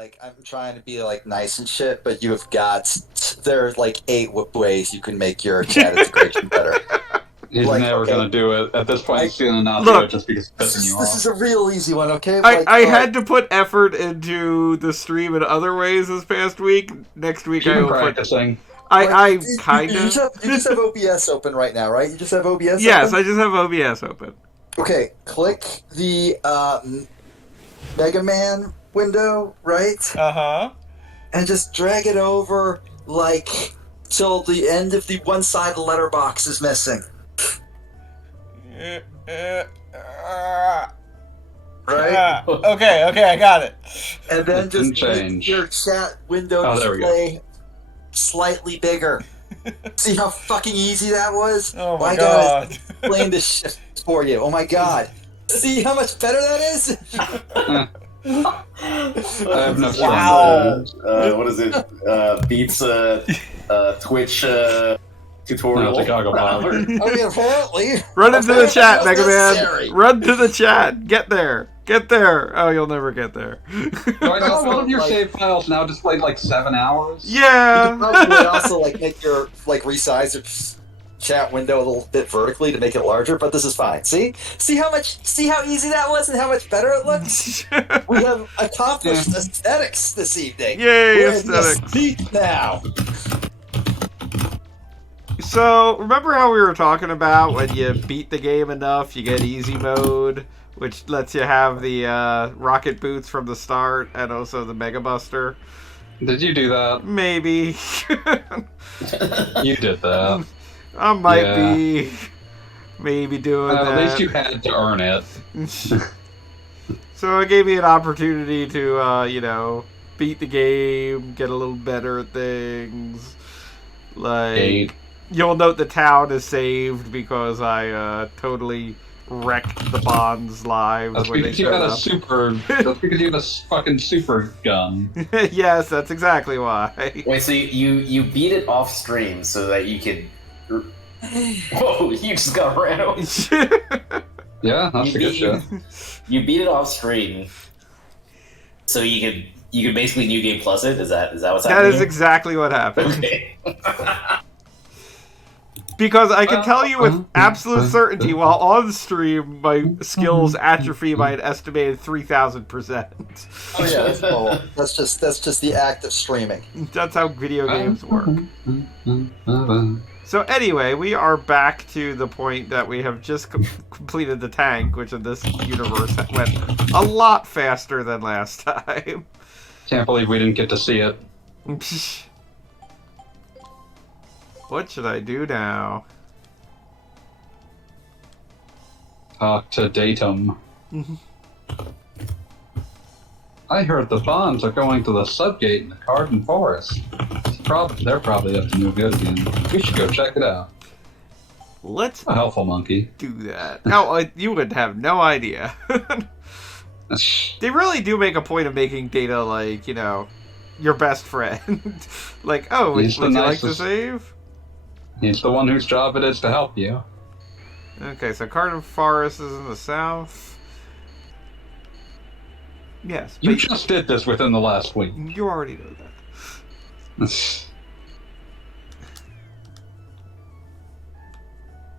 like I'm trying to be like nice and shit, but you have got there's like 8 ways you can make your chat integration better. He's Like, never okay, gonna do it. At this point, I, he's gonna not do Look, it just because it's pissing you this off. is a real easy one, okay? I Like, I all had right, to put effort into the stream in other ways this past week. Next week You've I been will put. practicing. I you kind of. just have OBS open right now, right? You just have OBS Yes, open? I just have OBS open. Okay, click the MegaMan window, right? Uh And just drag it over, like, till the end of the one side of the letterbox is missing. Right? Okay, I got it. And then It just didn't make change. your chat window Oh, there we go. display slightly bigger. See how fucking easy that was? Oh my god! Explain this shit for you. Oh my god! See how much better that is? I have no Wow. strong What is it? Beats Twitch tutorial. No, it's a goggle I bother. mean, apparently. Run into the chat, Apparently Mega necessary. Man. Run to the chat. Get there. Get there. Oh, you'll never get there. No, I saw one of your Like- save files now displayed like 7 hours. You Yeah. could probably also like make your like resize your chat window a little bit vertically to make it larger, but this is fine. See how easy that was and how much better it looks. We have accomplished aesthetics this evening. Yay, We're in the aesthetics. speak now. So, remember how we were talking about when you beat the game enough, you get easy mode, which lets you have the rocket boots from the start and also the Mega Buster? Did you do that? Maybe. You did that. I might Yeah. be maybe doing that. At least you had to earn it. So it gave me an opportunity to, beat the game, get a little better at things. Like, Eight. you'll note the town is saved because I totally wrecked the Bonds' lives That's when they because you showed had a up. super. That's because you had a fucking super gun. Yes, that's exactly why. Wait, so you beat it off stream so that you could. Whoa! You just got ran over. Yeah, that's the good shit. You beat it off stream, so you could basically new game plus it. Is that what's That happening? is exactly what happened. Okay. Because I can tell you with absolute certainty, while on stream, my skills atrophy by an estimated 3,000%. Oh yeah, that's cool. That's just the act of streaming. That's how video games work. So anyway, we are back to the point that we have just completed the tank, which in this universe went a lot faster than last time. Can't believe we didn't get to see it. What should I do now? Talk to Datum. I heard the Bonds are going to the subgate in the Carden Forest. They're probably up to no good again. We should go check it out. Let's A helpful monkey. do that. No, you would have no idea. They really do make a point of making Data like, your best friend. Like, oh, would He's the you like to nicest. save? He's the one whose job it is to help you. Okay, so Carden Forest is in the south. Yes, You but just did this within the last week. you already know that.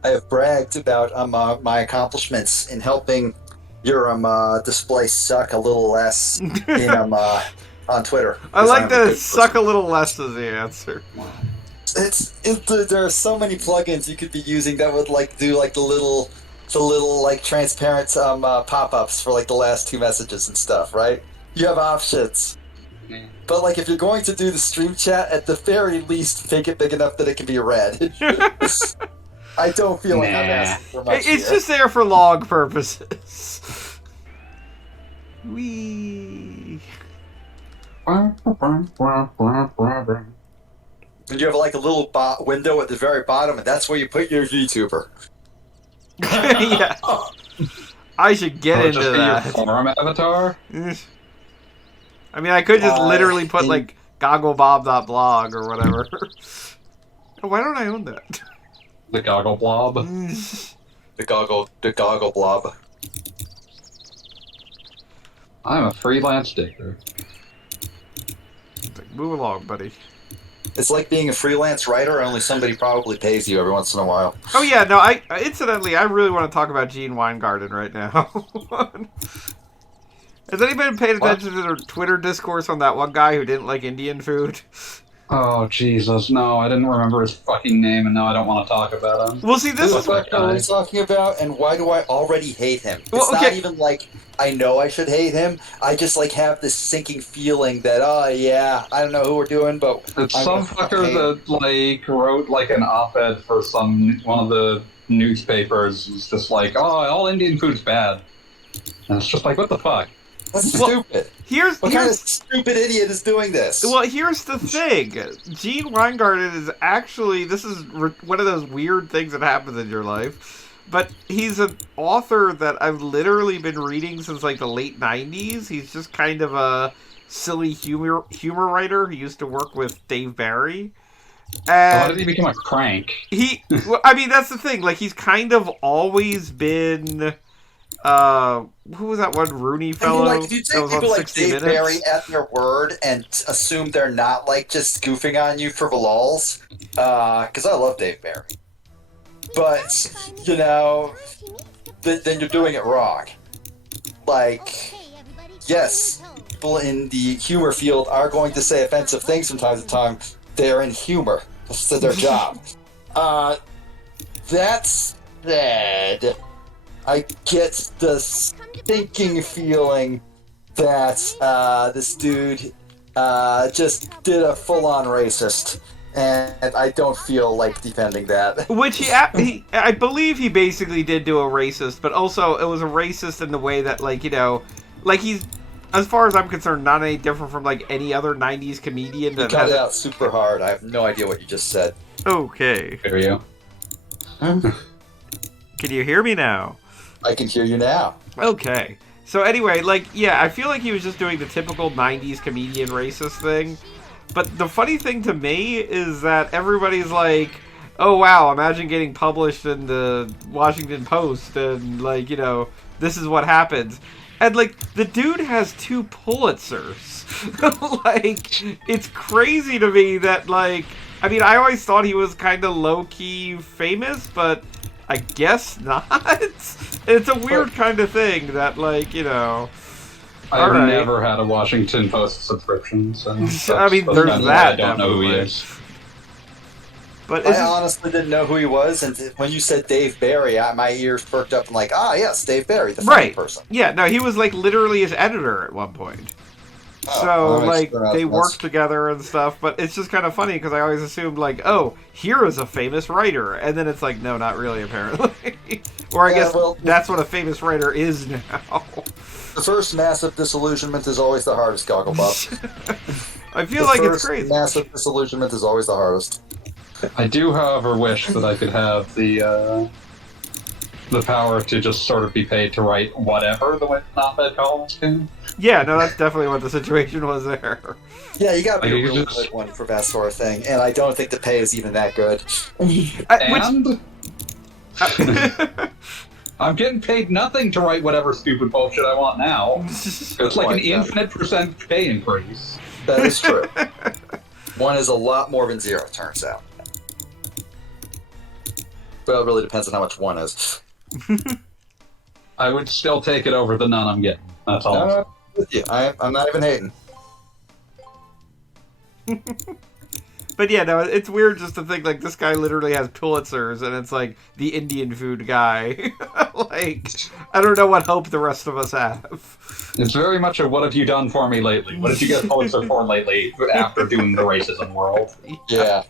I have bragged about my accomplishments in helping your display suck a little less in on Twitter. I like that that suck a little less as the answer. There are so many plugins you could be using that would like do like the little like transparent pop-ups for like the last 2 messages and stuff, right? You have options. But like if you're going to do the stream chat, at the very least make it big enough that it can be read. I don't feel like I'm asking for much It's here. just there for log purposes. Wee. And you have like a little window at the very bottom, and that's where you put your VTuber. Yeah. I should get into Just be your that. forum avatar? I mean, I could just literally put in- like gogglebob.blog or whatever. Why don't I own that? The goggle blob. The goggle blob. I'm a freelance digger. Move along, buddy. It's like being a freelance writer, only somebody probably pays you every once in a while. Oh yeah, no. Incidentally, I really want to talk about Gene Weingarten right now. Has anybody paid attention to their Twitter discourse on that one guy who didn't like Indian food? Oh, Jesus, no, I didn't remember his fucking name, and now I don't want to talk about him. Well, see, this Who is the fuck are we talking about, and why do I already hate him? It's Well, not okay. even like I know I should hate him. I just like have this sinking feeling that, oh yeah, I don't know who we're doing, but It's I'm some gonna fucker hate him. that, like, wrote, like, an op-ed for one of the newspapers. It's just like, oh, all Indian food's bad. And it's just like, what the fuck? That's Well, stupid. here's What kind of stupid idiot is doing this? Well, here's the thing. Gene Weingarten is actually, this is one of those weird things that happens in your life, but he's an author that I've literally been reading since like the late 90s. He's just kind of a silly humor writer. He used to work with Dave Barry. Why did And he become a crank? well, I mean, that's the thing. Like, he's kind of always been... who was that one Rooney fellow? I mean, like, if you that take was on people like 60 Dave Minutes? Barry at their word and assume they're not like just goofing on you for the lulz, because I love Dave Barry, but you know, then you're doing it wrong. Like, yes, people in the humor field are going to say offensive things from time to time. They're in humor. That's their job. That said, I get the stinking feeling that this dude just did a full-on racist, and I don't feel like defending that. Which I believe he basically did do a racist, but also it was a racist in the way that, like, you know, like he's, as far as I'm concerned, not any different from like any other '90s comedian You that cut has. it out super hard. I have no idea what you just said. Okay, There you can you hear me now? I can hear you now. Okay. So anyway, like, yeah, I feel like he was just doing the typical '90s comedian racist thing. But the funny thing to me is that everybody's like, oh wow, imagine getting published in the Washington Post and, like, you know, this is what happens. And, like, the dude has 2 Pulitzers. Like, it's crazy to me that, like, I mean, I always thought he was kind of low-key famous, but I guess not. It's a weird kind of thing that, like, you know... I've All right. never had a Washington Post subscription, so I mean, that's there's kind of that, why I don't know who he definitely. is. But I honestly didn't know who he was, and when you said Dave Barry, my ears perked up and like, yes, Dave Barry, the funny right. person. Yeah, no, he was, like, literally his editor at one point. Oh, So, well, that like, makes they sense. worked together and stuff, but it's just kind of funny because I always assumed, like, oh, here is a famous writer, and then it's like, no, not really, apparently. Or I Yeah, guess well- that's what a famous writer is now. The first massive disillusionment is always the hardest, Gogglebop. I feel The like it's first crazy. massive disillusionment is always the hardest. I do, however, wish that I could have the power to just sort of be paid to write whatever the op-ed columns can. Yeah, no, that's definitely what the situation was there. Yeah, you gotta be Like, a you really just- good one for that sort of thing, and I don't think the pay is even that good. And I'm getting paid nothing to write whatever stupid bullshit I want now. It's like an infinite percent pay increase. That is true. One is a lot more than 0, turns out. Well, it really depends on how much 1 is. I would still take it over the none I'm getting. That's all. With you. I'm not even hating. But yeah, no, it's weird just to think, like, this guy literally has Pulitzers, and it's like the Indian food guy. Like, I don't know what hope the rest of us have. It's very much a what have you done for me lately? What did you get Pulitzer for lately after doing the racism world? Yeah.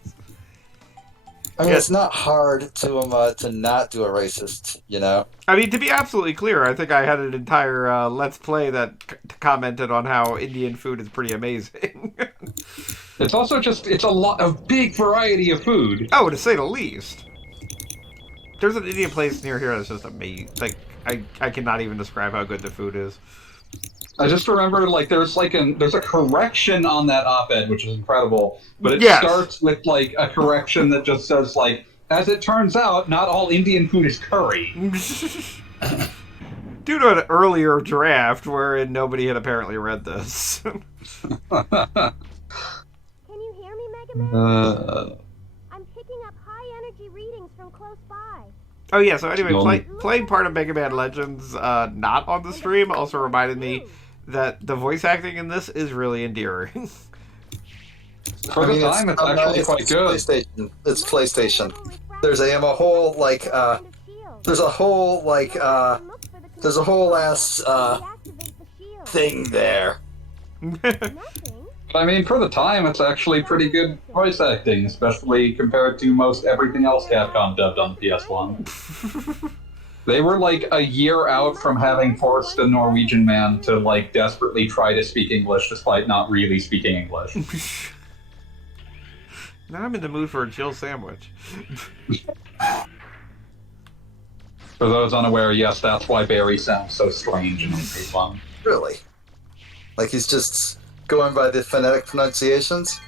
I mean, Yeah. it's not hard to not do a racist, you know? I mean, to be absolutely clear, I think I had an entire Let's Play that commented on how Indian food is pretty amazing. It's also just, it's a big variety of food. Oh, to say the least. There's an Indian place near here that's just amazing. Like, I cannot even describe how good the food is. I just remember, like, there's a correction on that op-ed, which is incredible, but it Yes. starts with, like, a correction that just says, like, as it turns out, not all Indian food is curry. Due to an earlier draft wherein nobody had apparently read this. I'm picking up high energy readings from close by. Oh yeah, so anyway, No. playing part of Mega Man Legends not on the stream also reminded me that the voice acting in this is really endearing. For the time, it's actually quite good. PlayStation. It's PlayStation. There's a whole like there's a whole like there's a whole ass thing there. I mean, for the time, it's actually pretty good voice acting, especially compared to most everything else Capcom dubbed on the PS1. They were like a year out from having forced a Norwegian man to like desperately try to speak English despite not really speaking English. Now I'm in the mood for a chill sandwich. For those unaware, yes, that's why Barry sounds so strange in P1. Really? Like he's just going by the phonetic pronunciations?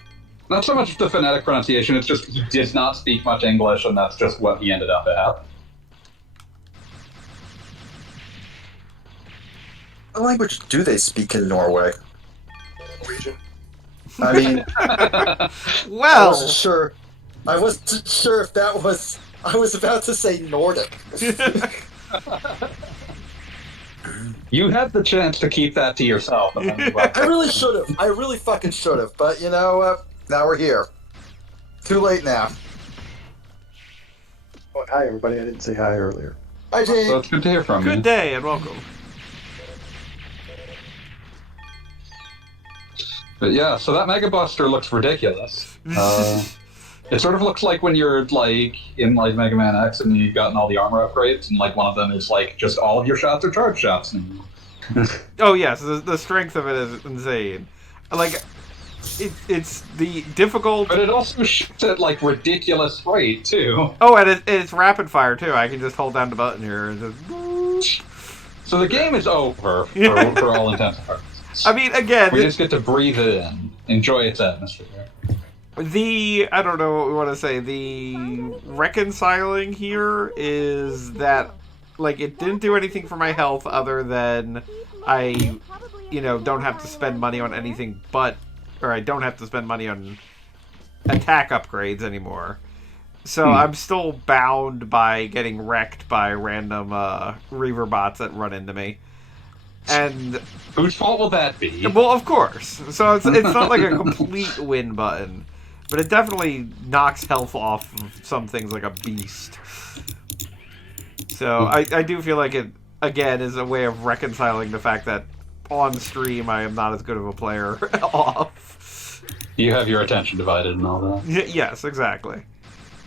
Not so much the phonetic pronunciation, it's just he did not speak much English, and that's just what he ended up at. What language do they speak in Norway? Norwegian. I mean, I Well, wasn't sure. I wasn't sure if that was. I was about to say Nordic. You had the chance to keep that to yourself. And then you left I it. really should have. I really fucking should have. But you know what? Now we're here. Too late now. Oh, hi, everybody. I didn't say hi earlier. Hi, So Jane. it's good to hear from you. good day and welcome. But yeah, so that Mega Buster looks ridiculous. It sort of looks like when you're like in like Mega Man X and you've gotten all the armor upgrades, and like one of them is like just all of your shots are charge shots. Oh yes, the strength of it is insane. Like, it's the difficult. But it also shoots at like ridiculous rate too. Oh, and it's rapid fire too. I can just hold down the button here and just. So the game is over for all intents and purposes. I mean, again, We just get to breathe it in, enjoy its atmosphere. I don't know what we want to say. The reconciling here is that, like, it didn't do anything for my health other than I, don't have to spend money on anything or I don't have to spend money on attack upgrades anymore. So I'm still bound by getting wrecked by random Reaver bots that run into me. And Whose fault will that be? well, of course. So it's not like a complete win button, but it definitely knocks health off of some things like a beast. So I do feel like it again is a way of reconciling the fact that on stream I am not as good of a player off. You have your attention divided and all that. Yes, exactly.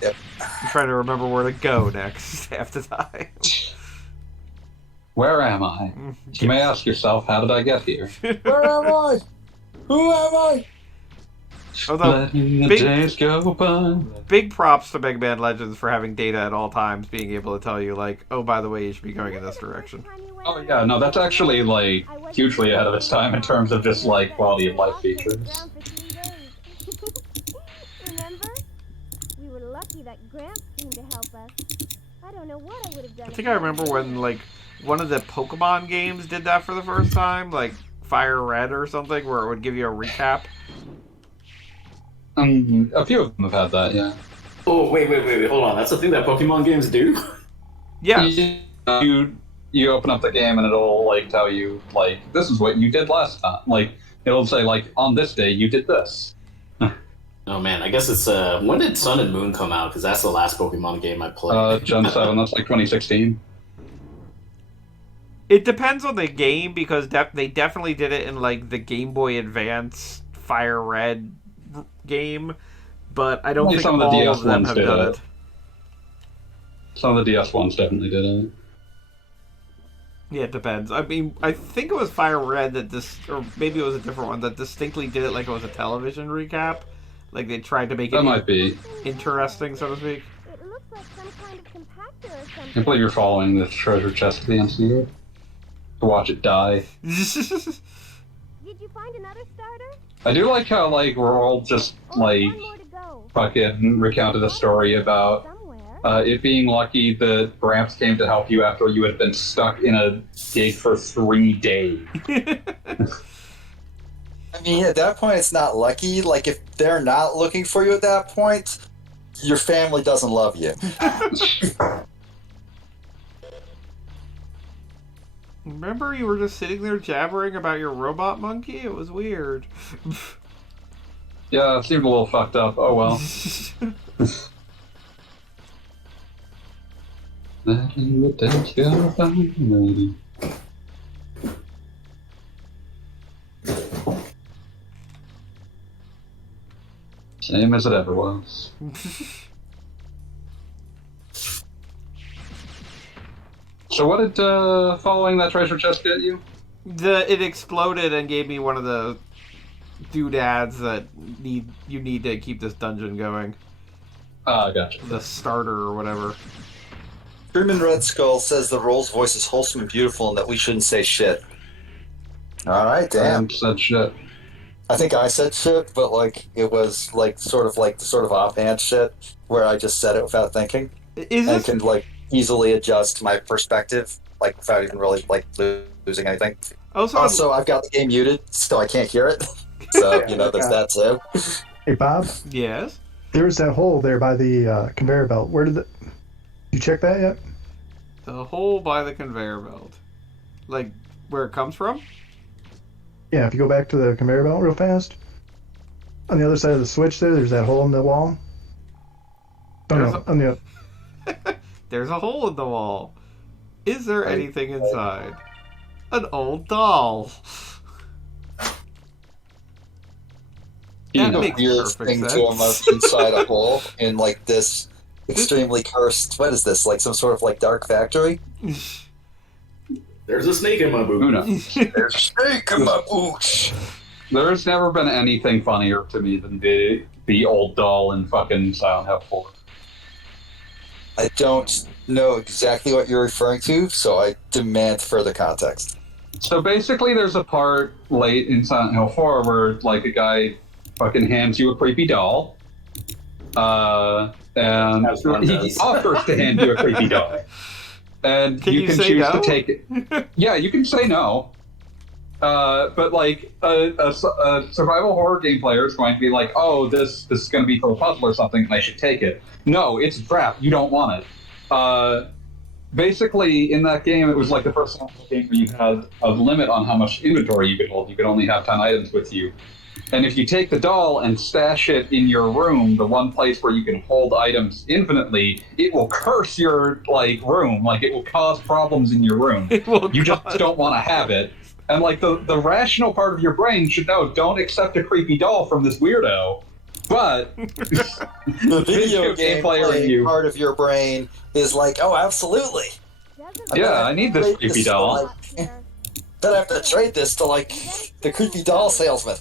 Yep. I'm trying to remember where to go next half the time. Where am I? You may ask yourself, how did I get here? Where am I? Who am I? Although Letting the big- days go by. big props to Mega Man Legends for having data at all times, being able to tell you like, oh, by the way, you should be going in this direction. Oh yeah, no, that's actually like hugely ahead of its time in terms of just like quality of life features. Remember? We were lucky that Gramps came to help us. I don't know what I would have done. I think I remember when like one of the Pokemon games did that for the first time, like Fire Red or something, where it would give you a recap. A few of them have had that, yeah. Oh, wait, hold on. That's the thing that Pokemon games do? Yes. You open up the game and it'll like tell you like this is what you did last time. Like it'll say like on this day you did this. Oh man, I guess it's when did Sun and Moon come out? Because that's the last Pokemon game I played. Gen 7, that's like 2016. It depends on the game because they definitely did it in like the Game Boy Advance Fire Red game, but I don't Only think some of the all DS of them ones have did done it. it. Some of the DS ones definitely did it. Yeah, it depends. I mean, I think it was Fire Red or maybe it was a different one that distinctly did it like it was a television recap. Like they tried to make it That might be. interesting, so to speak. It looks like some kind of compactor or I something. can't believe you're following the treasure chest of the MCU. To watch it die. Did you find another starter? I do like how like we're all just like One more to go. fucking recounted a story about Somewhere. it being lucky that Gramps came to help you after you had been stuck in a gig for 3 days. I mean, at that point, it's not lucky. Like, if they're not looking for you at that point, your family doesn't love you. Remember you were just sitting there jabbering about your robot monkey? It was weird. Yeah, it seemed a little fucked up. Oh well. Same as it ever was. So what did following that treasure chest get you? It exploded and gave me one of the doodads that you need to keep this dungeon going. Ah, gotcha. The starter or whatever. Truman Red Skull says the role's voice is wholesome and beautiful and that we shouldn't say shit. Alright, damn. Said shit. I think I said shit, but like it was like sort of offhand shit where I just said it without thinking. Is And this can like easily adjust my perspective, like without even really like losing anything. Also, I've got the game muted, so I can't hear it. So, there's that too. Hey, Bob, yes? there's that hole there by the conveyor belt. You check that yet? The hole by the conveyor belt. Like, where it comes from? Yeah, if you go back to the conveyor belt real fast, on the other side of the switch there's that hole in the wall. There's a hole in the wall. Is there anything inside? An old doll. That A makes weird perfect thing sense. to immerse inside a hole in like this extremely cursed. What is this? Like some sort of like dark factory? There's a snake in my boot. Who knows? There's a snake in my boots. There's never been anything funnier to me than the old doll in fucking Silent Hill 4. I don't know exactly what you're referring to, so I demand further context. So basically, there's a part late in Silent Hill 4 where like a guy fucking hands you a creepy doll, and As one he does. offers to hand you a creepy doll, and Can you can say choose no? to take it. Yeah, you can say no. But like a survival horror game player is going to be like, oh, this is going to be for a puzzle or something, and I should take it. No, it's crap. You don't want it. Basically, in that game, it was like the first game where you had a limit on how much inventory you could hold. You could only have 10 items with you. And if you take the doll and stash it in your room, the one place where you can hold items infinitely, it will curse your room. Like, it will cause problems in your room. You just don't want to have it. And like the rational part of your brain should know, don't accept a creepy doll from this weirdo. But The video game playing part of your brain is like, oh, absolutely. yeah, I need this creepy doll. Then I have to trade this to like the creepy doll salesman.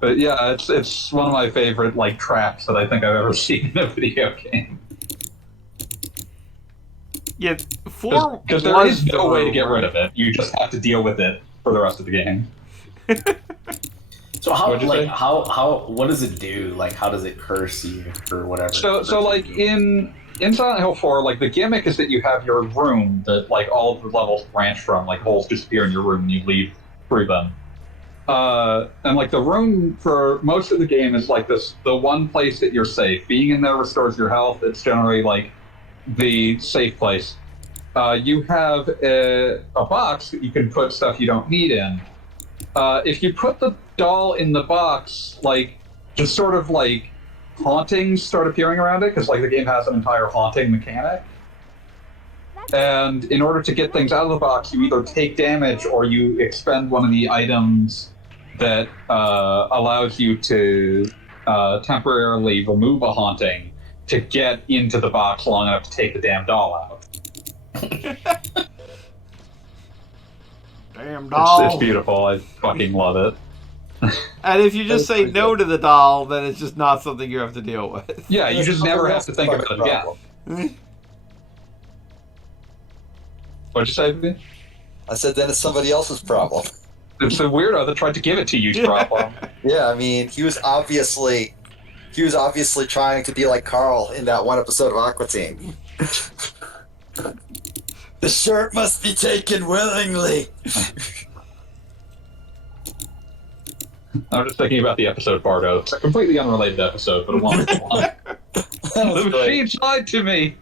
But yeah, it's one of my favorite traps that I think I've ever seen in a video game. Yeah, 4 Because there is no way to get rid of it. You just have to deal with it for the rest of the game. So how What'd you say? what does it do? Like, how does it curse you or whatever? So like in Silent Hill 4, the gimmick is that you have your room that all of the levels branch from, holes disappear in your room and you leave through them. And the room for most of the game is the one place that you're safe. Being in there restores your health. It's generally the safe place. You have a box that you can put stuff you don't need in. If you put the doll in the box, just sort of hauntings start appearing around it, because the game has an entire haunting mechanic. And in order to get things out of the box, you either take damage or you expend one of the items that allows you to temporarily remove a haunting to get into the box long enough to take the damn doll out. Damn doll. It's beautiful. I fucking love it. And if you just say no to the doll, then it's just not something you have to deal with. Yeah, you just never have to think about it again. What'd you say, V? I said then it's somebody else's problem. It's the weirdo that tried to give it to you's problem. Yeah, I mean, he was obviously trying to be like Carl in that one episode of Aqua Teen. The shirt must be taken willingly. I'm just thinking about the episode Bardo. It's a completely unrelated episode, but a wonderful one. The machine lied to me!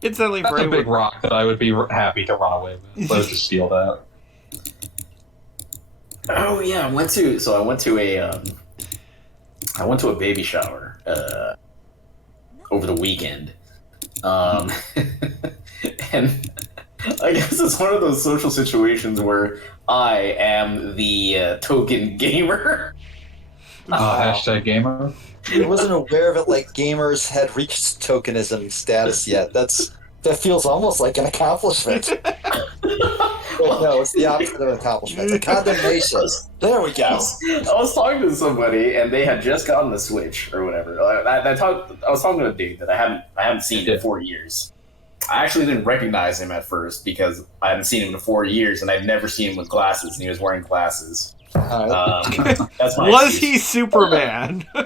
Instantly That's a Bray big would... rock that I would be happy to run away with. Let's just steal that. Oh yeah, I went to a baby shower over the weekend, and I guess it's one of those social situations where I am the token gamer. Hashtag gamer. I wasn't aware of it like gamers had reached tokenism status yet. That feels almost like an accomplishment. Wait, no, it's the opposite of an accomplishment. A condemnation. There we go. I was talking to somebody, and they had just gotten the Switch or whatever. I was talking to a dude that I haven't seen in 4 years. I actually didn't recognize him at first because I hadn't seen him in 4 years, and I'd never seen him with glasses, and he was wearing glasses. That's my Was excuse. he Superman? No.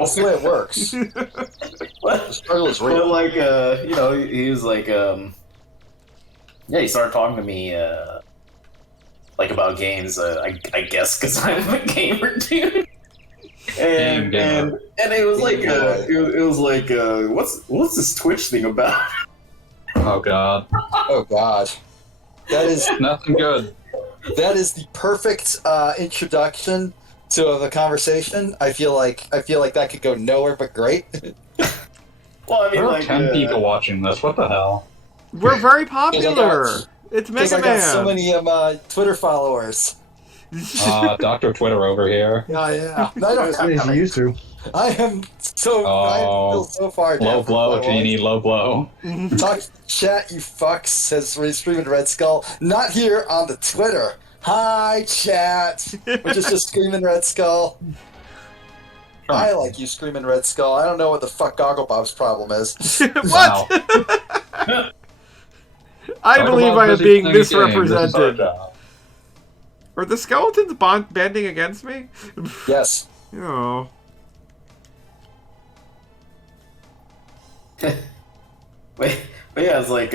That's the way it works. The struggle is But real. like, he was like, yeah, he started talking to me, like about games. I guess because I'm a gamer, dude. And it was like, it was like, what's this Twitch thing about? Oh god. Oh god, that is Nothing good. the perfect introduction to the conversation. I feel like that could go nowhere but great. Well, I mean, There are like 10 people watching this. What the hell? We're very popular. It's Because I got so MegaMan. many Twitter followers. Dr. Twitter over here. Yeah. I don't As many as you have used to. I am so. I am still so far down. Low from blow, followers. Genie, low blow. Talk chat, you fucks, says Screaming Red Skull. Not here on the Twitter. Hi, chat. Which is just Screaming Red Skull. I like you, Screaming Red Skull. I don't know what the fuck Gogglebob's problem is. What? Wow. I believe I am being This is our misrepresented. job. Are the skeletons banding against me? Yes. Oh. Wait, but yeah, it's like,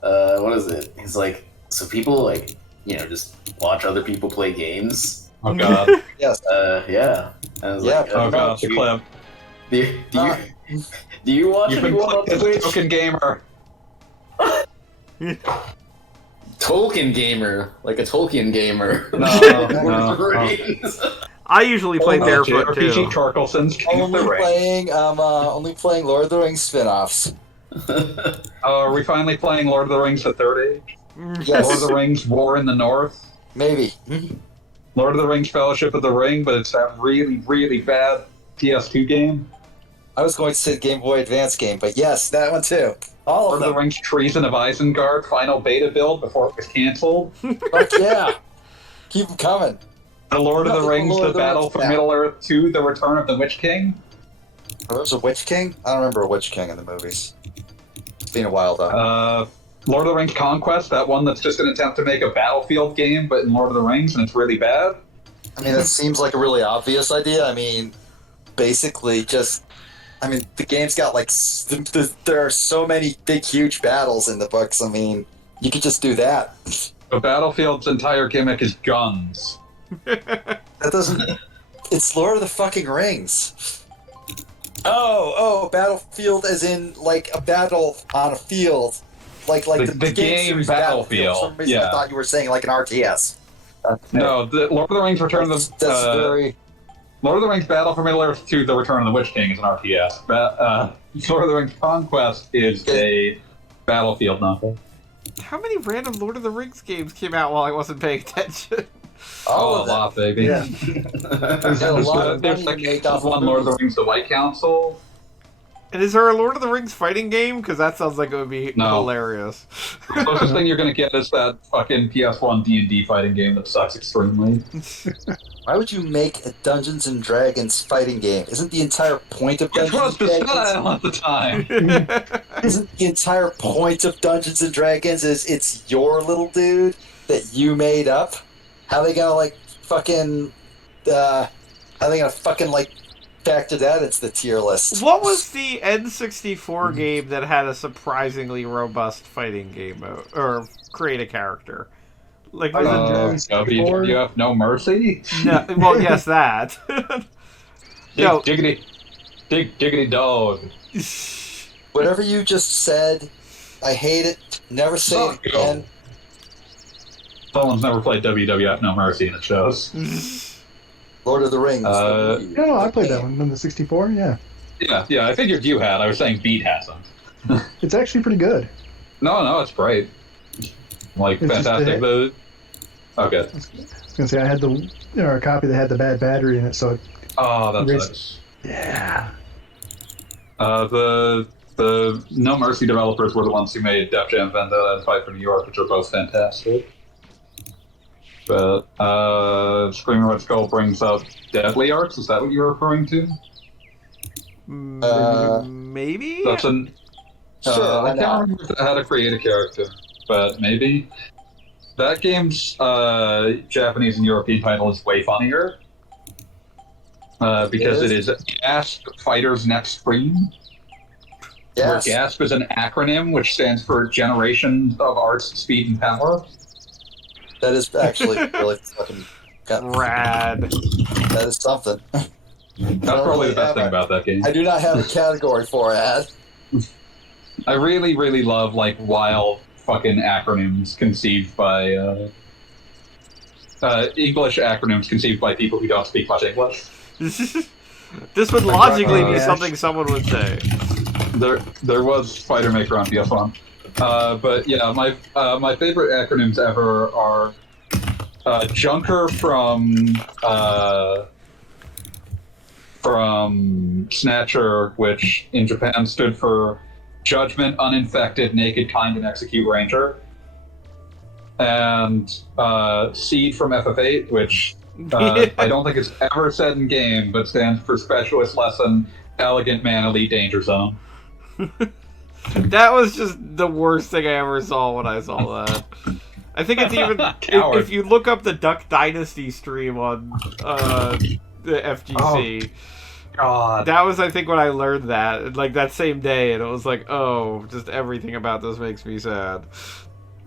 what is it? He's like, so people like, just watch other people play games. Oh god. Yes. Yeah. I was Yeah, like, Oh god, the clip. Do you watch You've been anyone on playing as a Twitch? token gamer. Tolkien gamer, like a Tolkien gamer. No, Lord of the no. Rings. I usually play barefoot JRPG too. Torkelson's King of the Ring. Only playing Lord of the Rings spin-offs. Are we finally playing Lord of the Rings the Third Age? Yes. Lord of the Rings War in the North? Maybe. Lord of the Rings Fellowship of the Ring, but it's that really, really bad PS2 game? I was going to say the Game Boy Advance game, but yes, that one too. All Lord of of the them. Rings Treason of Isengard final beta build before it was cancelled? Fuck yeah. Keep them coming. The Lord of the Nothing Rings, Lord The of the Battle Rings for now. Middle-earth 2, The Return of the Witch King? Oh, there was a Witch King? I don't remember a Witch King in the movies. It's been a while though. Lord of the Rings Conquest, that one that's just an attempt to make a Battlefield game, but in Lord of the Rings, and it's really bad. I mean, that seems like a really obvious idea. I mean, basically just... I mean, the game's got like... there are so many big, huge battles in the books. I mean, you could just do that. But Battlefield's entire gimmick is guns. That doesn't... It's Lord of the fucking Rings. Oh, Battlefield as in, like, a battle on a field. Like The game series Battlefield, For some reason yeah. I thought you were saying, like, an RTS. No, the Lord of the Rings Return of That's the... very... Lord of the Rings Battle for Middle-earth 2, The Return of the Witch King is an RTS. Lord of the Rings Conquest is a Battlefield novel. How many random Lord of the Rings games came out while I wasn't paying attention? All a of them. lot, baby. Yeah. There's a lot of There's money to make like off one of Lord of the movies. Rings The White Council. And is there a Lord of the Rings fighting game? Because that sounds like it would be No. hilarious. The closest thing you're going to get is that fucking PS1 D&D fighting game that sucks extremely. Why would you make a Dungeons and Dragons fighting game? Isn't the entire point of Which Dungeons was and the Dragons? style at the time. Isn't the entire point of Dungeons and Dragons is it's your little dude that you made up? How they gonna like fucking? How they gonna fucking like factor that into the tier list. What was the N64 game that had a surprisingly robust fighting game mode or create a character? Like was WWF No Mercy? no, well, yes, that. No. Diggity dog. Whatever you just said, I hate it. Never say it again. Someone's never played WWF No Mercy and it shows. Lord of the Rings. No, I played that one on the 64. Yeah, Yeah, I figured you had. I was saying Beat hasn't. it's actually pretty good. No, it's great. Like, It's fantastic. Okay. I was gonna say I had a copy that had the bad battery in it, so Oh, that's nice. yeah. The No Mercy developers were the ones who made Def Jam Vendetta and Fight for New York, which are both fantastic. But Screaming Red Skull brings up Deadly Arts. Is that what you're referring to? Maybe. That's an. Sure, I can't remember how to create a character, but maybe. That game's Japanese and European title is way funnier. Because it is GASP Fighter's Next Scream. Yes. Where GASP is an acronym which stands for Generation of Arts, Speed, and Power. That is actually really fucking rad. That is something. That's probably the best thing about that game. I do not have a category for it. I really, really love like wild fucking acronyms conceived by English acronyms conceived by people who don't speak much English. This would logically be something someone would say. There was Fighter Maker on PS1. But yeah, my favorite acronyms ever are Junker from Snatcher, which in Japan stood for Judgment, Uninfected, Naked, Kind, and Execute Ranger. And Seed from FF8, which I don't think it's ever said in game, but stands for Specialist Lesson, Elegant Man, Elite Danger Zone. That was just the worst thing I ever saw when I saw that. I think it's even if you look up the Duck Dynasty stream on the FGC. Oh, God. That was, I think, when I learned that, like that same day, and it was like, oh, just everything about this makes me sad.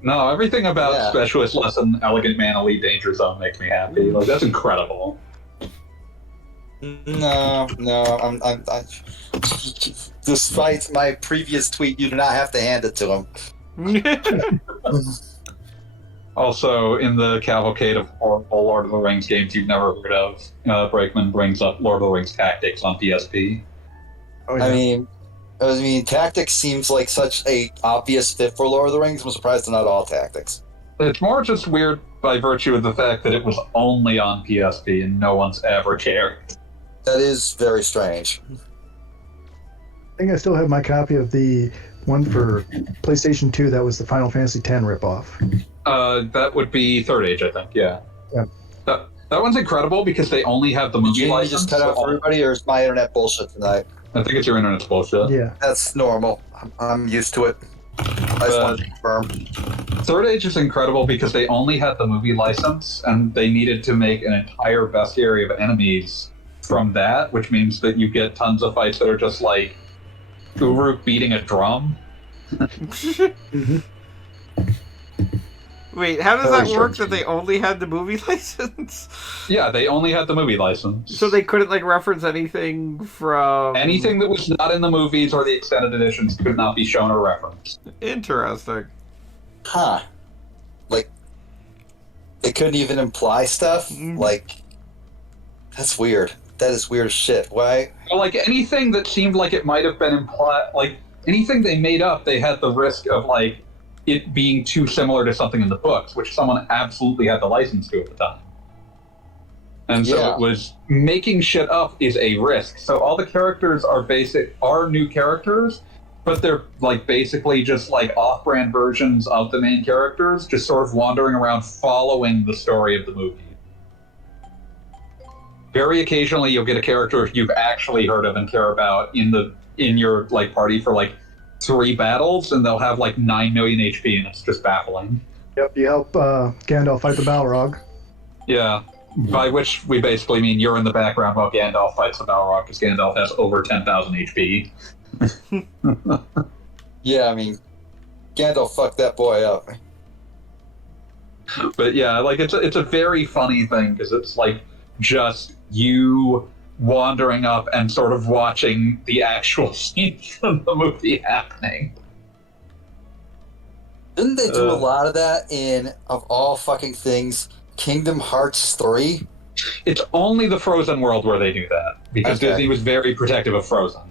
No, everything about Specialist Lesson, Elegant Man, Elite Danger Zone makes me happy. Like, that's incredible. No, I'm despite my previous tweet, you do not have to hand it to him. Also, in the cavalcade of horrible Lord of the Rings games you've never heard of, Brakeman brings up Lord of the Rings Tactics on PSP. Oh, yeah. I mean, Tactics seems like such a obvious fit for Lord of the Rings. I'm surprised they're not all Tactics. It's more just weird by virtue of the fact that it was only on PSP and no one's ever cared. That is very strange. I think I still have my copy of the one for PlayStation 2 that was the Final Fantasy X ripoff. That would be Third Age, I think, yeah. Yeah. That one's incredible because they only have the movie Did you license. just cut out for everybody, or is my internet bullshit tonight? I think it's your internet's bullshit. Yeah. That's normal. I'm used to it. I just want to confirm. Third Age is incredible because they only had the movie license, and they needed to make an entire bestiary of enemies from that, which means that you get tons of fights that are just like Uruk beating a drum. Mm-hmm. Wait, how does that work that they only had the movie license? Yeah, they only had the movie license. So they couldn't, like, reference anything from... Anything that was not in the movies or the extended editions could not be shown or referenced. Interesting. Huh. Like, they couldn't even imply stuff? Like, that's weird. That is weird as shit. Why? Well, like, anything that seemed like it might have been implied... Like, anything they made up, they had the risk of, like, it being too similar to something in the books, which someone absolutely had the license to at the time. And so it was making shit up is a risk. So all the characters are new characters, but they're like basically just like off-brand versions of the main characters, just sort of wandering around following the story of the movie. Very occasionally you'll get a character you've actually heard of and care about in your like party for like 3 battles, and they'll have like 9 million HP, and it's just baffling. Yep, you help Gandalf fight the Balrog. Yeah. By which we basically mean you're in the background while Gandalf fights the Balrog, because Gandalf has over 10,000 HP. Yeah, I mean, Gandalf fucked that boy up. But yeah, like it's a very funny thing because it's like just you wandering up and sort of watching the actual scenes of the movie happening. Didn't they do a lot of that in, of all fucking things, Kingdom Hearts 3? It's only the Frozen world where they do that because Okay. Disney was very protective of Frozen.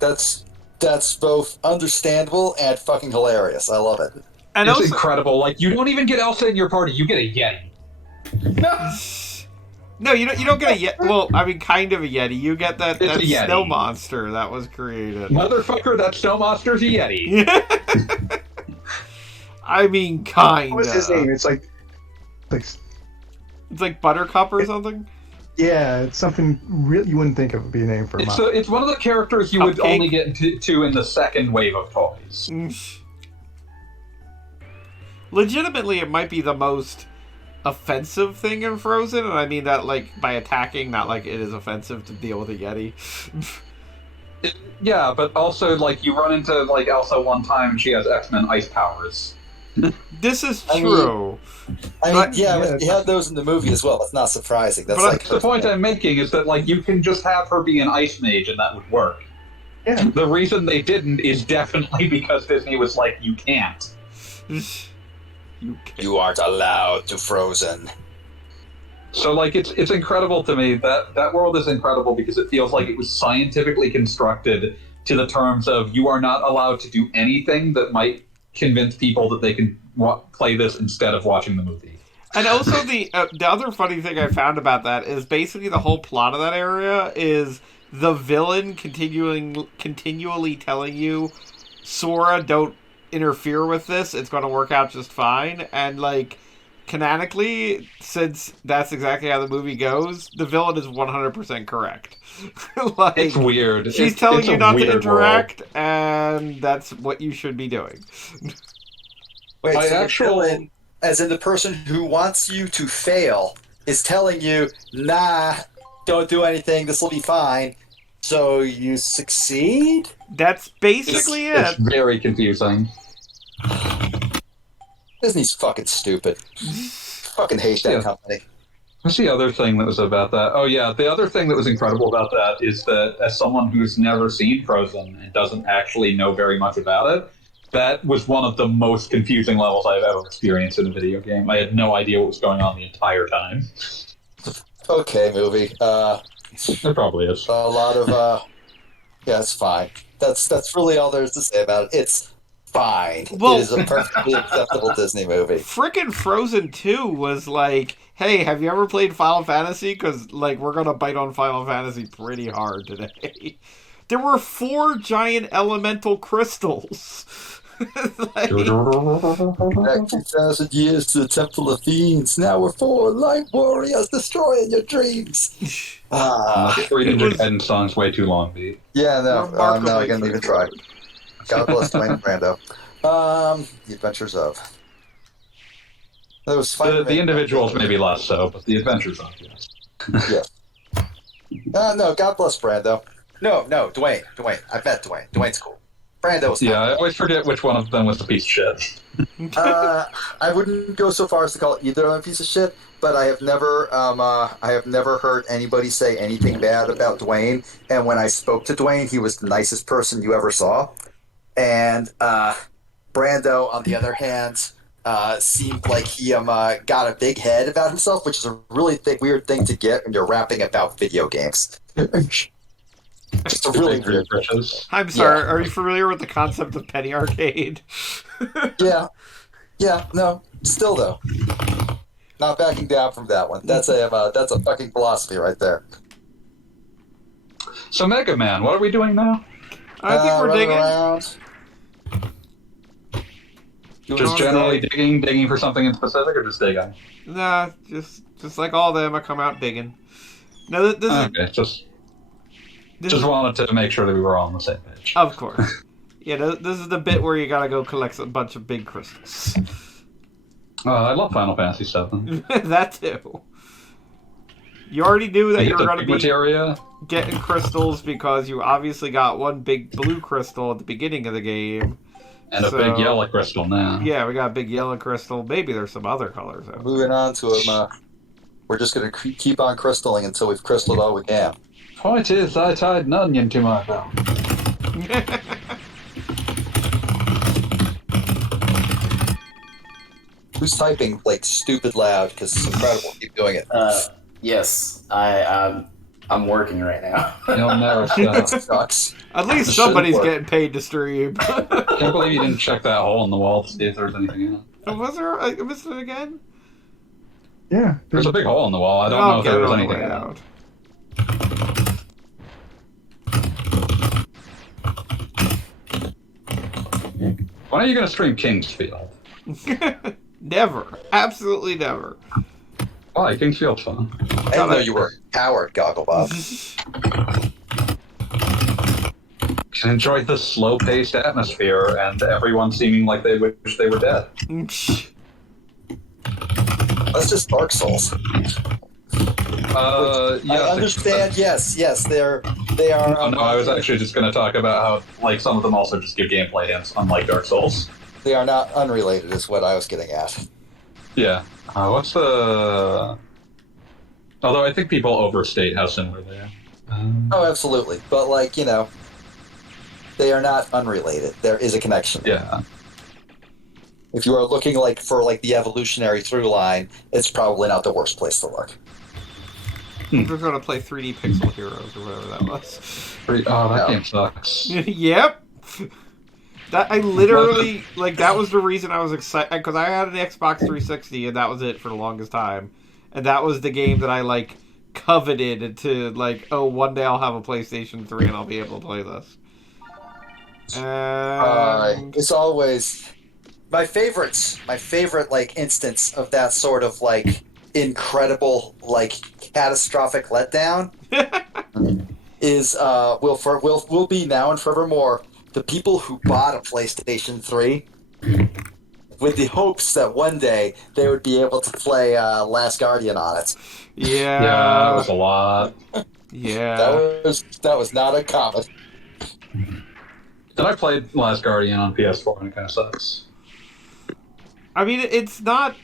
That's both understandable and fucking hilarious. I love it. And It's also, incredible. Like you don't even get Elsa in your party; you get a Yeti. no, you don't get a Yeti. Well, I mean, kind of a Yeti. You get that It's a Yeti. snow monster that was created. Motherfucker, that snow monster's a Yeti. I mean, kind What's his name? of. It's like It's like Buttercup or something. yeah, it's something real you wouldn't think of would be a name for a It's, monster. it's one of the characters you would Cupcake. only get to in the second wave of toys. Legitimately, it might be the most offensive thing in Frozen, and I mean that like by attacking, not like it is offensive to deal with a Yeti. Yeah, but also like you run into like Elsa one time and she has X-Men ice powers. This is I mean, true. I mean, But- yeah, yeah. but you had those in the movie as well. That's not surprising. That's But like The point I'm making is that like you can just have her be an ice mage and that would work. Yeah. The reason they didn't is definitely because Disney was like, you can't. you aren't allowed to Frozen. So like it's incredible to me that world is incredible because it feels like it was scientifically constructed to the terms of you are not allowed to do anything that might convince people that they can play this instead of watching the movie. And also the other funny thing I found about that is basically the whole plot of that area is the villain continually telling you, Sora, don't interfere with this. It's going to work out just fine. And like canonically, since that's exactly how the movie goes, the villain is 100% correct. Like, It's weird. she's It's telling you a not to weird interact, world. and that's what you should be doing. Wait, My so the actual- villain, as in the person who wants you to fail, is telling you, nah, don't do anything, this will be fine. So you succeed? That's basically It's it. very confusing. Disney's fucking stupid. Fucking hate that Yeah. company. What's the other thing that was about that? Oh yeah, the other thing that was incredible about that is that as someone who's never seen Frozen and doesn't actually know very much about it, that was one of the most confusing levels I've ever experienced in a video game. I had no idea what was going on the entire time. Okay, movie. It probably is. A lot of yeah, it's fine. That's really all there is to say about it. It's fine. Well- It is a perfectly acceptable Disney movie. Frickin' Frozen 2 was like, hey, have you ever played Final Fantasy? Because, like, we're going to bite on Final Fantasy pretty hard today. There were 4 giant elemental crystals. Like, Back 2,000 years to the Temple of Fiends. Now we're 4 light warriors destroying your dreams. Ah, 300 was- Eden songs way too long, B. yeah, no, I'm not remarkably gonna even try. straightforward. God bless Dwayne Brando. The Adventures of. There was The individuals maybe less so, but the adventures of yes. Yeah. No, God bless Brando. No, Dwayne. I met Dwayne. Dwayne's cool. Brando was Yeah, I always forget which one of them was the piece of shit. I wouldn't go so far as to call either of them a piece of shit, but I have never heard anybody say anything bad about Dwayne. And when I spoke to Dwayne, he was the nicest person you ever saw. And Brando, on the other hand, seemed like he got a big head about himself, which is a really weird thing to get when you're rapping about video games. Just a really weird. Riches. I'm sorry, Yeah. are you familiar with the concept of penny arcade? Yeah, no, still though, not backing down from that one. That's a fucking philosophy right there. So MegaMan, what are we doing now? I think we're Running digging. around. Just generally digging for something in specific, or just digging? Nah, just like all of them, I come out digging. No, this Okay, is just wanted to make sure that we were all on the same page. of course. Yeah, this is the bit where you gotta go collect a bunch of big crystals. I love Final Fantasy VII. That too. You already knew that you were going to be materia. getting crystals because you obviously got one big blue crystal at the beginning of the game. And a big yellow crystal now. Yeah, we got a big yellow crystal. Maybe there's some other colors out Moving on to them. We're just going to keep on crystalling until we've crystalled all we can. Point is, I tied an onion to my belt. there. Who's typing like stupid loud? Because it's incredible. Keep doing it. Yes, I'm working right now. You'll never That stop. sucks. At least It somebody's shouldn't work. getting paid to stream. I can't believe you didn't check that hole in the wall to see if there was anything in it. Was there? I missed it again? Yeah. There's a big hole in the wall. I don't know if there was anything in it. out. When are you going to stream Kingsfield? Never. Absolutely never. Why? Kingsfield's fun. I didn't know you were a coward, Gogglebob. You can enjoy the slow-paced atmosphere and everyone seeming like they wish they were dead. That's just Dark Souls. Yeah, I understand. Yes, they are. Oh, no, I was actually just going to talk about how, like, some of them also just give gameplay hints, unlike Dark Souls. They are not unrelated, is what I was getting at. Yeah. What's the... Although I think people overstate how similar they are. Oh, absolutely. But like they are not unrelated. There is a connection. Yeah. If you are looking for the evolutionary through line, it's probably not the worst place to look. We're going to play 3D Pixel Heroes or whatever that was. That game sucks. Yep. That I literally that was the reason I was excited because I had an Xbox 360 and that was it for the longest time, and that was the game that I coveted to one day I'll have a PlayStation 3 and I'll be able to play this. It's always my favorite instance of that sort of incredible catastrophic letdown is will be now and forevermore the people who bought a PlayStation 3 with the hopes that one day they would be able to play Last Guardian on it. Yeah, that was a lot. Yeah, that was not uncommon. And I played Last Guardian on PS4 and it kind of sucks. I mean, it's not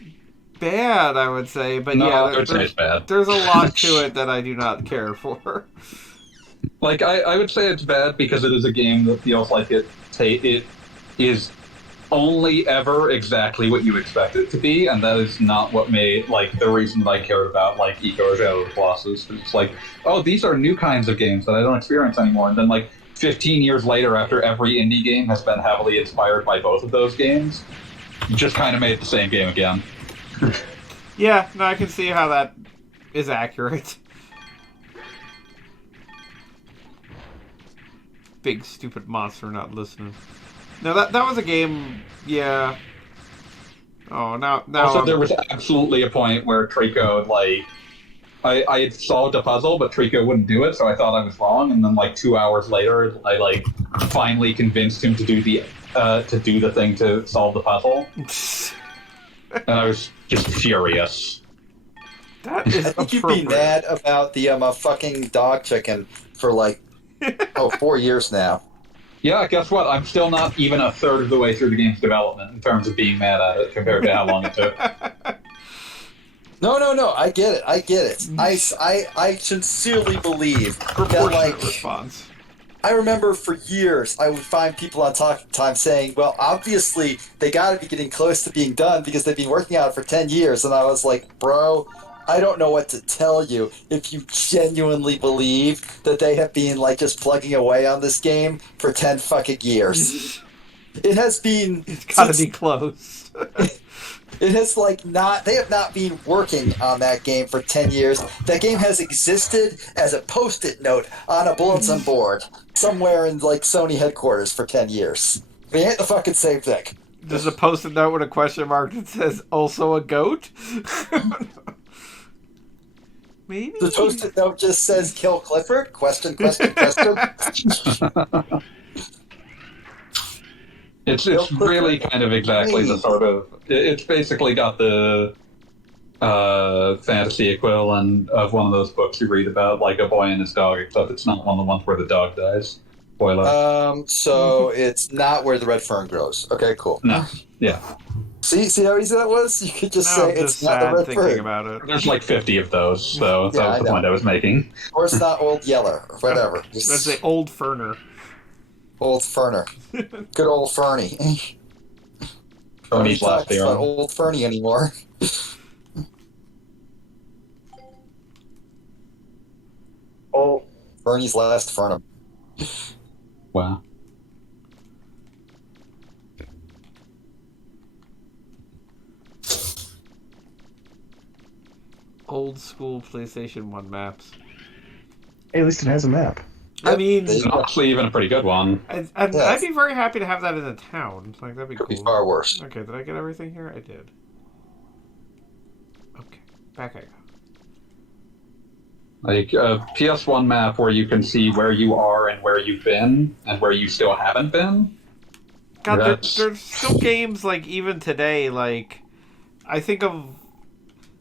bad, I would say, but No, yeah, I would say it's bad. There's a lot to it that I do not care for. I would say it's bad because it is a game that feels like it is only ever exactly what you expect it to be, and that is not what made the reason that I cared about Eco or Shadow of the Colossus. It's these are new kinds of games that I don't experience anymore, and then 15 years later, after every indie game has been heavily inspired by both of those games, you just kind of made the same game again. Yeah, no, I can see how that is accurate. Big stupid monster not listening. No, that was a game. Yeah. Oh, now. Also, there was absolutely a point where Trico I had solved a puzzle, but Trico wouldn't do it, so I thought I was wrong. And then 2 hours later, I finally convinced him to do the thing to solve the puzzle. And I was just furious. That is I think you'd be mad about the fucking dog chicken for 4 years now. Yeah, guess what? I'm still not even a third of the way through the game's development in terms of being mad at it compared to how long it took. No, I get it. I sincerely believe that response. I remember for years I would find people on Talk Time saying, well, obviously they got to be getting close to being done because they've been working on it for 10 years. And I was like, bro, I don't know what to tell you if you genuinely believe that they have been just plugging away on this game for 10 fucking years. It has been... It's gotta be close. It has they have not been working on that game for 10 years. That game has existed as a post-it note on a bulletin board somewhere in Sony headquarters for 10 years. It ain't the fucking same thing. There's a post-it note with a question mark that says, also a goat? Maybe? The post-it note just says, kill Clifford? Question. It's really kind of exactly the sort of... It's basically got the fantasy equivalent of one of those books you read about, like a boy and his dog, except it's not one of the ones where the dog dies. Spoiler. So it's not where the red fern grows. Okay, cool. No. Yeah. See how easy that was? You could just No, say I'm just it's not the sad red thinking fern. about it. There's like 50 of those, so Yeah, that was I the know. point I was making. Or it's not old yeller or whatever. Just That's the old Ferner. old ferner. Good old Fernie. Nobody Fernie's last talks about hero. old Fernie anymore. Oh, Fernie's last Fernum. Wow. Old school PlayStation 1 maps. hey, at least it has a map. I mean, They- And honestly, even a pretty good one. I'd be very happy to have that in a town. Like, that'd be Could be cool. far worse. Okay, did I get everything here? I did. Okay, back I go. Like a PS1 map where you can see where you are and where you've been and where you still haven't been. God, That's- there's still games, like, even today, like, I think of,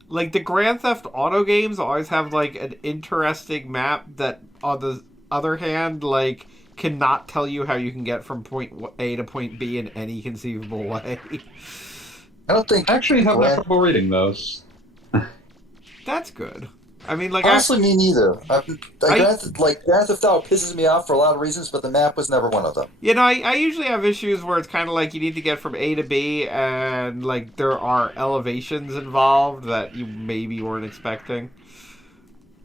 like, the Grand Theft Auto games always have, like, an interesting map that, on the other hand, like, cannot tell you how you can get from point A to point B in any conceivable way. I don't think I actually have no Grand- trouble reading those. That's good. I mean, like, Honestly, me neither. I- Grand Theft Auto pisses me off for a lot of reasons, but the map was never one of them. you know, I usually have issues where it's kind of like you need to get from A to B, and, like, there are elevations involved that you maybe weren't expecting.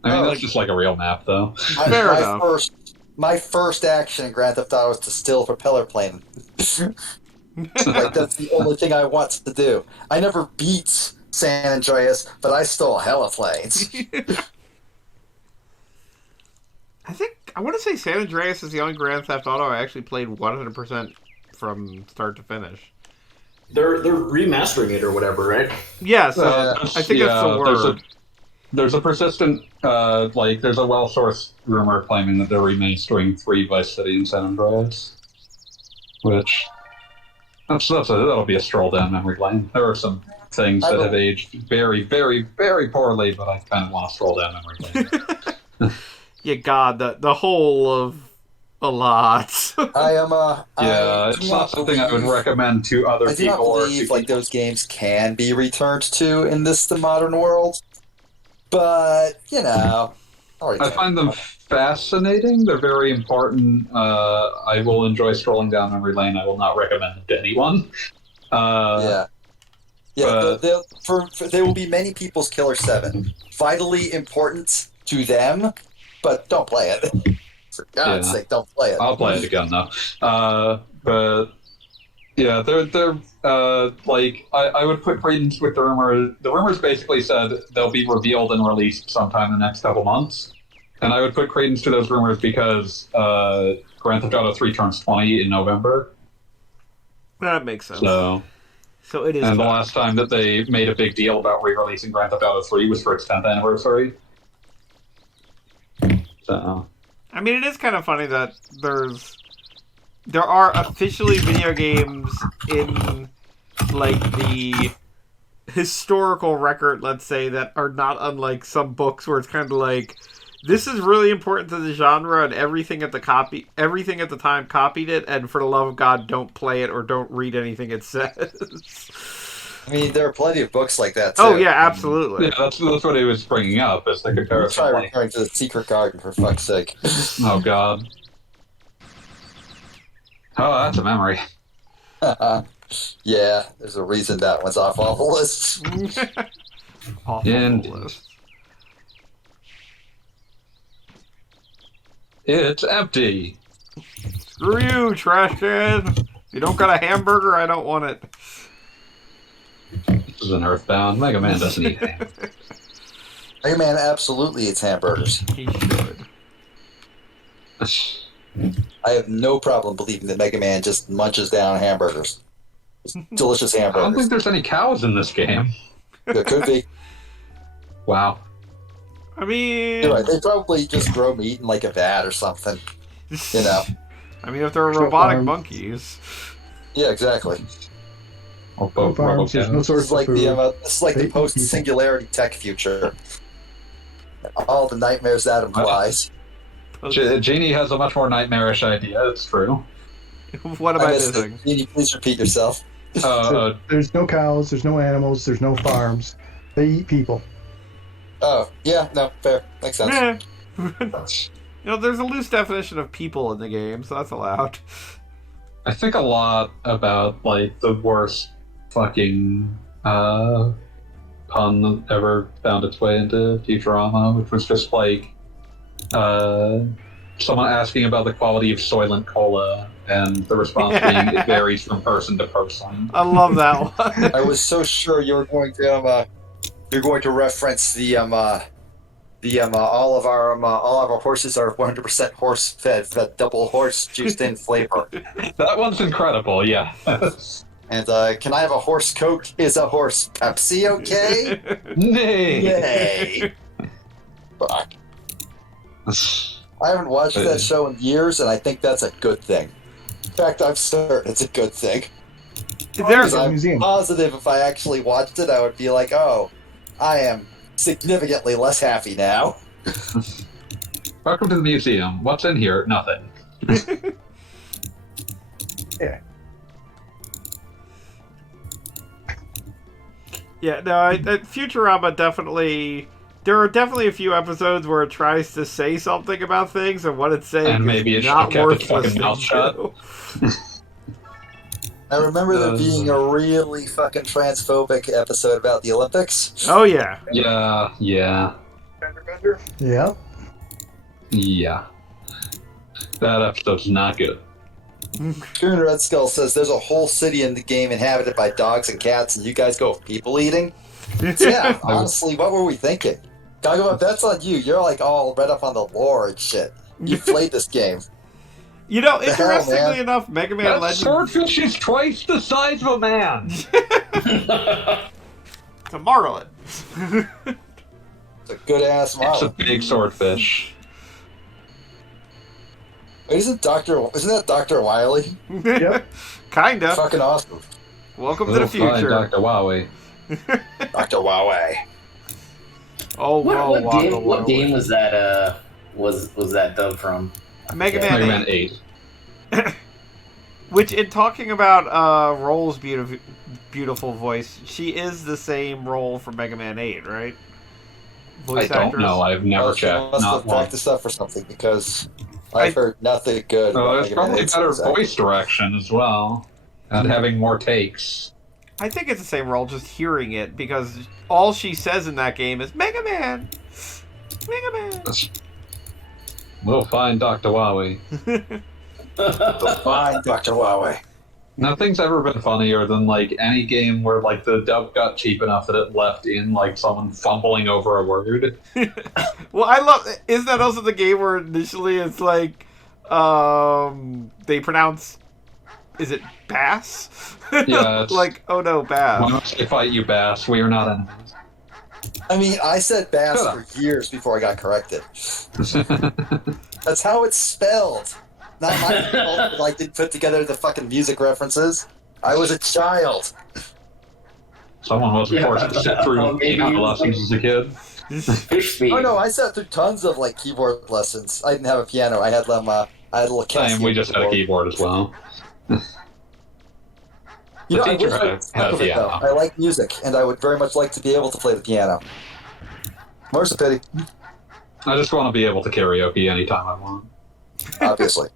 I mean, Oh, that's just like a real map, though. Fair enough. My first action in Grand Theft Auto was to steal a propeller plane. Like, that's the only thing I want to do. I never beat San Andreas, but I stole hella planes. I want to say San Andreas is the only Grand Theft Auto I actually played 100% from start to finish. They're remastering it or whatever, right? Yeah, so There's- I think that's the word. There's a persistent, there's a well-sourced rumor claiming that they're remastering 3 Vice City and San Andreas. Which, that'll be a stroll down memory lane. There are some things that have aged very, very, very poorly, but I kind of want to stroll down memory lane. Yeah, God, the whole of a lot. Yeah, it's not something I would recommend to other I do not people. or believe to like those games can be returned to in the modern world, but you know, I find them fascinating. They're very important. I will enjoy strolling down memory lane. I will not recommend them to anyone. yeah. but- They will be many people's Killer 7. Vitally important to them, but don't play it. For God's sake, don't play it. I'll play it again though. But yeah, they're like I would put credence with the rumor. The rumors basically said they'll be revealed and released sometime in the next couple months, and I would put credence to those rumors because Grand Theft Auto 3 turns 20 in November. That makes sense. So it is. and the last time that they made a big deal about re-releasing Grand Theft Auto 3 was for its 10th anniversary. So I mean, it is kind of funny that there are officially video games in, like, the historical record, let's say, that are not unlike some books where it's kind of like, this is really important to the genre, and everything at the time copied it, and for the love of God, don't play it or don't read anything it says. I mean, there are plenty of books like that too. Oh yeah, absolutely. yeah, that's what he was bringing up as the Try comparison. Like, referring to the Secret Garden for fuck's sake. oh God. Oh, that's a memory. Yeah, there's a reason that one's off all the lists. Awful Indeed. list. It's empty. Screw you, trash can. If you don't got a hamburger, I don't want it. This is an Earthbound. Mega Man doesn't eat ham. Mega Man absolutely eats hamburgers. He should. I have no problem believing that Mega Man just munches down hamburgers. Just delicious I don't hamburgers. think there's any cows in this game. There could be. Wow. I mean, You're right. They probably just grow meat in like a vat or something. You know. I mean, if they're robotic farm. monkeys. Yeah, exactly. No farms. There's no This source is of like food. this is like They the eat people. post-singularity tech future. All the nightmares that implies. Genie has a much more nightmarish idea. It's true. What am I missed missing? it. Can you please repeat yourself? There's no cows. There's no animals. There's no farms. They eat people. Oh, yeah, no, fair. Makes sense. Meh. There's a loose definition of people in the game, so that's allowed. I think a lot about like the worst fucking pun that ever found its way into Futurama, which was just like someone asking about the quality of Soylent Cola, and the response being it varies from person to person. I love that one. I was so sure you were going to reference the all of our horses are 100% horse fed, double horse juiced in flavor. That one's incredible, yeah. And can I have a horse Coke? Is a horse Pepsi okay? Nay. Yay! Fuck. I haven't watched that show in years, and I think that's a good thing. In fact, I'm certain it's a good thing. There's I'm museum. positive if I actually watched it, I would be like, oh, I am significantly less happy now. Welcome to the museum. What's in here? Nothing. Yeah. Yeah, no, Futurama definitely... There are definitely a few episodes where it tries to say something about things, and what it's saying And maybe it is should not have kept worth its fucking listening mouth shut. to. I remember there being a really fucking transphobic episode about the Olympics. Oh, yeah. Yeah. Yeah. Yeah. That episode's not good. Coon Red Skull says there's a whole city in the game inhabited by dogs and cats, and you guys go people eating? Yeah, honestly, what were we thinking? Talk about that's on you. You're like all read up on the lore and shit. You played this game. Interestingly enough, MegaMan That Legends... swordfish is twice the size of a man! It's a marlin. It's a good ass It's a model. big swordfish. Wait, isn't that Dr. Wily? Yep. Kinda. Fucking awesome. Welcome to the Fine, future. Dr. Wowie. Dr. Wily. Oh, whoa, What game was that? Was that dubbed from? Mega Yeah. Man Mega 8. Man 8. Which, in talking about Roll's beautiful voice, she is the same role from Mega Man 8, right? Voice I don't actress? know. I've never She checked. must Not have one. practiced up for something because I've heard nothing good. Oh, about it's Mega Man probably 8's better voice acting. voice direction as well. And having more takes. I think it's the same role, just hearing it, because all she says in that game is Mega Man! Mega Man! We'll find Dr. Wowie. Fine, Dr. Wily. Nothing's ever been funnier than like any game where like the dub got cheap enough that it left in like someone fumbling over a word. Well, I love... Isn't that also the game where initially it's like... they pronounce... Is it bass? Yeah, it's- like, oh no, Why bass. must I fight you, Bass? We are not enemies. I mean, I said bass Shut for years before I got corrected. That's how it's spelled. Not my fault that I didn't put together the fucking music references. I was a child. Someone wasn't forced to sit through Maybe piano you- lessons as a kid. Fish speed. Oh no, I sat through tons of like keyboard lessons. I didn't have a piano. I had I had a little Same, we just had a keyboard as well. You know, The I teacher wish I had was stuck a with it, though. piano. I like music, and I would very much like to be able to play the piano. More's a pity, I just want to be able to karaoke anytime I want. obviously.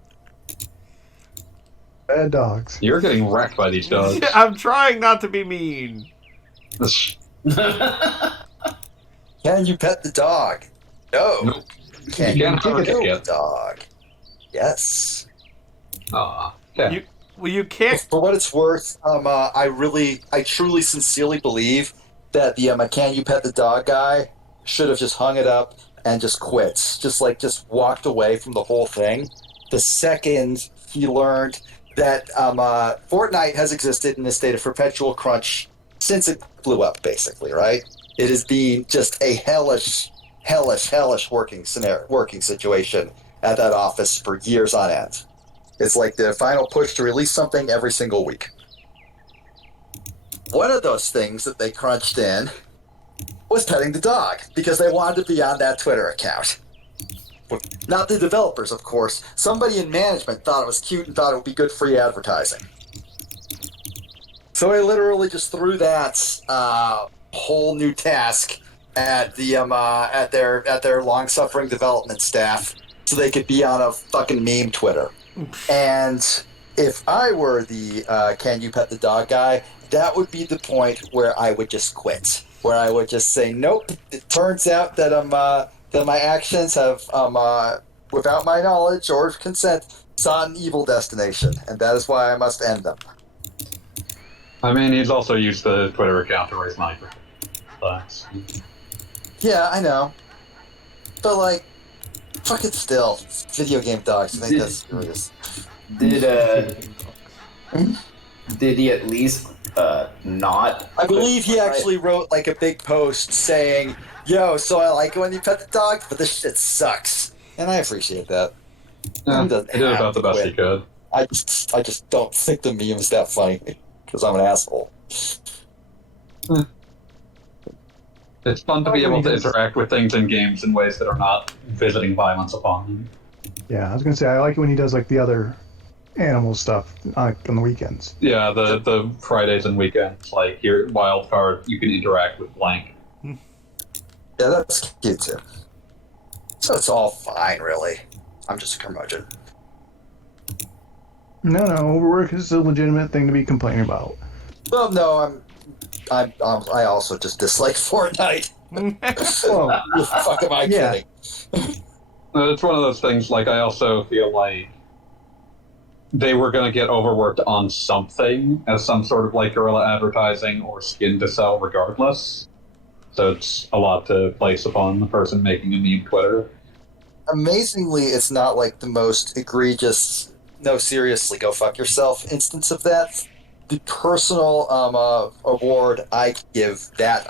Bad dogs. You're getting wrecked by these dogs. I'm trying not to be mean. Can you pet the dog? No. Nope. Can You you can't kill hurt the it. dog? Yes. Aw. Yeah. Well, you can't... For what it's worth, I truly, sincerely believe that the "Can you pet the dog" guy should have just hung it up and just quit. Just walked away from the whole thing. The second he learned that Fortnite has existed in a state of perpetual crunch since it blew up, basically, right? It has been just a hellish working situation at that office for years on end. It's like the final push to release something every single week. one of those things that they crunched in was petting the dog, because they wanted to be on that Twitter account. Not the developers, of course. Somebody in management thought it was cute and thought it would be good free advertising. So I literally just threw that whole new task at the at their long-suffering development staff, so they could be on a fucking meme Twitter. And if I were the "Can you pet the dog" guy, that would be the point where I would just quit. Where I would just say, "Nope. It turns out that that my actions have without my knowledge or consent, sought an evil destination, and that is why I must end them." I mean, he's also used the Twitter account to raise money for class. Yeah, I know. But, like, fuck it still. Video game dogs. I think that's serious. Did he at least not? I believe he actually wrote, like, a big post saying, "Yo, so I like it when you pet the dog, but this shit sucks." And I appreciate that. Yeah, He doesn't he did have about the to best quit. he could. I just don't think the meme is that funny, because I'm an asshole. It's fun to be able to interact with things in games in ways that are not visiting violence upon them. Yeah, I was gonna say I like it when he does like the other animal stuff on the weekends. Yeah, the Fridays and weekends, like your wild card, you can interact with blank. Yeah, that's cute too. So it's all fine, really. I'm just a curmudgeon. No, overwork is a legitimate thing to be complaining about. Well, no, I also just dislike Fortnite. Well, Who the fuck am I Yeah. kidding? It's one of those things, like, I also feel like they were going to get overworked on something as some sort of, like, guerrilla advertising or skin to sell regardless. So it's a lot to place upon the person making a meme Twitter. Amazingly, it's not like the most egregious, no, seriously, go fuck yourself instance of that. The personal award I give that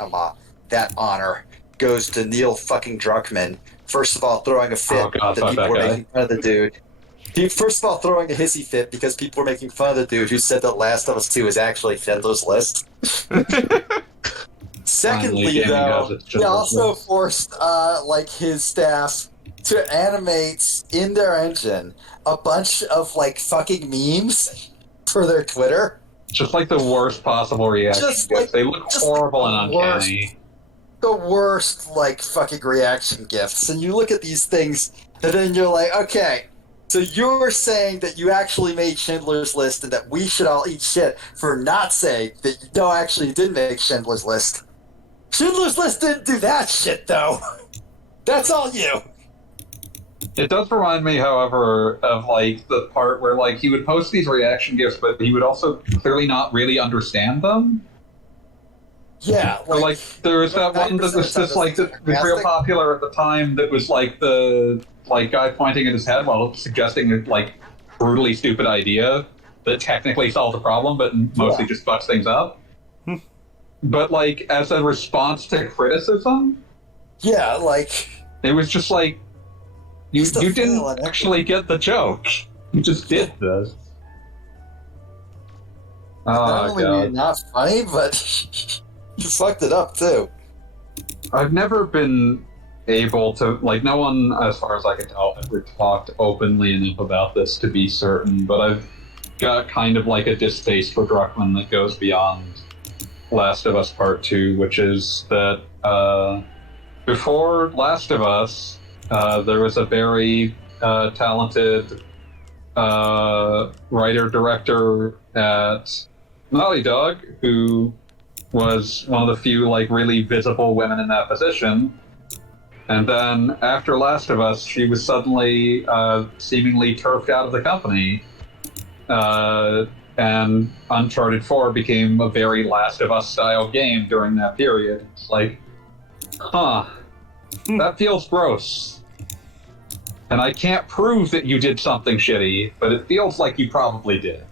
honor goes to Neil fucking Druckmann. First of all, throwing a fit Oh, God, that fuck people that were guy. making fun of the dude. First of all, throwing a hissy fit because people were making fun of the dude who said that Last of Us 2 is actually Schindler's List. Secondly, Finally, gaming has though, its he Schindler's also List. forced like his staff to animate in their engine a bunch of like fucking memes for their Twitter. Just like the worst possible reaction. Just like- they look just horrible like and the worst. uncanny. The worst like fucking reaction gifts, and you look at these things, and then you're like, okay, so you're saying that you actually made Schindler's List, and that we should all eat shit for not saying that you no, actually you did make Schindler's List. Schindler's List didn't do that shit though. That's all you. It does remind me, however, of like the part where like he would post these reaction gifs, but he would also clearly not really understand them. Yeah, Or, like there was that one that 90% was of just like those that was real sarcastic. popular at the time. That was like the like guy pointing at his head while suggesting a like brutally stupid idea that technically solves a problem, but mostly just fucks things up. But like as a response to criticism, Yeah, like it was just like you Just a you fail didn't at actually get the joke. You just did this. not Oh only were you god. not funny, but you fucked it up too. I've never been able to like no one, as far as I can tell, ever talked openly enough about this to be certain, but I've got kind of like a distaste for Druckmann that goes beyond Last of Us Part 2, which is that before Last of Us, there was a very talented writer-director at Naughty Dog who was one of the few like really visible women in that position. And then after Last of Us, she was suddenly seemingly turfed out of the company. And Uncharted 4 became a very Last of Us style game during that period. It's like, huh, that feels gross. And I can't prove that you did something shitty, but it feels like you probably did.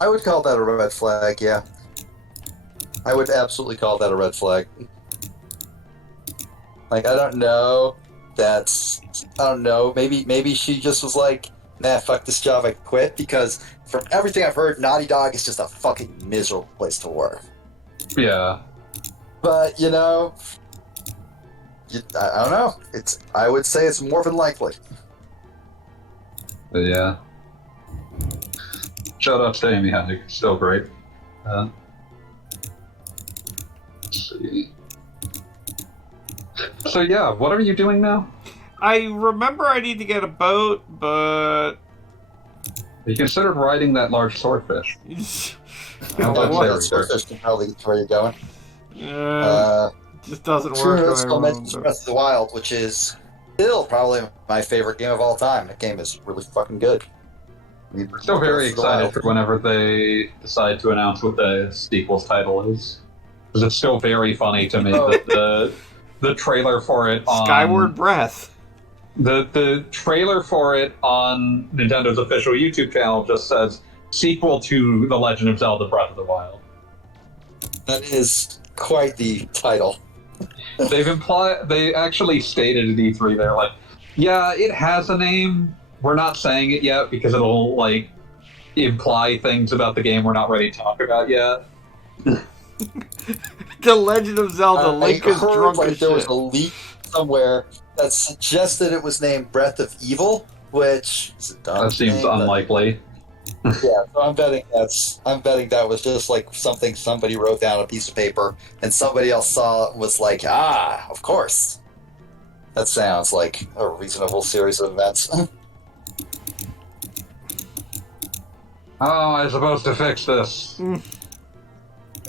I would call that a red flag, yeah. I would absolutely call that a red flag. Like, I don't know. I don't know. Maybe she just was like, nah, fuck this job, I quit. Because from everything I've heard, Naughty Dog is just a fucking miserable place to work. Yeah. But I don't know. I would say it's more than likely. But yeah. Shout out to Amy Hennig. Still great. Let's see. So yeah, what are you doing now? I remember I need to get a boat, but You considered riding that large swordfish. That what? swordfish can probably get to where you're going. Just doesn't Sure, work. still mentions Breath of the Wild, which is still probably my favorite game of all time. That game is really fucking good. We're still very excited for whenever they decide to announce what the sequel's title is. Because it's still very funny to me that the trailer for it on... Skyward Breath. The trailer for it on Nintendo's official YouTube channel just says, sequel to The Legend of Zelda Breath of the Wild. That is quite the title. They actually stated at E3, they're like, yeah, it has a name. We're not saying it yet because it'll, like, imply things about the game we're not ready to talk about yet. The Legend of Zelda, Link is drunk as there was shit. a leak somewhere that suggested it was named Breath of Evil, which is a dumb That seems name, but- unlikely. Yeah, so I'm betting that was just like something somebody wrote down on a piece of paper and somebody else saw it, was like, of course. That sounds like a reasonable series of events. Oh, I'm supposed to fix this.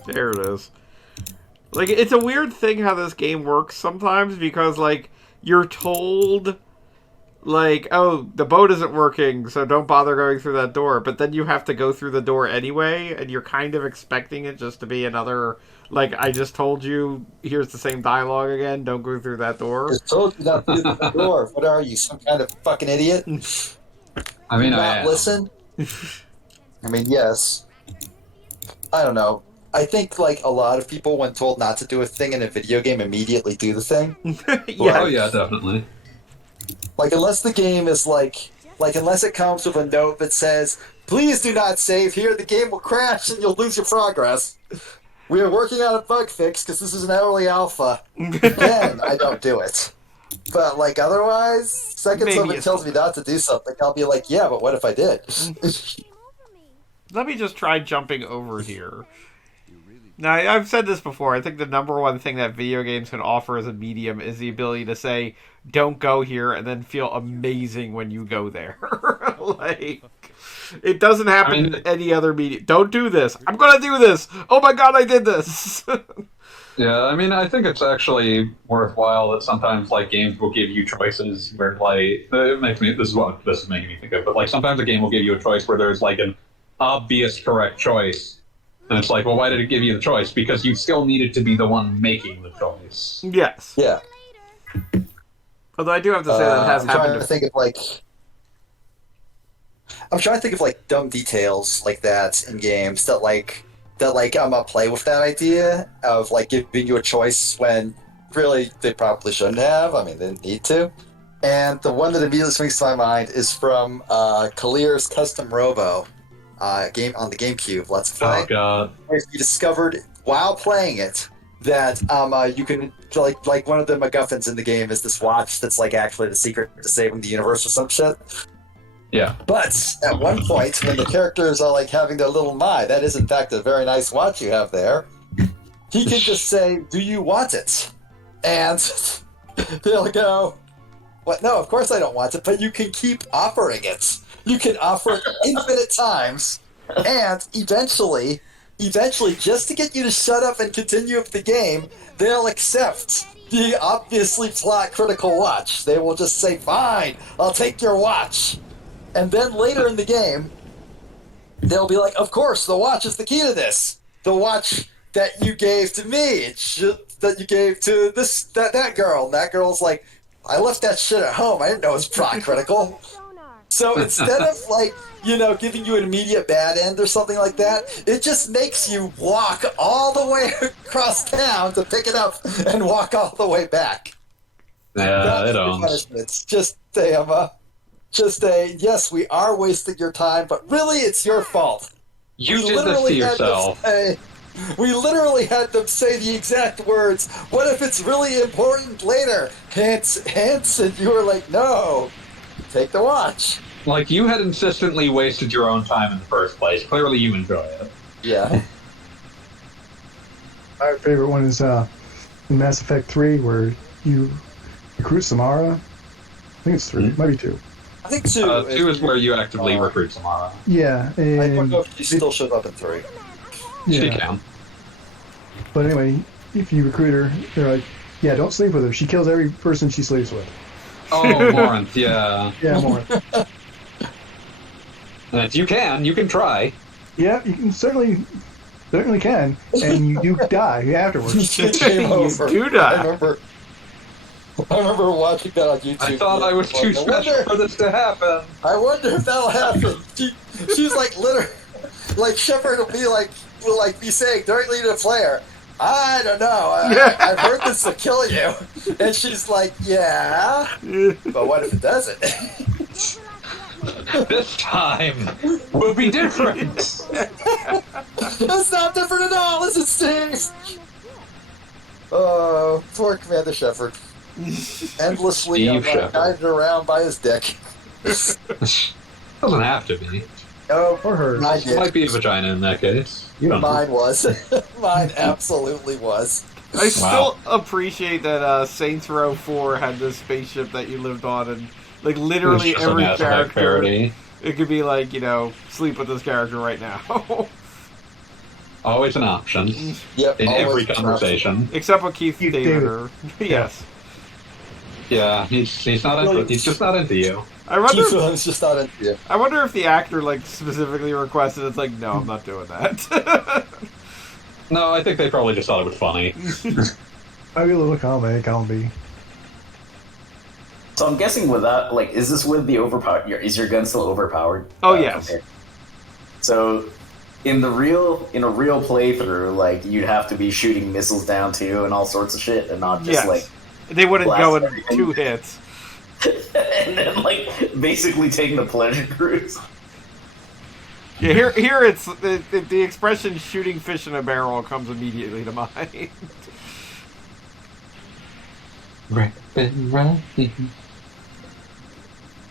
There it is. Like, it's a weird thing how this game works sometimes, because, like, you're told, like, oh, the boat isn't working, so don't bother going through that door. But then you have to go through the door anyway, and you're kind of expecting it just to be another, like, I just told you, here's the same dialogue again, don't go through that door. Just told you not to use the door. What are you, some kind of fucking idiot? I mean, Not listen? I mean, yes. I don't know. I think, like, a lot of people, when told not to do a thing in a video game, immediately do the thing. Yeah. Oh, yeah, definitely. Like, unless the game is, like, unless it comes with a note that says, please do not save here, the game will crash and you'll lose your progress. We are working on a bug fix because this is an early alpha. Then I don't do it. But, like, otherwise, second Maybe someone it's tells me not to do something, I'll be like, yeah, but what if I did? Let me just try jumping over here. Now, I've said this before. I think the number one thing that video games can offer as a medium is the ability to say, don't go here, and then feel amazing when you go there. Like, it doesn't happen in any other medium. Don't do this. I'm going to do this. Oh my god, I did this. Yeah, I mean, I think it's actually worthwhile that sometimes, like, games will give you choices where, like, this is making me think of, but, like, sometimes a game will give you a choice where there's, like, an obvious correct choice. And it's like, well, why did it give you the choice? Because you still needed to be the one making the choice. Yes. Yeah. Although I do have to say that has I'm trying happened to think of, like... I'm trying to think of, like, dumb details like that in games that I'm gonna play with that idea of, like, giving you a choice when really they probably shouldn't have. I mean, they didn't need to. And the one that immediately swings to my mind is from Kalir's Custom Robo game on the GameCube. Let's Play. Oh, God. Where you discovered while playing it that you can, like one of the MacGuffins in the game is this watch that's, like, actually the secret to saving the universe or some shit. Yeah. But at one point, when the characters are, like, having their little that is in fact a very nice watch you have there, he can just say, do you want it? And they'll go, what? No, of course I don't want it, but you can keep offering it. You can offer it infinite times, and eventually, just to get you to shut up and continue with the game, they'll accept the obviously plot-critical watch. They will just say, fine, I'll take your watch. And then later in the game, they'll be like, of course, the watch is the key to this. The watch that you gave to me, that you gave to that girl. And that girl's like, I left that shit at home. I didn't know it was plot critical. So instead of, like, giving you an immediate bad end or something like that, it just makes you walk all the way across town to pick it up and walk all the way back. Yeah, That's it your owns. punishment. It's just, damn, just a yes, we are wasting your time, but really it's your fault. You We did this to literally had them yourself. we literally had them say the exact words. What if it's really important later? Hints, hints, and you were like, no, take the watch. Like, you had insistently wasted your own time in the first place. Clearly you enjoy it. Yeah. My favorite one is in Mass Effect 3, where you recruit Samara. I think it's 3. It might be 2. I think 2. 2 is where you actively recruit Samara. Yeah, and I don't know if she still shows up in 3. She yeah. can. But anyway, if you recruit her, they're like, yeah, don't sleep with her. She kills every person she sleeps with. Oh, Morinth, yeah. Yeah, more. And if you can try. Yeah, you can certainly can, and you do die afterwards. Game over. do die. I remember watching that on YouTube. I thought I was too special for this to happen. I wonder if that'll happen. She's like literally, like Shepard will be saying directly to the player, I don't know. I've heard this will kill you, and she's like, yeah, but what if it doesn't? This time will be different. It's not different at all. This is Steve. Oh, poor Commander Shepard. Endlessly Steve Shepard. guided around by his dick. Doesn't have to be. Oh, Or her. mine It did. might be a vagina in that case. You don't know. Mine was. Mine absolutely was. I still appreciate that Saints Row 4 had this spaceship that you lived on, and like literally It's just every a Mass Effect character, parody. it could be like, sleep with this character right now. Always an option Yep. in every always conversation. Except with Keith Keith David. David. Yes. Yeah, he's not into. He's just not into you. I wonder. Keith Williams just not into you. I wonder if the actor specifically requested. It's like, no, I'm not doing that. No, I think they probably just thought it was funny. Might be a little comedy. So I'm guessing with that, like, is this with the overpowered? Is your gun still overpowered? Oh, yes. Okay. So, in a real playthrough, like, you'd have to be shooting missiles down too and all sorts of shit, and not just Yes. like, They wouldn't blast go in everything. 2 hits. and then like basically taking the pleasure cruise. Yeah, here it's the expression "shooting fish in a barrel" comes immediately to mind.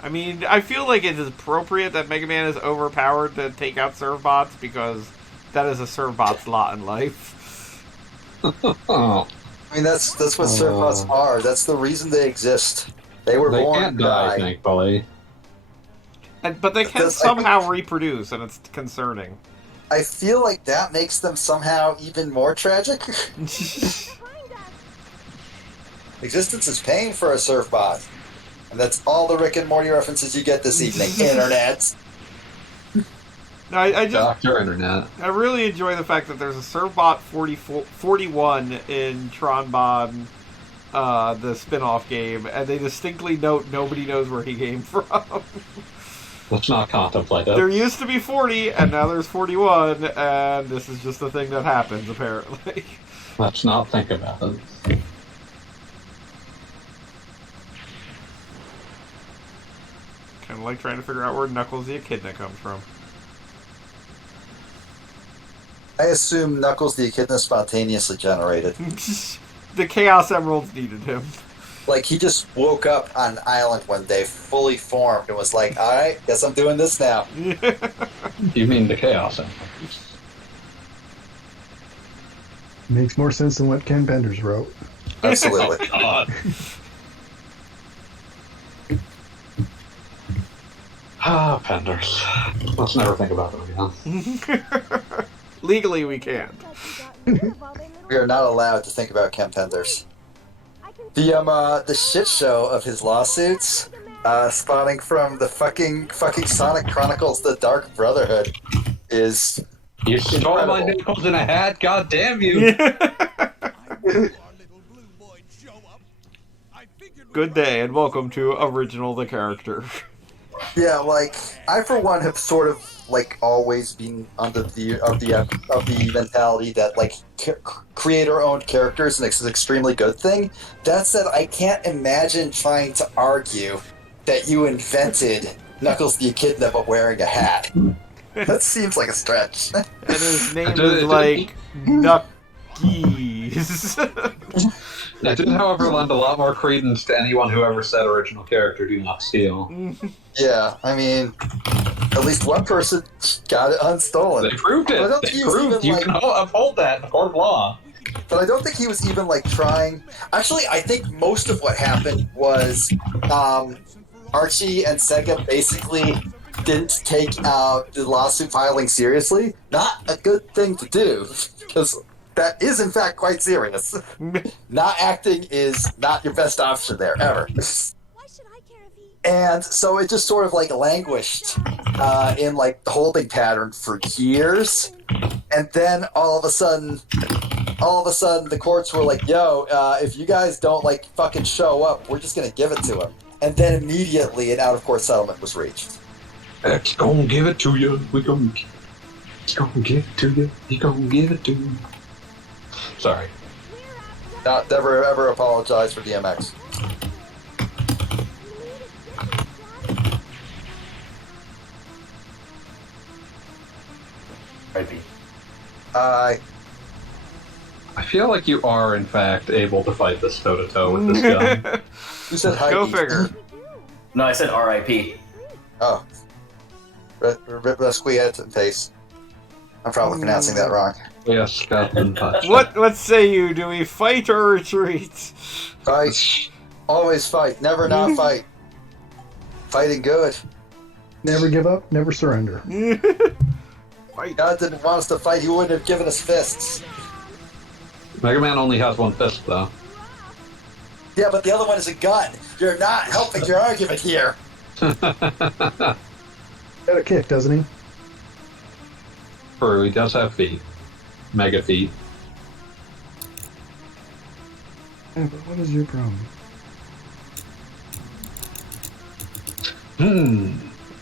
I mean, I feel like it is appropriate that MegaMan is overpowered to take out servbots because that is a servbot's lot in life. Oh, I mean, that's what servbots are. That's the reason they exist. They were they born can't to die, die. thankfully. But they can somehow reproduce, and it's concerning. I feel like that makes them somehow even more tragic. Existence is paying for a surfbot. And that's all the Rick and Morty references you get this evening. Internet. No, I just Doctor Internet. I really enjoy the fact that there's a Servbot 41 in Tronbon, the spin-off game, and they distinctly note nobody knows where he came from. Let's not contemplate There it. used to be 40, and now there's 41, and this is just a thing that happens, apparently. Let's not think about it. Kind of like trying to figure out where Knuckles the Echidna comes from. I assume Knuckles the Echidna spontaneously generated. The Chaos Emeralds needed him. Like, he just woke up on an island one day, fully formed, and was like, alright, guess I'm doing this now. You mean the Chaos Emeralds. Makes more sense than what Ken Penders wrote. Absolutely. God. Ah, Penders. Let's never think about it again. Legally, we can't. We are not allowed to think about Ken Penders. The shit show of his lawsuits, spawning from the fucking Sonic Chronicles: The Dark Brotherhood, is You stole my incredible. nipples in a hat, god damn you! Good day, and welcome to Original the Character. Yeah, like, I for one have sort of like always been under the mentality that like creator-owned characters is an extremely good thing. That said, I can't imagine trying to argue that you invented Knuckles the Echidna but wearing a hat. That seems like a stretch. And his name is like Knuckies. It did, however, lend a lot more credence to anyone who ever said original character do not steal. Yeah, I mean, at least one person got it unstolen. They proved But I it. don't They think he was proved even, you like- can uphold that in a court of law. But I don't think he was even like trying. Actually, I think most of what happened was Archie and Sega basically didn't take the lawsuit filing seriously. Not a good thing to do, because that is in fact quite serious. Not acting is not your best option there ever. Why should I care if he... And so it just sort of like languished in like the holding pattern for years, and then all of a sudden the courts were like, "Yo, if you guys don't like fucking show up, we're just gonna give it to him." And then immediately an out-of-court settlement was reached. It's gonna give it to you. It's gonna give it to you. He gonna give it to you. Sorry. Never ever apologize for DMX. Maybe. I I feel like you are, in fact, able to fight this toe-to-toe with this gun. who said hi? Go figure. No, I said R.I.P. Oh, Resquiet and Face. I'm probably pronouncing that wrong. Yes, Captain Touch. What say you? Do we fight or retreat? Fight. Always fight. Never not fight. Fighting good. Never give up, never surrender. Fight. God didn't want us to fight. He wouldn't have given us fists. MegaMan only has one fist, though. Yeah, but the other one is a gun. You're not helping your argument here. Got a kick, doesn't he? True, he does have feet. Mega feet. Yeah, but what is your problem?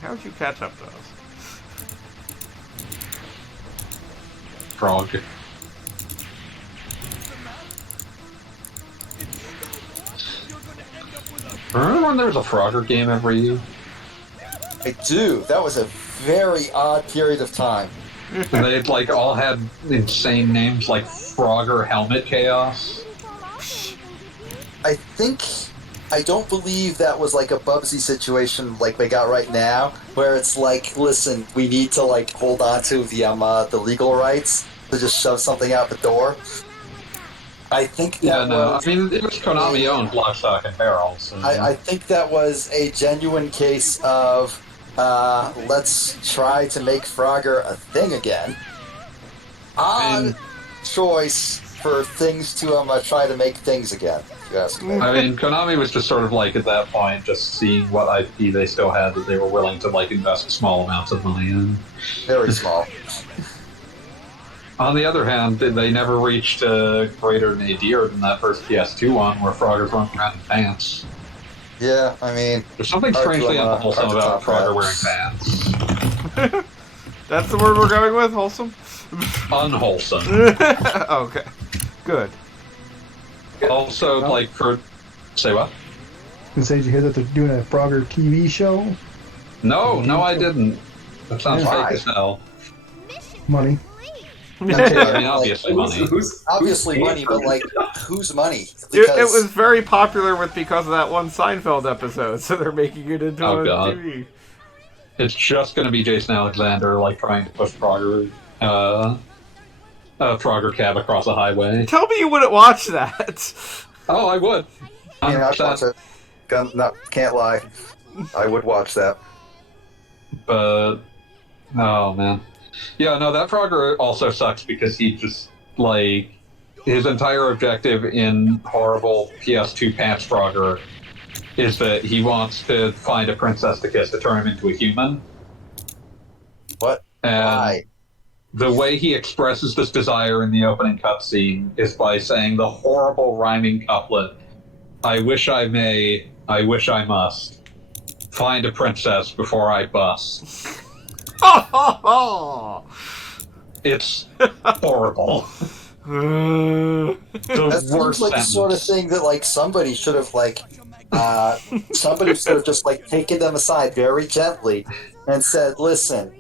How'd you catch up to us? Frog. Remember when there was a Frogger game every year? I do. That was a very odd period of time. And they like all had insane names like Frogger Helmet Chaos. I don't believe that was like a Bubsy situation like we got right now, where it's like, listen, we need to like hold on to the legal rights to just shove something out the door. I think that Yeah, no, was, I mean, it was Konami owned Lock, Stock, and Barrel. So. I think that was a genuine case of let's try to make Frogger a thing again. Odd choice for things to try to make things again, if you ask me. I mean, Konami was just sort of like at that point, just seeing what IP they still had that they were willing to like invest small amounts of money in. Very small. On the other hand, they never reached greater nadir than that first PS2 one where Froggers weren't around in pants. Yeah, I mean, There's something Hard to, strangely unwholesome hard to about top Frogger that. wearing pants. That's the word we're going with? Wholesome? Unwholesome. Okay. Good. Also, like, for... Say what? And say, did you hear that they're doing a Frogger TV show? No, I didn't. That sounds Why? fake as hell. Money. I mean, obviously money. obviously money, but like, whose money? It was very popular because of that one Seinfeld episode, so they're making it into Oh, a God. TV. It's just going to be Jason Alexander, like, trying to push Frogger cab across a highway. Tell me you wouldn't watch that. Oh, I would. I mean, I'd 100%. watch it. No, can't lie. I would watch that. But oh man, yeah, no, that Frogger also sucks because he just like his entire objective in horrible PS2 pants Frogger is that he wants to find a princess to kiss to turn him into a human. What? And Why? the way he expresses this desire in the opening cutscene is by saying the horrible rhyming couplet, "I wish I may, I wish I must. Find a princess before I bust." It's horrible. The That seems worst like the sentence. sort of thing that like somebody should have like somebody sort of just like taken them aside very gently and said, "Listen,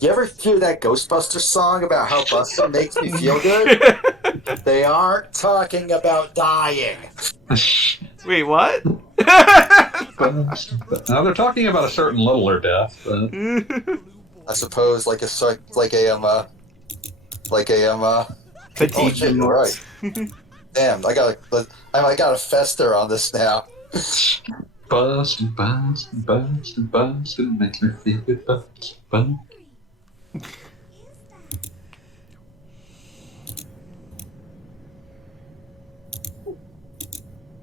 you ever hear that Ghostbusters song about how Buster makes me feel good? They aren't talking about dying." Wait, what? Now they're talking about a certain littler death. But... I suppose like a Petite. shit, you're right. Damn, I gotta fester on this now. Bust, it makes me feel good. Bust.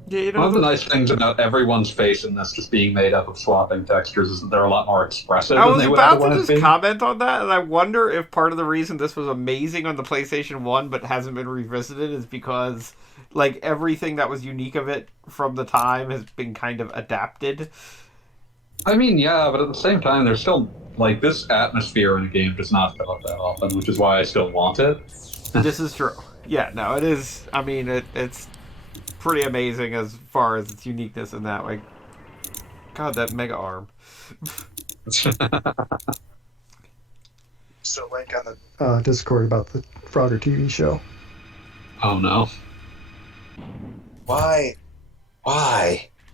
Yeah, you know, One of the nice things about everyone's face in this just being made up of swapping textures is that they're a lot more expressive I than was they would about to otherwise just be. comment on that, and I wonder if part of the reason this was amazing on the PlayStation 1 but hasn't been revisited is because, like, everything that was unique of it from the time has been kind of adapted. I mean, yeah, but at the same time, there's still, like, this atmosphere in a game does not show up that often, which is why I still want it. This is true. Yeah, no, it is. I mean, it's pretty amazing as far as its uniqueness in that. Like, God, that mega arm. So link on the Discord about the Frogger TV show. Oh no. Why?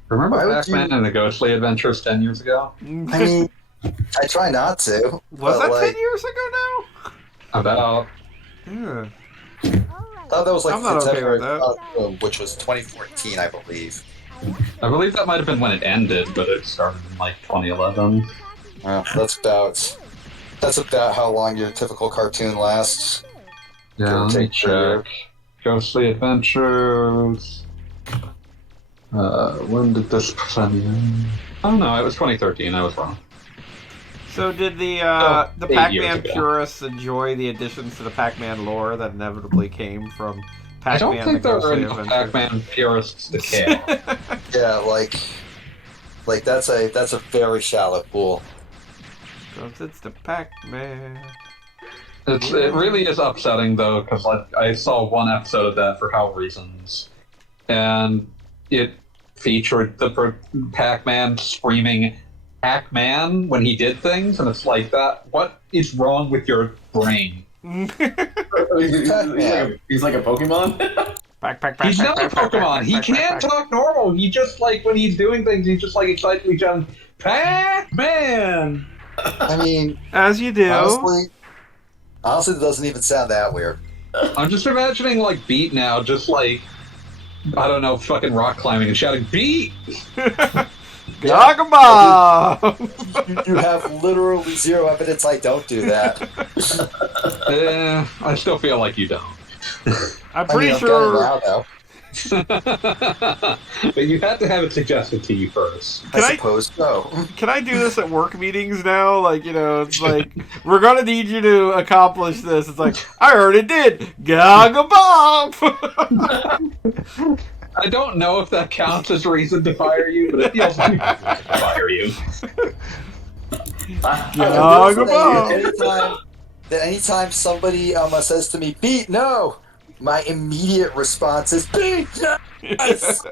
Remember Why would Pac-Man you- and the Ghostly Adventures 10 years ago? I mean, I try not to. Was but, that like, 10 years ago now? About... Yeah. I thought that was like I'm not okay with Contemporary that. Costume, which was 2014, I believe. I believe that might have been when it ended, but it started in, like, 2011. That's about how long your typical cartoon lasts. Yeah, let me Take care. check. Ghostly Adventures... when did this premiere? Oh no, it was 2013, I was wrong. So did the 8 years Pac-Man ago. purists enjoy the additions to the Pac-Man lore that inevitably came from Pac-Man I don't think the there are Ghostly enough Adventures? Pac-Man purists to care. Yeah, like that's a very shallow pool. 'Cause it's the Pac-Man. It really is upsetting though, because like I saw one episode of that for How Reasons, and it featured the Pac-Man screaming "Pac-Man" when he did things, and it's like that. What is wrong with your brain? He's like a Pokemon. He's not a Pokemon. He can't talk normal. He just like when he's doing things, he's just like excitedly shouting "Pac-Man." I mean, As you do. honestly, it doesn't even sound that weird. I'm just imagining like Beat now, just like I don't know, fucking rock climbing and shouting "Beat." Gagabah! You have literally zero evidence I don't do that. I still feel like you don't. I'm I mean, pretty I'm sure. getting it now, though. But you had to have it suggested to you first. Can I- I suppose so. Can I do this at work meetings now? Like, you know, it's like, we're gonna need you to accomplish this. It's like, I already did! Gagabah! I don't know if that counts as reason to fire you, but it feels like reason to fire you. I will say, anytime somebody says to me, "Beat, no," my immediate response is, "Beat, yes!"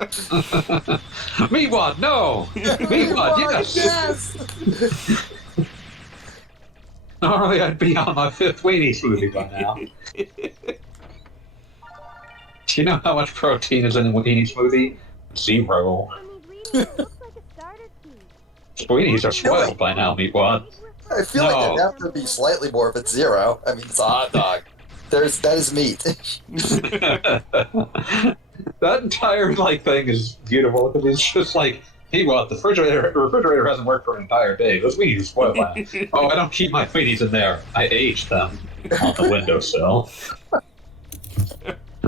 Me what? No! Me what? Yes! Yes! Normally I'd be on my 5th weenie smoothie by now. Do you know how much protein is in a weenie smoothie? 0. It looks like a starter key. Weenies are spoiled by now, meatwad. I feel like it'd have to be slightly more if it's 0. I mean, it's a hot dog. That is meat. That entire like thing is beautiful because it's just like, hey, what? The refrigerator hasn't worked for an entire day. Those weenies are spoiled by now. Oh, I don't keep my weenies in there. I aged them on the windowsill.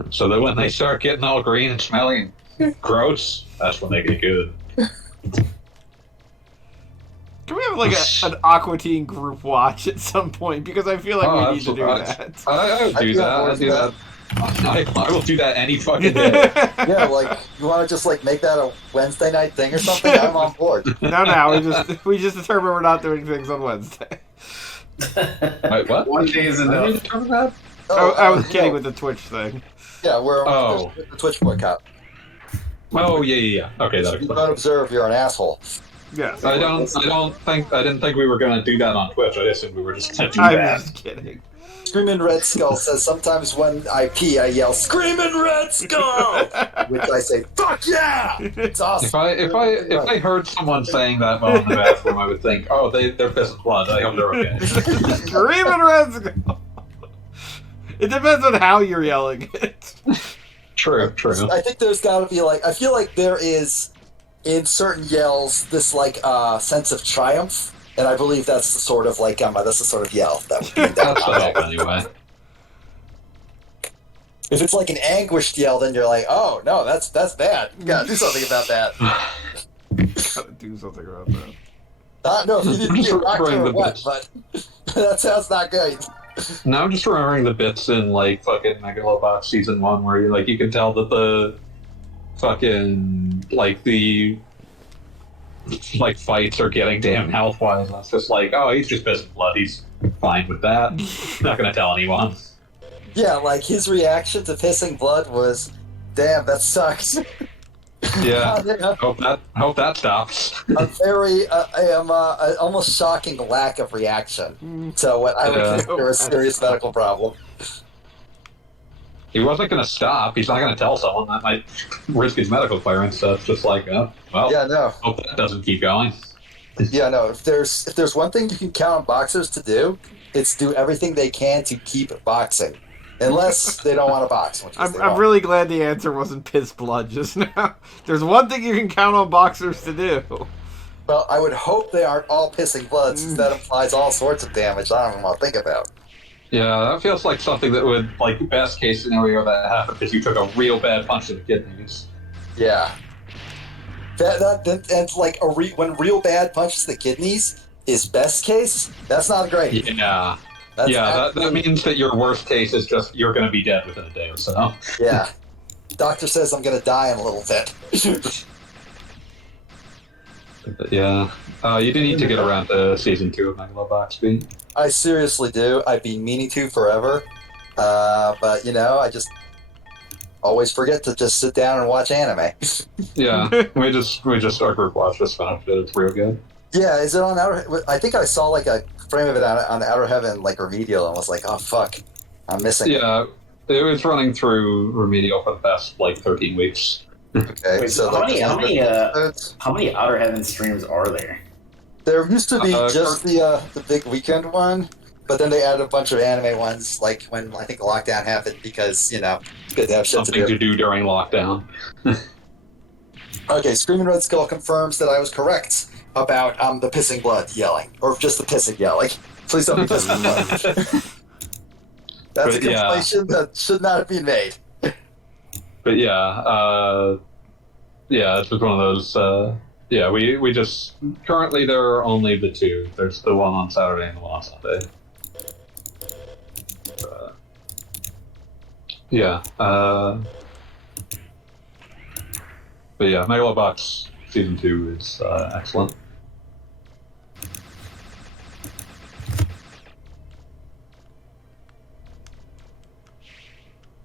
So that when they start getting all green and smelly and gross, that's when they get good. Can we have like an Aqua Teen group watch at some point? Because I feel like we need to do that. I would do that. I'd do that. I will do that any fucking day. Yeah, like, you want to just, like, make that a Wednesday night thing or something? I'm on board. No, we just determined we're not doing things on Wednesday. Wait, what? One day is enough. Are you determined that? I was kidding yeah. with the Twitch thing. Yeah, we're Oh. the Twitch boycott. Oh yeah. Okay, that If you explains. don't observe, you're an asshole. Yes. I didn't think we were gonna do that on Twitch. I assumed we were just gonna do I'm that. just kidding. Screaming Red Skull says sometimes when I pee, I yell "Screaming Red Skull," which I say "Fuck yeah!" It's awesome. If I heard someone saying that while in the bathroom, I would think, oh, they're pissing blood. I hope they're okay. Screaming Red Skull. It depends on how you're yelling it. True. I think there's got to be like I feel like there is in certain yells this like sense of triumph, and I believe that's the sort of like that's the sort of yell that would be in that That's the hope context. anyway. If it's like an anguished yell, then you're like, oh no, that's bad. You gotta do something about that. Gotta do something about that. I don't know if you didn't be a doctor Remembering or the what, bits. but that sounds not great. Now I'm just remembering the bits in like fucking Megalobox season 1 where you can tell that the fucking the fights are getting damn health wise. It's just like, oh, he's just pissing blood. He's fine with that. Not gonna tell anyone. Yeah, like his reaction to pissing blood was, "Damn, that sucks." Yeah. Yeah. Hope that stops. A very, almost shocking lack of reaction to what I would Yeah. consider a serious medical problem. He wasn't gonna stop. He's not gonna tell someone. That might risk his medical clearance. So it's just like, oh, well, Yeah, no. hope that doesn't keep going. Yeah, no. If there's one thing you can count on boxers to do, it's do everything they can to keep boxing, unless they don't want to box. Which is I'm they won't. really glad the answer wasn't piss blood just now. There's one thing you can count on boxers to do. Well, I would hope they aren't all pissing blood, since that implies all sorts of damage I don't even want to think about. Yeah, that feels like something that would, best case scenario that happened because you took a real bad punch to the kidneys. Yeah. And like when real bad punches to the kidneys is best case, that's not great. Yeah. That's That means that your worst case is just you're going to be dead within a day or so. Yeah. Doctor says I'm going to die in a little bit. But yeah. You do need to get around to season 2 of Megalobox B. I seriously do. I've been meaning to forever. But, I just always forget to just sit down and watch anime. Yeah, we just our group watch just finished it. It's real good. Yeah, is it on Outer... I think I saw like a frame of it on Outer Heaven, like Remedial, and was like, oh fuck, I'm missing it. Yeah, it was running through Remedial for the past 13 weeks. Okay, Wait, so how like, how many Outer Heaven streams are there? there used to be just Kurt- the big weekend one, but then they added a bunch of anime ones, like when I think lockdown happened, because it's good to have shit Something to to do. do during lockdown. Okay, Screaming Red Skull confirms that I was correct about the pissing blood yelling, or just the pissing yelling. Please don't be pissing blood. That's But, a yeah. conflation that should not have been made. But yeah, it's just one of those. We just currently there are only the two. There's the one on Saturday and the one on Sunday. Yeah. But yeah, Megalobox season 2 is excellent.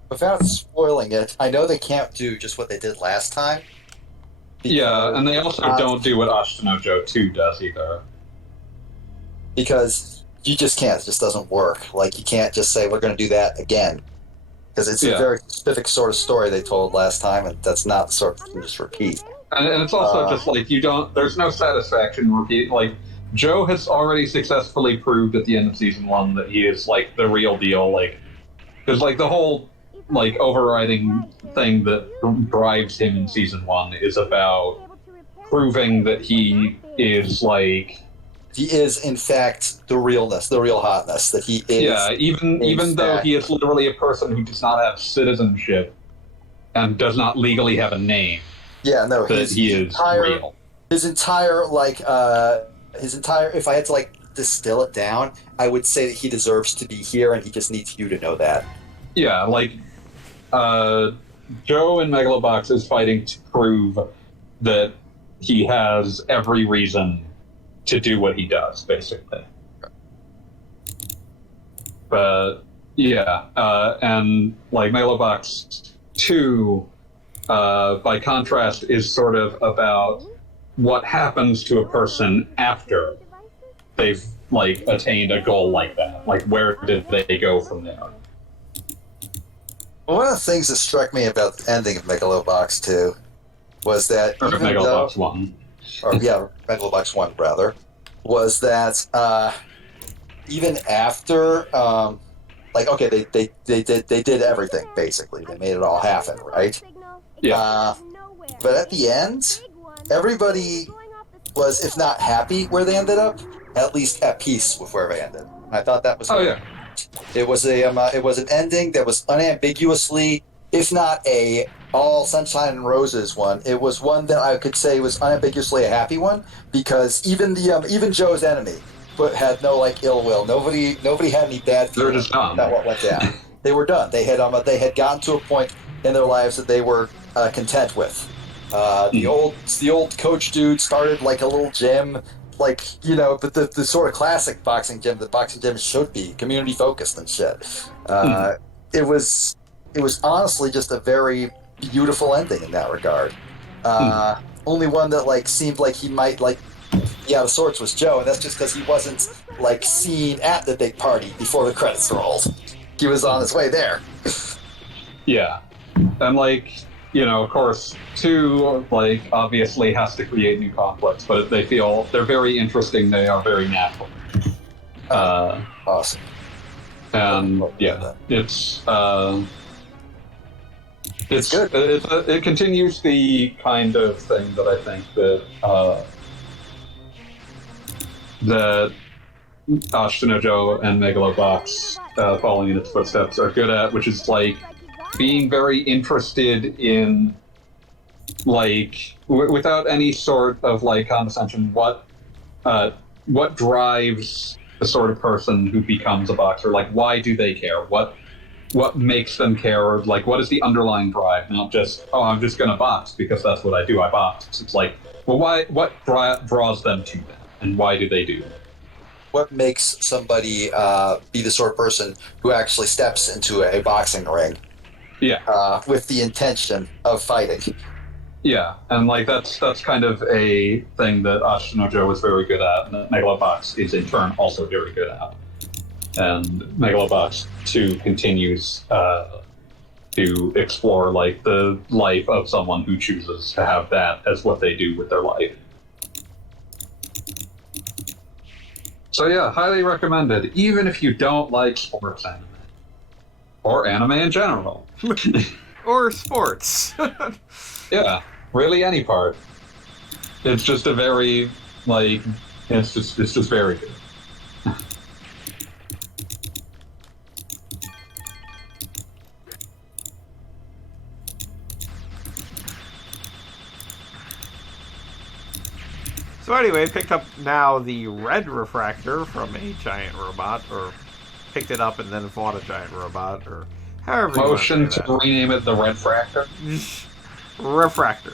Without spoiling it, I know they can't do just what they did last time. Yeah, and they also don't do what Ashitano Joe 2 does either. Because you just can't. It just doesn't work. Like, you can't just say, we're going to do that again. Because it's a Yeah. very specific sort of story they told last time, and that's not the sort you can just repeat. And it's also just there's no satisfaction repeat. Like, Joe has already successfully proved at the end of season 1 that he is, the real deal. Because, the whole, overriding thing that drives him in season 1 is about proving that he is, He is, in fact, the realness, the real hotness, that he is. yeah, even though fact. he is literally a person who does not have citizenship and does not legally have a name, Yeah, no, that he is real. His entire, if I had to, distill it down, I would say that he deserves to be here, and he just needs you to know that. Yeah, Joe in Megalobox is fighting to prove that he has every reason to do what he does, basically. But, yeah, and, Megalobox 2 by contrast, is sort of about what happens to a person after they've like attained a goal like that. Like, where did they go from there? One of the things that struck me about the ending of Megalobox 2 was that Or even Megalobox though, 1. or yeah, Megalobox 1 rather, was that even after, like, okay, they did everything basically. They made it all happen, right? Yeah. But at the end, everybody was, if not happy where they ended up, at least at peace with where they ended. I thought that was Oh, great. yeah. It was it was an ending that was unambiguously, if not a all sunshine and roses one, it was one that I could say was unambiguously a happy one, because even Joe's enemy had no like ill will. Nobody had any bad They were feelings just done. about what went down. They were done. They had gotten to a point in their lives that they were content with. The old coach dude started like a little gym, like, you know, but the sort of classic boxing gym that boxing gyms should be, community focused and shit. It was honestly just a very beautiful ending in that regard. Only one that like seemed like he might like be out of sorts was Joe, and that's just because he wasn't like seen at the big party before the credits rolled. He was on his way there. Yeah. And, like, you know, of course, 2, like, obviously has to create new conflicts, but they feel they're very interesting, they are very natural. Awesome. And, yeah, it's good. It continues the kind of thing that I think that Ashton-Joe and Megalobox, following in its footsteps, are good at, which is, like, being very interested in, like, without any sort of, like, condescension, what drives the sort of person who becomes a boxer? Like, why do they care? What makes them care? Like, what is the underlying drive? Not just, oh, I'm just gonna box because that's what I do, I box. It's like, well, what draws them to that? And why do they do it? What makes somebody be the sort of person who actually steps into a boxing ring? Yeah. With the intention of fighting. Yeah, and like that's kind of a thing that Ashton-Joe was very good at, and that Megalobox is in turn also very good at. And Megalobox 2 continues to explore like the life of someone who chooses to have that as what they do with their life. So yeah, highly recommended, even if you don't like sports anime. Or anime in general. Or sports. Yeah, really any part. It's just a very, like, it's just very good. So anyway, picked up now the red refractor from a giant robot, or picked it up and then fought a giant robot, or however you Motion want to to rename it the Red Fractor. Refractor.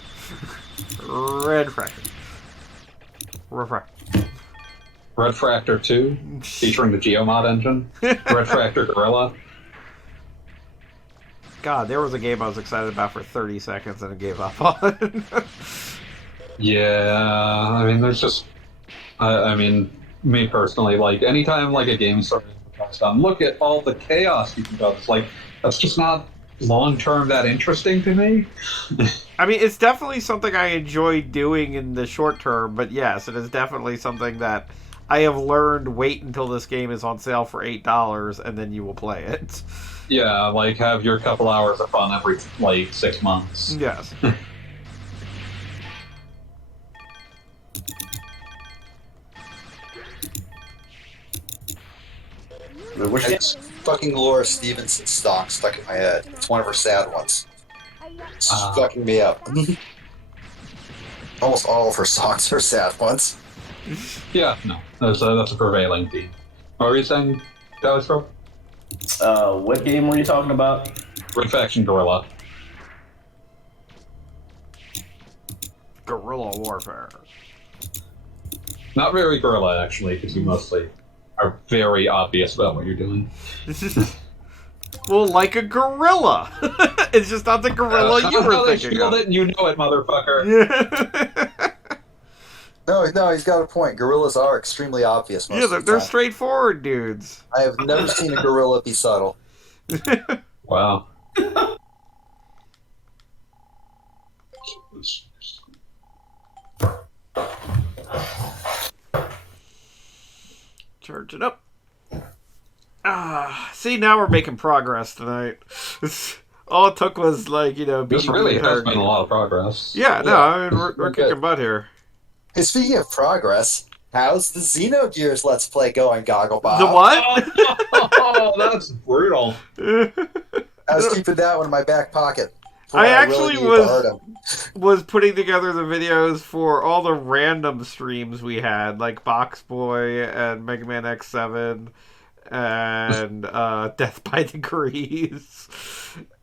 Red fractor. Refractor. Red Fractor 2, featuring the Geomod engine. Red Fractor Gorilla. God, there was a game I was excited about for 30 seconds and I gave up on. Yeah, I mean, there's just... I mean, me personally, like, anytime, like, a game starts done, look at all the chaos you can do. It's like, that's just not long-term that interesting to me. I mean, it's definitely something I enjoy doing in the short term, but yes, it is definitely something that I have learned, wait until this game is on sale for $8 and then you will play it. Yeah, like, have your couple hours of fun every, like, 6 months. Yes. It's fucking Laura Stevenson song stuck in my head. It's one of her sad ones. It's fucking me up. Almost all of her songs are sad ones. Yeah, no, that's a prevailing theme. What were you saying, Dallas-Pro? What game were you talking about? Red Faction Gorilla. Guerrilla warfare. Not very gorilla, actually, because you mostly are very obvious about what you're doing. Well, like a gorilla. It's just not the gorilla you were they thinking shield of. it and you know it, motherfucker. Yeah. No, he's got a point. Gorillas are extremely obvious most Yeah, of the they're time. straightforward dudes. I have never seen a gorilla be subtle. Wow. Charge it up. See, now we're making progress tonight. All it took was, like, This beating really the entire has been game. a lot of progress. Yeah, no, Yeah. I mean, we're Good. kicking butt here. Hey, speaking of progress, how's the Xenogears Let's Play going, Gogglebob? The what? Oh, that's brutal. I was keeping that one in my back pocket. for I when actually really need to hurt was him. was putting together the videos for all the random streams we had, like Box Boy and MegaMan X7 and Death by Degrees.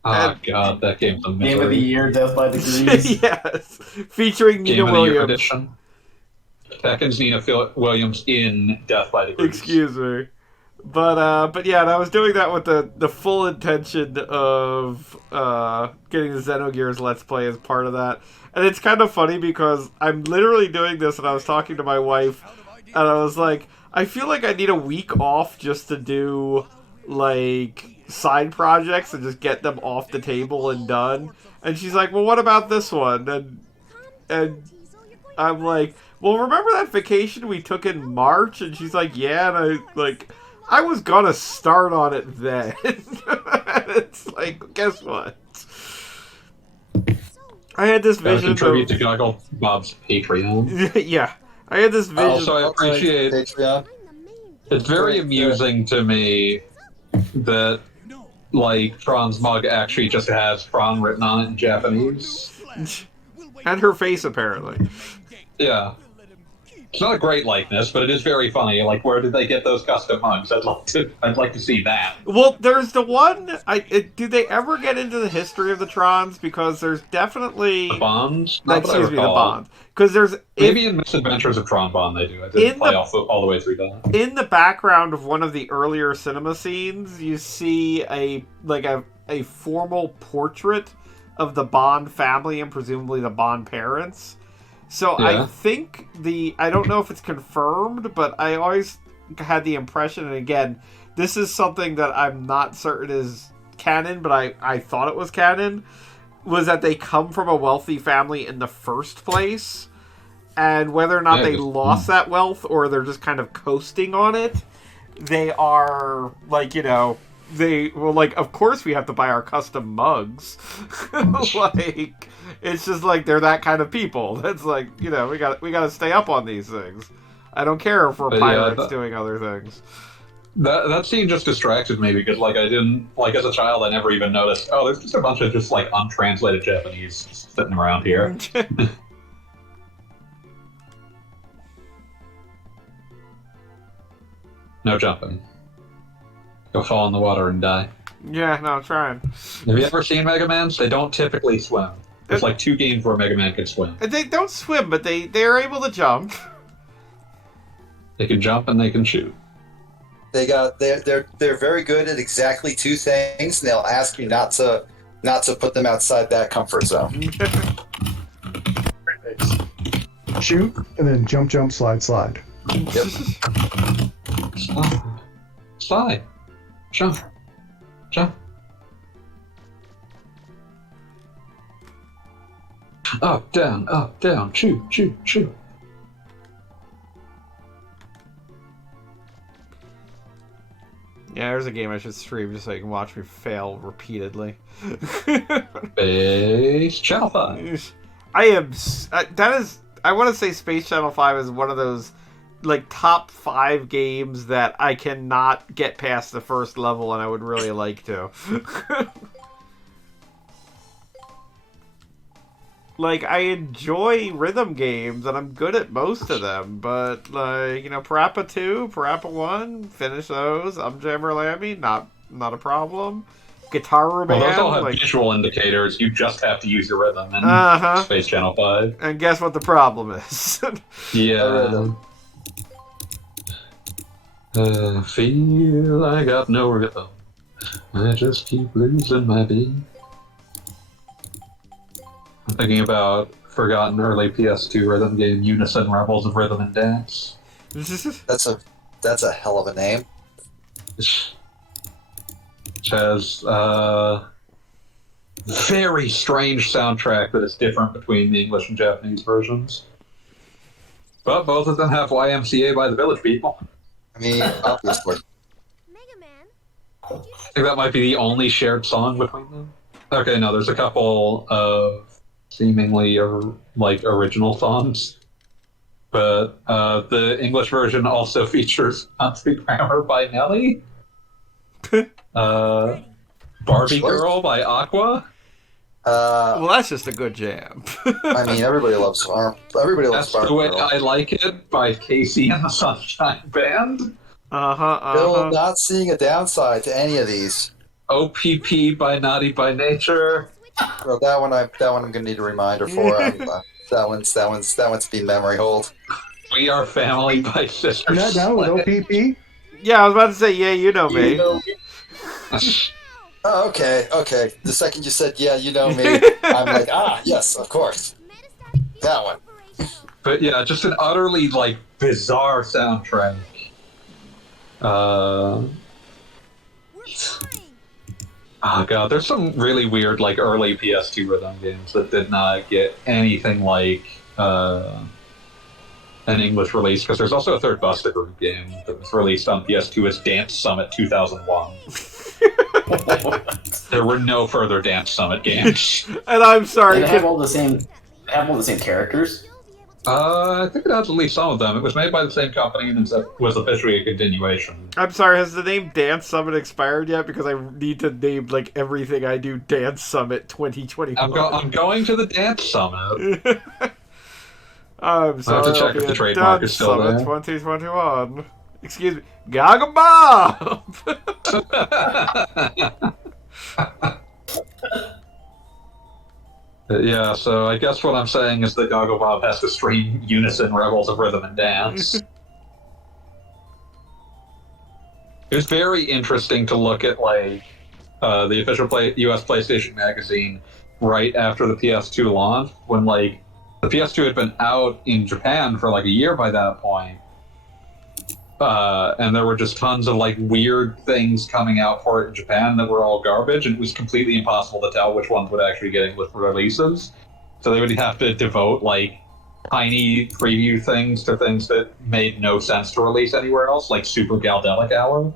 Oh god, that game's a Game of the misery. Year, Death by Degrees. Yes, featuring Game Nina of the Year Williams. edition. Tekken's Nina Williams in Death by Degrees. Excuse me. But yeah, and I was doing that with the full intention of getting the Xenogears Let's Play as part of that. And it's kind of funny because I'm literally doing this and I was talking to my wife and I was like, I feel like I need a week off just to do, like, side projects and just get them off the table and done. And she's like, well, what about this one? And I'm like, well, remember that vacation we took in March? And she's like, yeah, and I was gonna start on it then. It's like, guess what? I had this Gotta vision contribute of... to Goggle Bob's Patreon. Yeah, I had this vision... Also, I appreciate... Patreon. It's very amusing to me that, like, Tron's mug actually just has Tron written on it in Japanese. And her face, apparently. Yeah. It's not a great likeness, but it is very funny. Like, where did they get those custom mugs? I'd like to see that. Well, there's the one... do they ever get into the history of the Trons? Because there's definitely... The Bonds? Not that I Excuse me, the recall. Bonds. Because there's... Maybe in Misadventures of Tron Bond they do. I didn't In play the- all the way through that. In the background of one of the earlier cinema scenes, you see a formal portrait of the Bond family and presumably the Bond parents. So Yeah. I think I don't know if it's confirmed, but I always had the impression, and again, this is something that I'm not certain is canon, but I thought it was canon, was that they come from a wealthy family in the first place, and whether or not Yeah, they just- lost that wealth or they're just kind of coasting on it, they are, like, of course we have to buy our custom mugs. Like, it's just like they're that kind of people. That's like, we got to stay up on these things. I don't care if we're But yeah, pirates doing other things. That scene just distracted me because, like, I didn't, like, as a child, I never even noticed, oh, there's just a bunch of just, like, untranslated Japanese sitting around here. No jumping. Go fall in the water and die. Yeah, no, I'm trying. Have you ever seen Mega Mans? They don't typically swim. There's like 2 games where Mega Man can swim. They don't swim, but they're able to jump. They can jump and they can shoot. They're very good at exactly 2 things, and they'll ask you not to put them outside that comfort zone. Shoot, and then jump, jump, slide, slide. Yep. Slide. Slide. Jump. Jump. Up, down, shoot, shoot, shoot. Yeah, there's a game I should stream just so you can watch me fail repeatedly. Space Channel 5. I want to say Space Channel 5 is one of those, like, top 5 games that I cannot get past the first level, and I would really like to. Like, I enjoy rhythm games, and I'm good at most of them, but, like, Parappa 2, Parappa 1, finish those. Jammer Lammy, not a problem. Guitar Man, Well, those all have like, visual indicators. You just have to use your rhythm in Uh-huh. Space Channel 5. and guess what the problem is? Yeah. Feel I got no rhythm. I just keep losing my beat. I'm thinking about forgotten early PS2 rhythm game Unison Rebels of Rhythm and Dance. That's a hell of a name. Which has very strange soundtrack that is different between the English and Japanese versions. But both of them have YMCA by the Village People. I mean, obviously. MegaMan, did you I think that might be the only shared song between them. Okay, no, there's a couple of seemingly original songs. But the English version also features Country Grammar by Nelly. Barbie Sure. Girl by Aqua. Well, that's just a good jam. I mean, everybody loves That's Barbie the way Girl. I Like It by Casey and the Sunshine Band. Still not seeing a downside to any of these. OPP by Naughty by Nature. Well, that one I'm gonna need a reminder for. That one's been memory hold. We Are Family by Sister You're not down with Sledge. OPP? Yeah, I was about to say, yeah, you know me. Oh, okay. The second you said, yeah, you know me, I'm like, yes, of course. That one. But yeah, just an utterly bizarre soundtrack. Oh god, there's some really weird early PS2 rhythm games that did not get anything like an English release, because there's also a third Busta Group game that was released on PS2 as Dance Summit 2001. There were no further Dance Summit games. And I'm sorry. They have all the same. They have all the same characters. I think it has at least some of them. It was made by the same company and was officially a continuation. I'm sorry, has the name Dance Summit expired yet? Because I need to name everything I do Dance Summit 2021. I'm going to the Dance Summit. I'm sorry. I have to check if the trademark is still Summit there. 2021. Excuse me. Gaga Bob! Yeah, so I guess what I'm saying is that Goggle Bob has to stream Unison Rebels of Rhythm and Dance. It was very interesting to look at the official US PlayStation magazine right after the PS2 launch, when the PS2 had been out in Japan for a year by that point. And there were just tons of weird things coming out for it in Japan that were all garbage, and it was completely impossible to tell which ones would actually get English releases. So they would have to devote tiny preview things to things that made no sense to release anywhere else, like Super Galdelic Hour.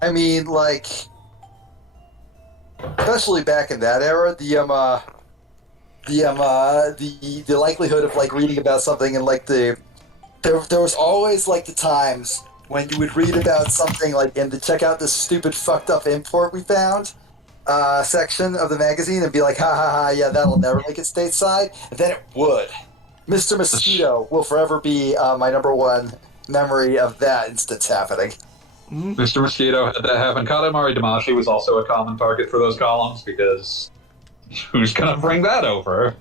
I mean, especially back in that era, the likelihood of reading about something and there was always the times when you would read about something and to check out this stupid fucked up import we found section of the magazine and be like, ha ha ha, yeah, that'll never make it stateside, and then it would. Mr. Mosquito will forever be my number one memory of that instance happening. Mr. Mosquito had that happen. Katamari Damacy was also a common target for those columns, because who's gonna bring that over?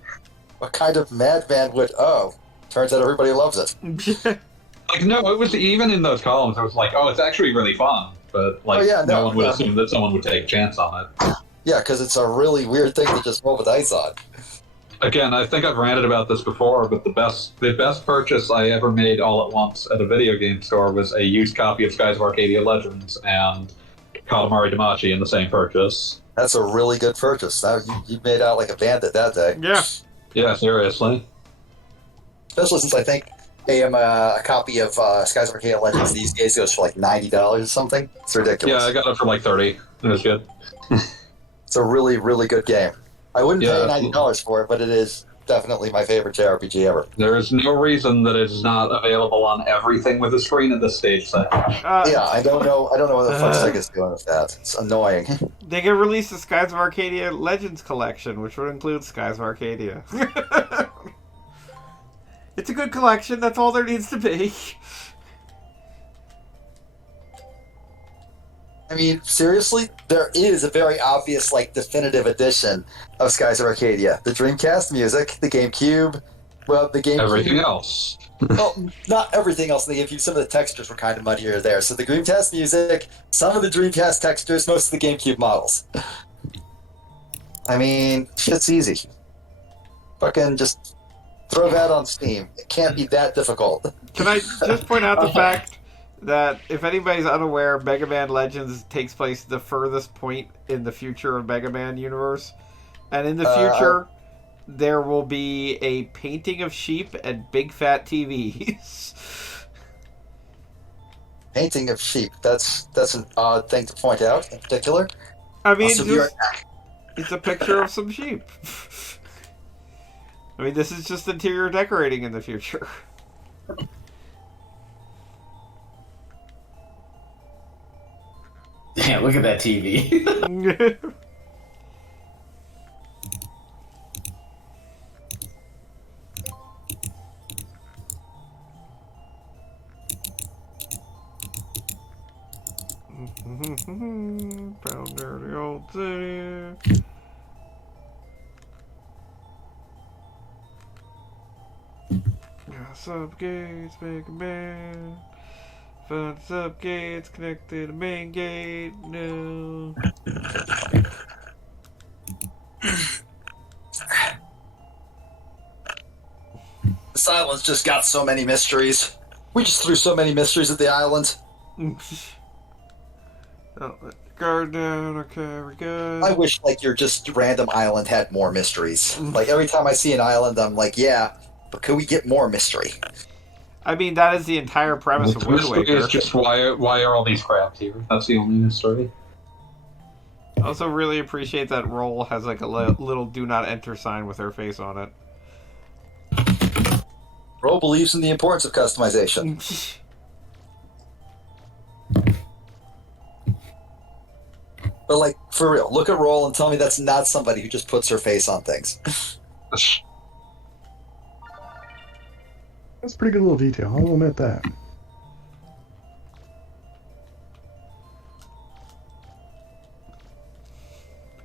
What kind of madman would? Oh, turns out everybody loves it. No, it was even in those columns. It was it's actually really fun, but no one would assume that someone would take a chance on it. Yeah, because it's a really weird thing to just roll the dice on. Again, I think I've ranted about this before, but the best purchase I ever made all at once at a video game store was a used copy of Skies of Arcadia Legends and Katamari Damacy in the same purchase. That's a really good purchase. Now you made out like a bandit that day. Yeah. Yeah, seriously. Especially since I think a copy of Skies of Arcadia Legends these days goes for $90 or something. It's ridiculous. Yeah, I got it for $30. It was good. It's a really, really good game. I wouldn't pay Yeah. $90 for it, but it is definitely my favorite JRPG ever. There is no reason that it is not available on everything with a screen at this stage. Yeah, I don't know what the fuck Sega's doing with that. It's annoying. They can release the Skies of Arcadia Legends collection, which would include Skies of Arcadia. It's a good collection, that's all there needs to be. I mean, seriously, there is a very obvious, definitive edition of Skies of Arcadia. The Dreamcast music, the GameCube, Well, the GameCube. Everything else. Well, not everything else in the GameCube. Some of the textures were kind of muddier there. So the Dreamcast music, some of the Dreamcast textures, most of the GameCube models. I mean, shit's easy. Fucking just throw that on Steam. It can't be that difficult. Can I just point out the fact that if anybody's unaware, Mega Man Legends takes place the furthest point in the future of Mega Man universe, and in the future, there will be a painting of sheep and big fat TVs. Painting of sheep. That's an odd thing to point out in particular. I mean, Also, be right just, back. it's a picture of some sheep. I mean, this is just interior decorating in the future. Yeah, look at that TV. Found dirty old city. Sub gates, Mega Man. Find sub gates, connect to the main gate. No. This island's just got so many mysteries. We just threw so many mysteries at the island. Oh, let the guard down. Okay, we're good. I wish, like, your just random island had more mysteries. Like, every time I see an island, I'm like, yeah, but could we get more mystery? I mean, that is the entire premise The of Wind mystery Waker. is just why are all these crabs here? That's the only mystery. I also really appreciate that Roll has like a little do not enter sign with her face on it. Ro believes in the importance of customization. But, like, for real, look at Roll and tell me that's not somebody who just puts her face on things. That's a pretty good little detail. I'll admit that.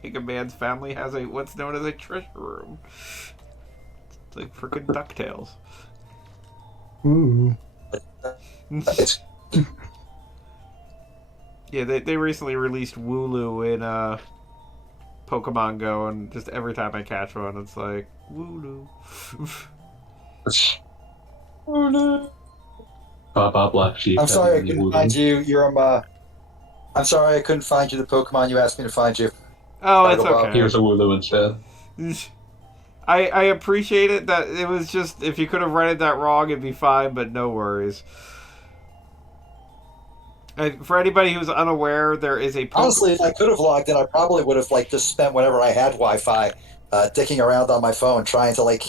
Mega Man's family has a what's known as a treasure room. It's like freaking DuckTales. Ooh. It's, Yeah, they recently released Wooloo in Pokemon Go, and just every time I catch one, it's like Wooloo. oh no. Papa Black Sheep. I'm sorry I couldn't find you. I'm sorry I couldn't find you the Pokemon you asked me to find you. Oh, it's Battle Ball. okay. Here's a Wooloo instead. I appreciate it that it was just if you could have rented that wrong, it'd be fine, but no worries. For anybody who's unaware, there is a Honestly, if I could have logged in, I probably would have like just spent whenever I had Wi-Fi, dicking around on my phone trying to like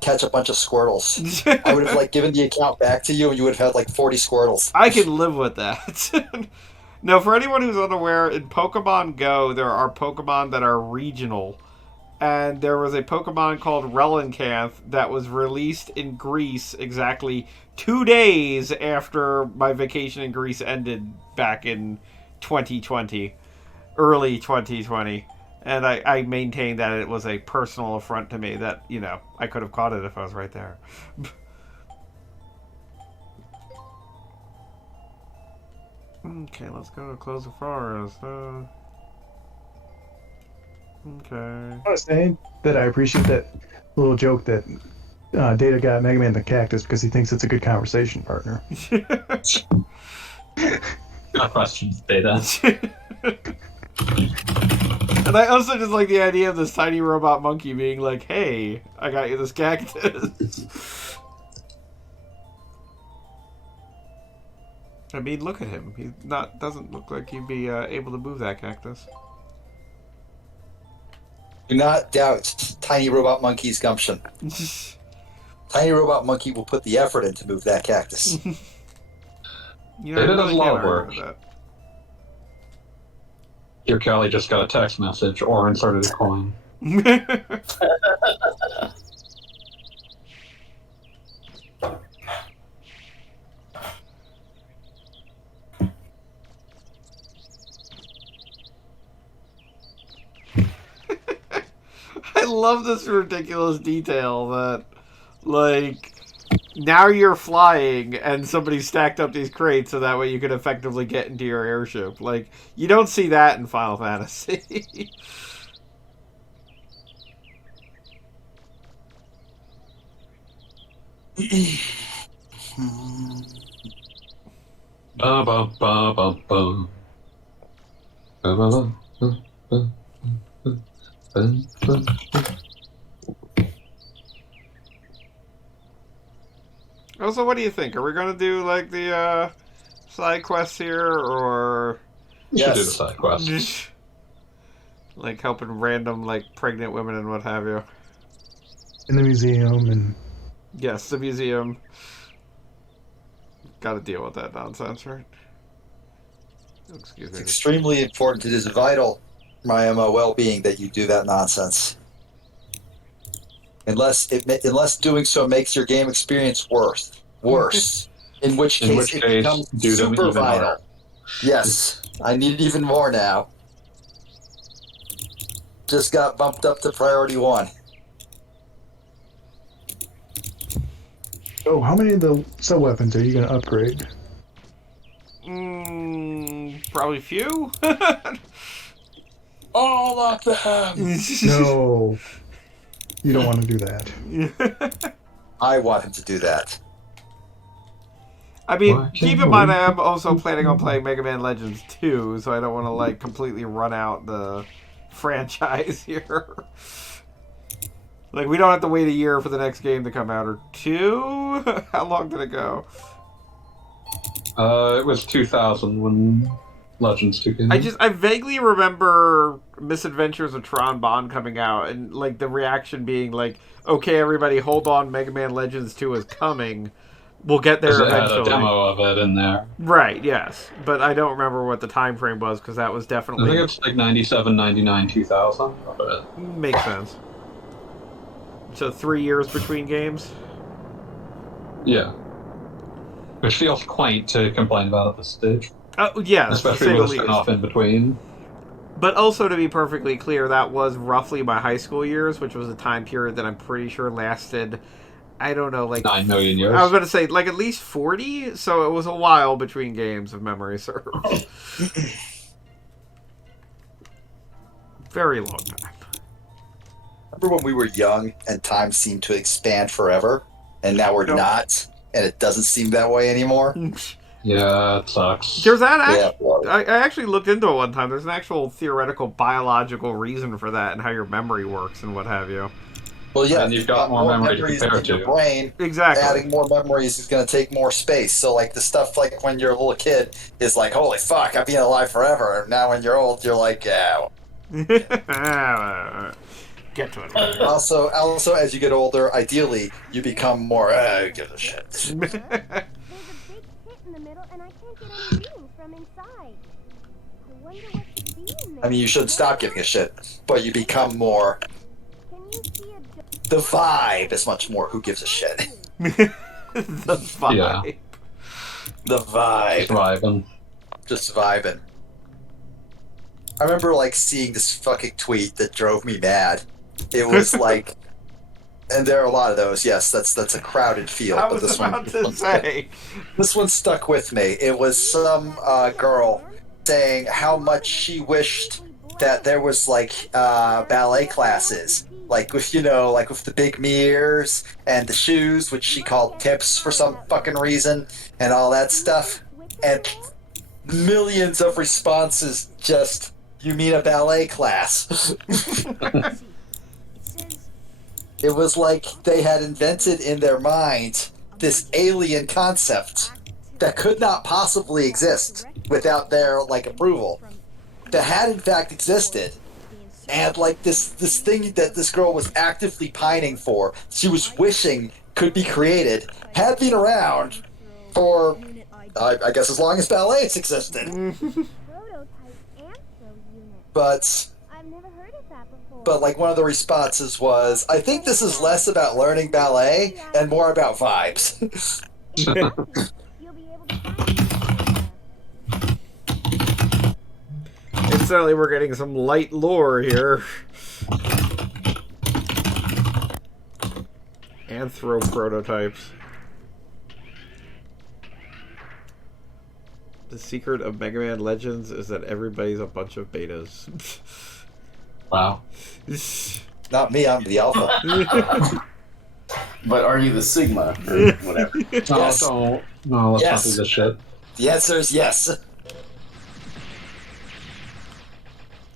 catch a bunch of Squirtles. I would have like given the account back to you, and you would have had like 40 Squirtles. I can live with that. No, for anyone who's unaware, in Pokemon Go, there are Pokemon that are regional. And there was a Pokemon called Relincanth that was released in Greece exactly 2 days after my vacation in Greece ended back in 2020. Early 2020. And I maintain that it was a personal affront to me that, you know, I could have caught it if I was right there. Okay, let's go to close the forest. Okay. I was saying that I appreciate that little joke that Data got Mega Man the cactus because he thinks it's a good conversation partner. No questions, Data. And I also just like the idea of this tiny robot monkey being like, hey, I got you this cactus. I mean, look at him. He doesn't look like he'd be able to move that cactus. Do not doubt Tiny Robot Monkey's gumption. Tiny Robot Monkey will put the effort in to move that cactus. You know, It I does really a lot can't of argue work. with that. Here, Callie just got a text message or inserted a coin. I love this ridiculous detail that, Like, now you're flying and somebody stacked up these crates so that way you can effectively get into your airship. Like, you don't see that in Final Fantasy. Ba ba ba ba ba. Ba ba ba ba ba ba ba. Also, what do you think? Are we gonna do like the side quests here, or We should do the Yes. side quest. like helping random like pregnant women and what have you? In the museum and Yes, the museum. Got to deal with that nonsense, right? Excuse It's me. extremely important. It is vital, my well-being, that you do that nonsense. Unless doing so makes your game experience worse. In which case, it becomes do them super even vital. harder. Yes, I need it even more now. Just got bumped up to priority 1. oh, how many of the sub weapons are you going to upgrade? Probably few. All of them. No, you don't want to do that. I want him to do that. I mean, Why keep in can't mind we- I am also planning on playing Mega Man Legends 2, so I don't want to like completely run out the franchise here. Like, we don't have to wait a year for the next game to come out, or 2? How long did it go? It was 2000 when Legends 2 came out. I vaguely remember Misadventures of Tron Bond coming out, and like the reaction being like, okay, everybody, hold on, Mega Man Legends 2 is coming. We'll get there 'Cause it had eventually. a demo of it in there. Right, yes. But I don't remember what the time frame was, because that was I definitely... think it's like 97, 99, 2000. But Makes sense. So 3 years between games? yeah. Which feels quaint to complain about at this stage. Oh, yeah, to say Especially the with a least. spin-off in between. But also, to be perfectly clear, that was roughly my high school years, which was a time period that I'm pretty sure lasted, I don't know, like... 9 million years. I was going to say, like, at least 40, so it was a while between games, if memory serves. Very long time. Remember when we were young and time seemed to expand forever, and now we're Nope. not, and it doesn't seem that way anymore? Yeah, it sucks. There's that Yeah. Well, I actually looked into it one time. There's an actual theoretical biological reason for that and how your memory works and what have you. yeah. And you've got more memory to memories compare in your to. brain. Exactly. Adding more memories is going to take more space. So, like, the stuff like when you're a little kid is like, holy fuck, I've been alive forever. And now when you're old, you're like, yeah. Get to it. Also, as you get older, ideally, you become more, who gives a shit. There's a big pit in the middle, and I can't get any readings from inside. I wonder what could be in there. I mean, you shouldn't stop giving a shit, but you become more, Can you see a the vibe is much more, who gives a shit. The vibe. Yeah. The vibe. Vibing. Just vibing. I remember, like, seeing this fucking tweet that drove me mad. It was like, and there are a lot of those. Yes, that's a crowded field. I but was this about one, to say. this one stuck with me. It was some girl saying how much she wished that there was like ballet classes, like with with the big mirrors and the shoes, which she called tips for some fucking reason, and all that stuff, and millions of responses. Just, you mean a ballet class? It was like they had invented in their mind this alien concept that could not possibly exist without their approval. That had in fact existed, and like this thing that this girl was actively pining for, she was wishing could be created, had been around for I guess as long as ballets existed. prototype Amstro unit? But I've never heard of that before. like one of the responses was, I think this is less about learning ballet and more about vibes. You'll be able to find it. Incidentally, we're getting some light lore here. Anthro prototypes. The secret of Mega Man Legends is that everybody's a bunch of betas. Wow. Not me. I'm the alpha. But are you the Sigma or whatever? No, Yes. don't. No, let's Yes. not do this shit. The answer is yes.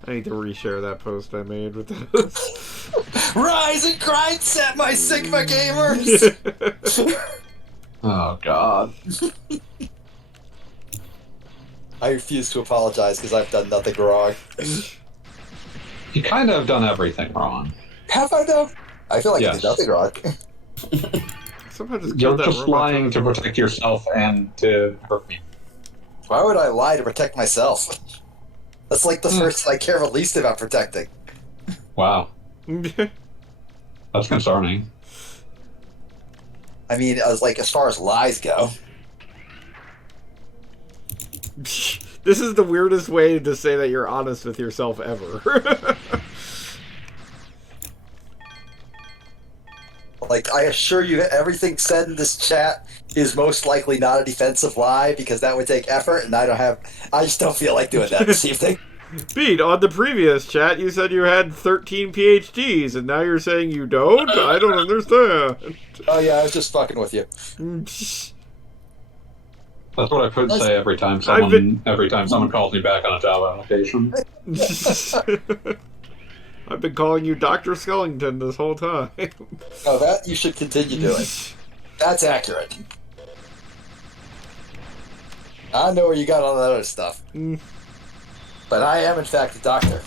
I need to reshare that post I made with those. Rise and grind set, my Sigma gamers. Oh God. I refuse to apologize because I've done nothing wrong. You kind of have done everything wrong. Have I though? I feel like I Yes. did nothing wrong. Somehow just You're killed that just robot lying to dinosaur. protect yourself and to hurt me. Why would I lie to protect myself? That's like the first I care least about protecting. Wow. That's concerning. I mean, as far as lies go. This is the weirdest way to say that you're honest with yourself ever. I assure you, everything said in this chat is most likely not a defensive lie because that would take effort, and I just don't feel like doing that this evening. Pete, on the previous chat, you said you had 13 PhDs, and now you're saying you don't? I don't understand. Oh yeah, I was just fucking with you. That's what I could say every time someone calls me back on a job application. I've been calling you Dr. Skellington this whole time. Oh, that you should continue doing. That's accurate. I know where you got all that other stuff. But I am, in fact, a doctor.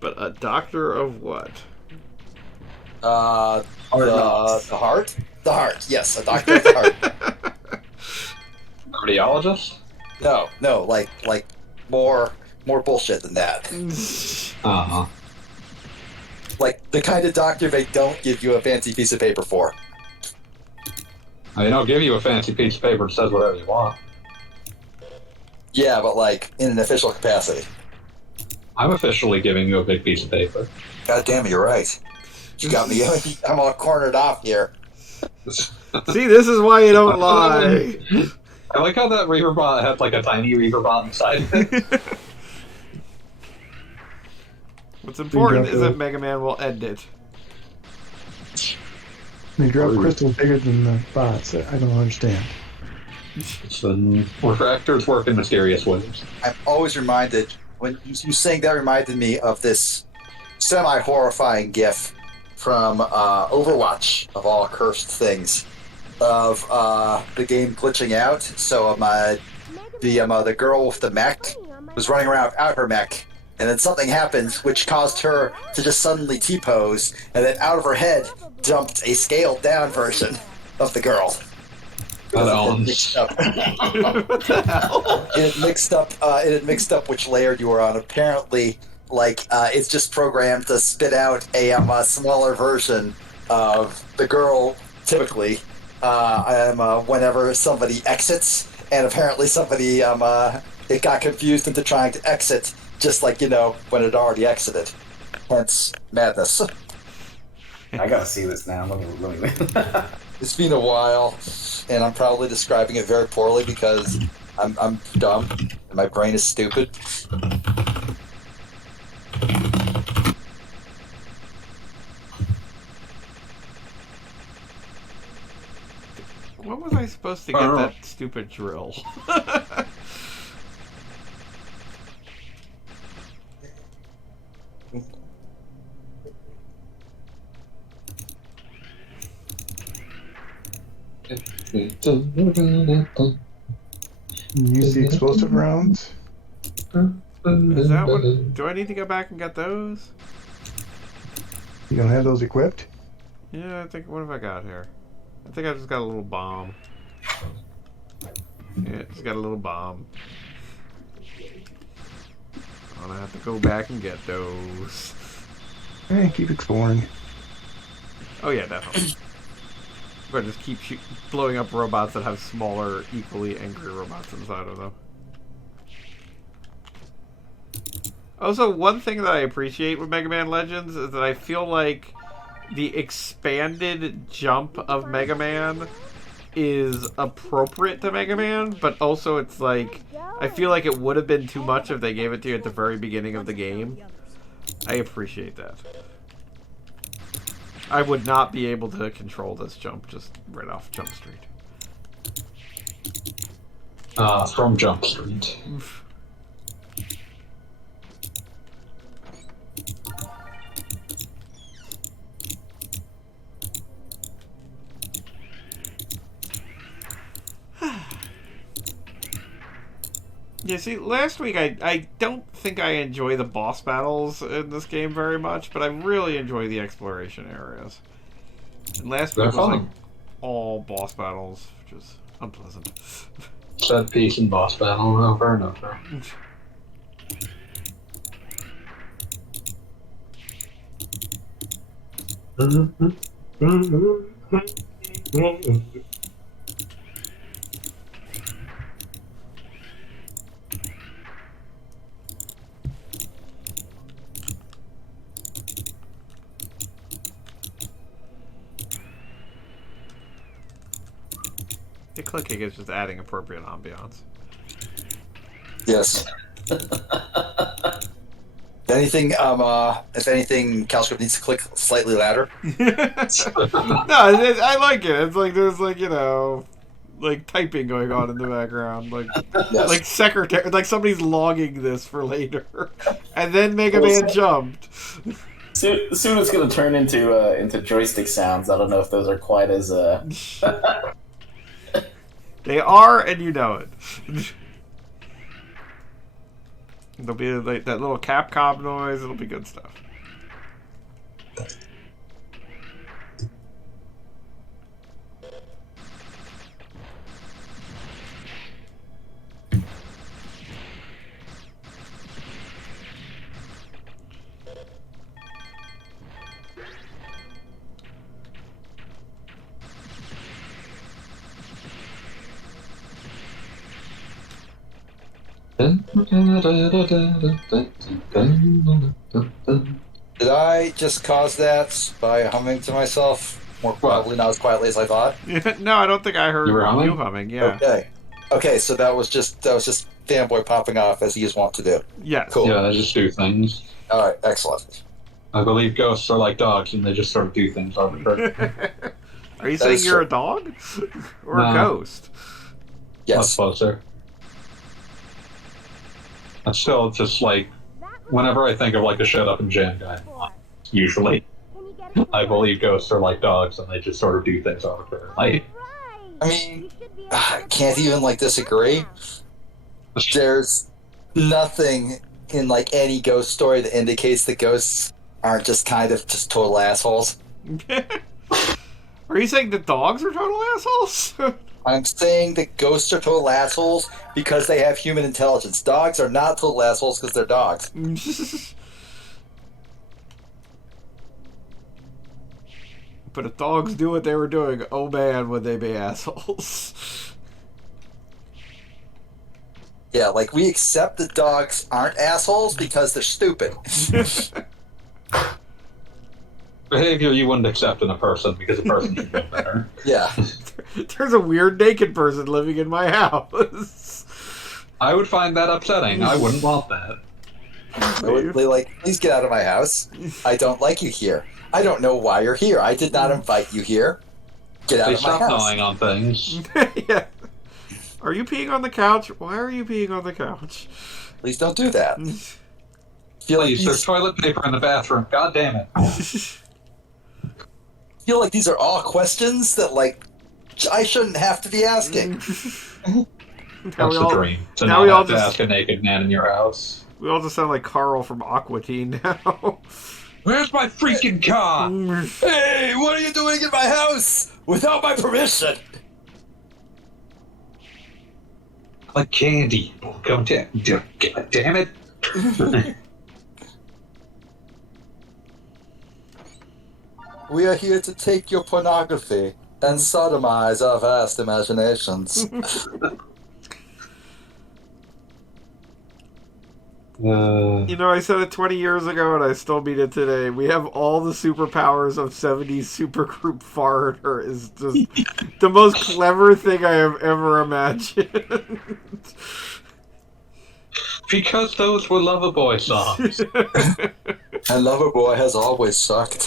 But a doctor of what? The heart? The heart, yes, a doctor of the heart. Cardiologist? No, like more bullshit than that. Uh-huh. Like the kind of doctor they don't give you a fancy piece of paper for. They don't give you a fancy piece of paper that says whatever you want. Yeah, but in an official capacity. I'm officially giving you a big piece of paper. God damn it, you're right. You got me. I'm all cornered off here. See, this is why you don't lie. I like how that Reaver bot had a tiny Reaver bot inside of it. What's important is that Mega Man will end it. They drop crystals bigger than the bots. I don't understand. Refractors work in mysterious ways. I'm always reminded, when you saying that reminded me of this semi-horrifying gif from Overwatch, of all cursed things, of the game glitching out. So the girl with the mech was running around without her mech, and then something happened which caused her to just suddenly T-pose, and then out of her head dumped a scaled-down version of the girl. It had mixed up which layer you were on. Apparently, it's just programmed to spit out a smaller version of the girl. Typically, whenever somebody exits, and apparently somebody it got confused into trying to exit, just when it had already exited. Hence madness. I gotta see this now. Let me. It's been a while, and I'm probably describing it very poorly because I'm dumb and my brain is stupid. When was I supposed to get that stupid drill? Use the explosive rounds. Is that what? Do I need to go back and get those? You don't have those equipped? Yeah, I think. What have I got here? I think I just got a little bomb. Yeah, just got a little bomb. I'm gonna have to go back and get those. Hey, keep exploring. Oh yeah, definitely. But just keep blowing up robots that have smaller, equally angry robots inside of them. Also, one thing that I appreciate with Mega Man Legends is that I feel like the expanded jump of Mega Man is appropriate to Mega Man, but also it's like, I feel like it would have been too much if they gave it to you at the very beginning of the game. I appreciate that. I would not be able to control this jump just right off Jump Street. From Jump Street. Yeah, see, last week I don't think I enjoy the boss battles in this game very much, but I really enjoy the exploration areas. And last week was like all boss battles, which is unpleasant. Set piece and boss battle over and over. The clicking is just adding appropriate ambiance. Yes. If anything, CalScript needs to click slightly louder. No, I like it. It's like there's like, you know, like typing going on in the background, like Yes. like secretary, like somebody's logging this for later, and then Mega Man jumped. Soon it's going to turn into joystick sounds. I don't know if those are quite as They are, and you know it. There'll be like that little Capcom noise. It'll be good stuff. Did I just cause that by humming to myself? More probably not as quietly as I thought. No, I don't think I heard You were humming? you humming. Yeah. Okay. So that was just fanboy popping off as he is wont to do. Yeah. Cool. Yeah, they just do things. All right. Excellent. I believe ghosts are like dogs, and they just sort of do things arbitrarily. Are you That saying is you're true. a dog or a No. ghost? Much Yes. closer. I'm still just like, whenever I think of like a shut up and jam guy, usually, I believe ghosts are like dogs, and they just sort of do things arbitrarily. I mean, I can't even like disagree. There's nothing in like any ghost story that indicates that ghosts aren't just kind of just total assholes. Are you saying that dogs are total assholes? I'm saying that ghosts are total assholes because they have human intelligence. Dogs are not total assholes because they're dogs. But if dogs do what they were doing, oh man, would they be assholes. Yeah, like we accept that dogs aren't assholes because they're stupid. Behavior you wouldn't accept in a person, because a person should know better. Yeah. There's a weird naked person living in my house. I would find that upsetting. I wouldn't want that. They're like, please get out of my house. I don't like you here. I don't know why you're here. I did not invite you here. Get out They of my stop house. gnawing on things. Yeah. Are you peeing on the couch? Why are you peeing on the couch? Please don't do that. Feel like Please, there's these, toilet paper in the bathroom. God damn it. feel like these are all questions that like I shouldn't have to be asking. Now That's we the all, dream. To now not we all have to just- ask a naked man in your house. we all just sound like Carl from Aqua Teen now. Where's my freaking car? Hey, what are you doing in my house without my permission? Like candy. Come to God damn it. We are here to take your pornography and sodomize our vast imaginations. You know, I said it 20 years ago and I still mean it today. We have all the superpowers of 70s supergroup foreigner is just the most clever thing I have ever imagined. Because those were Loverboy songs. And Loverboy has always sucked.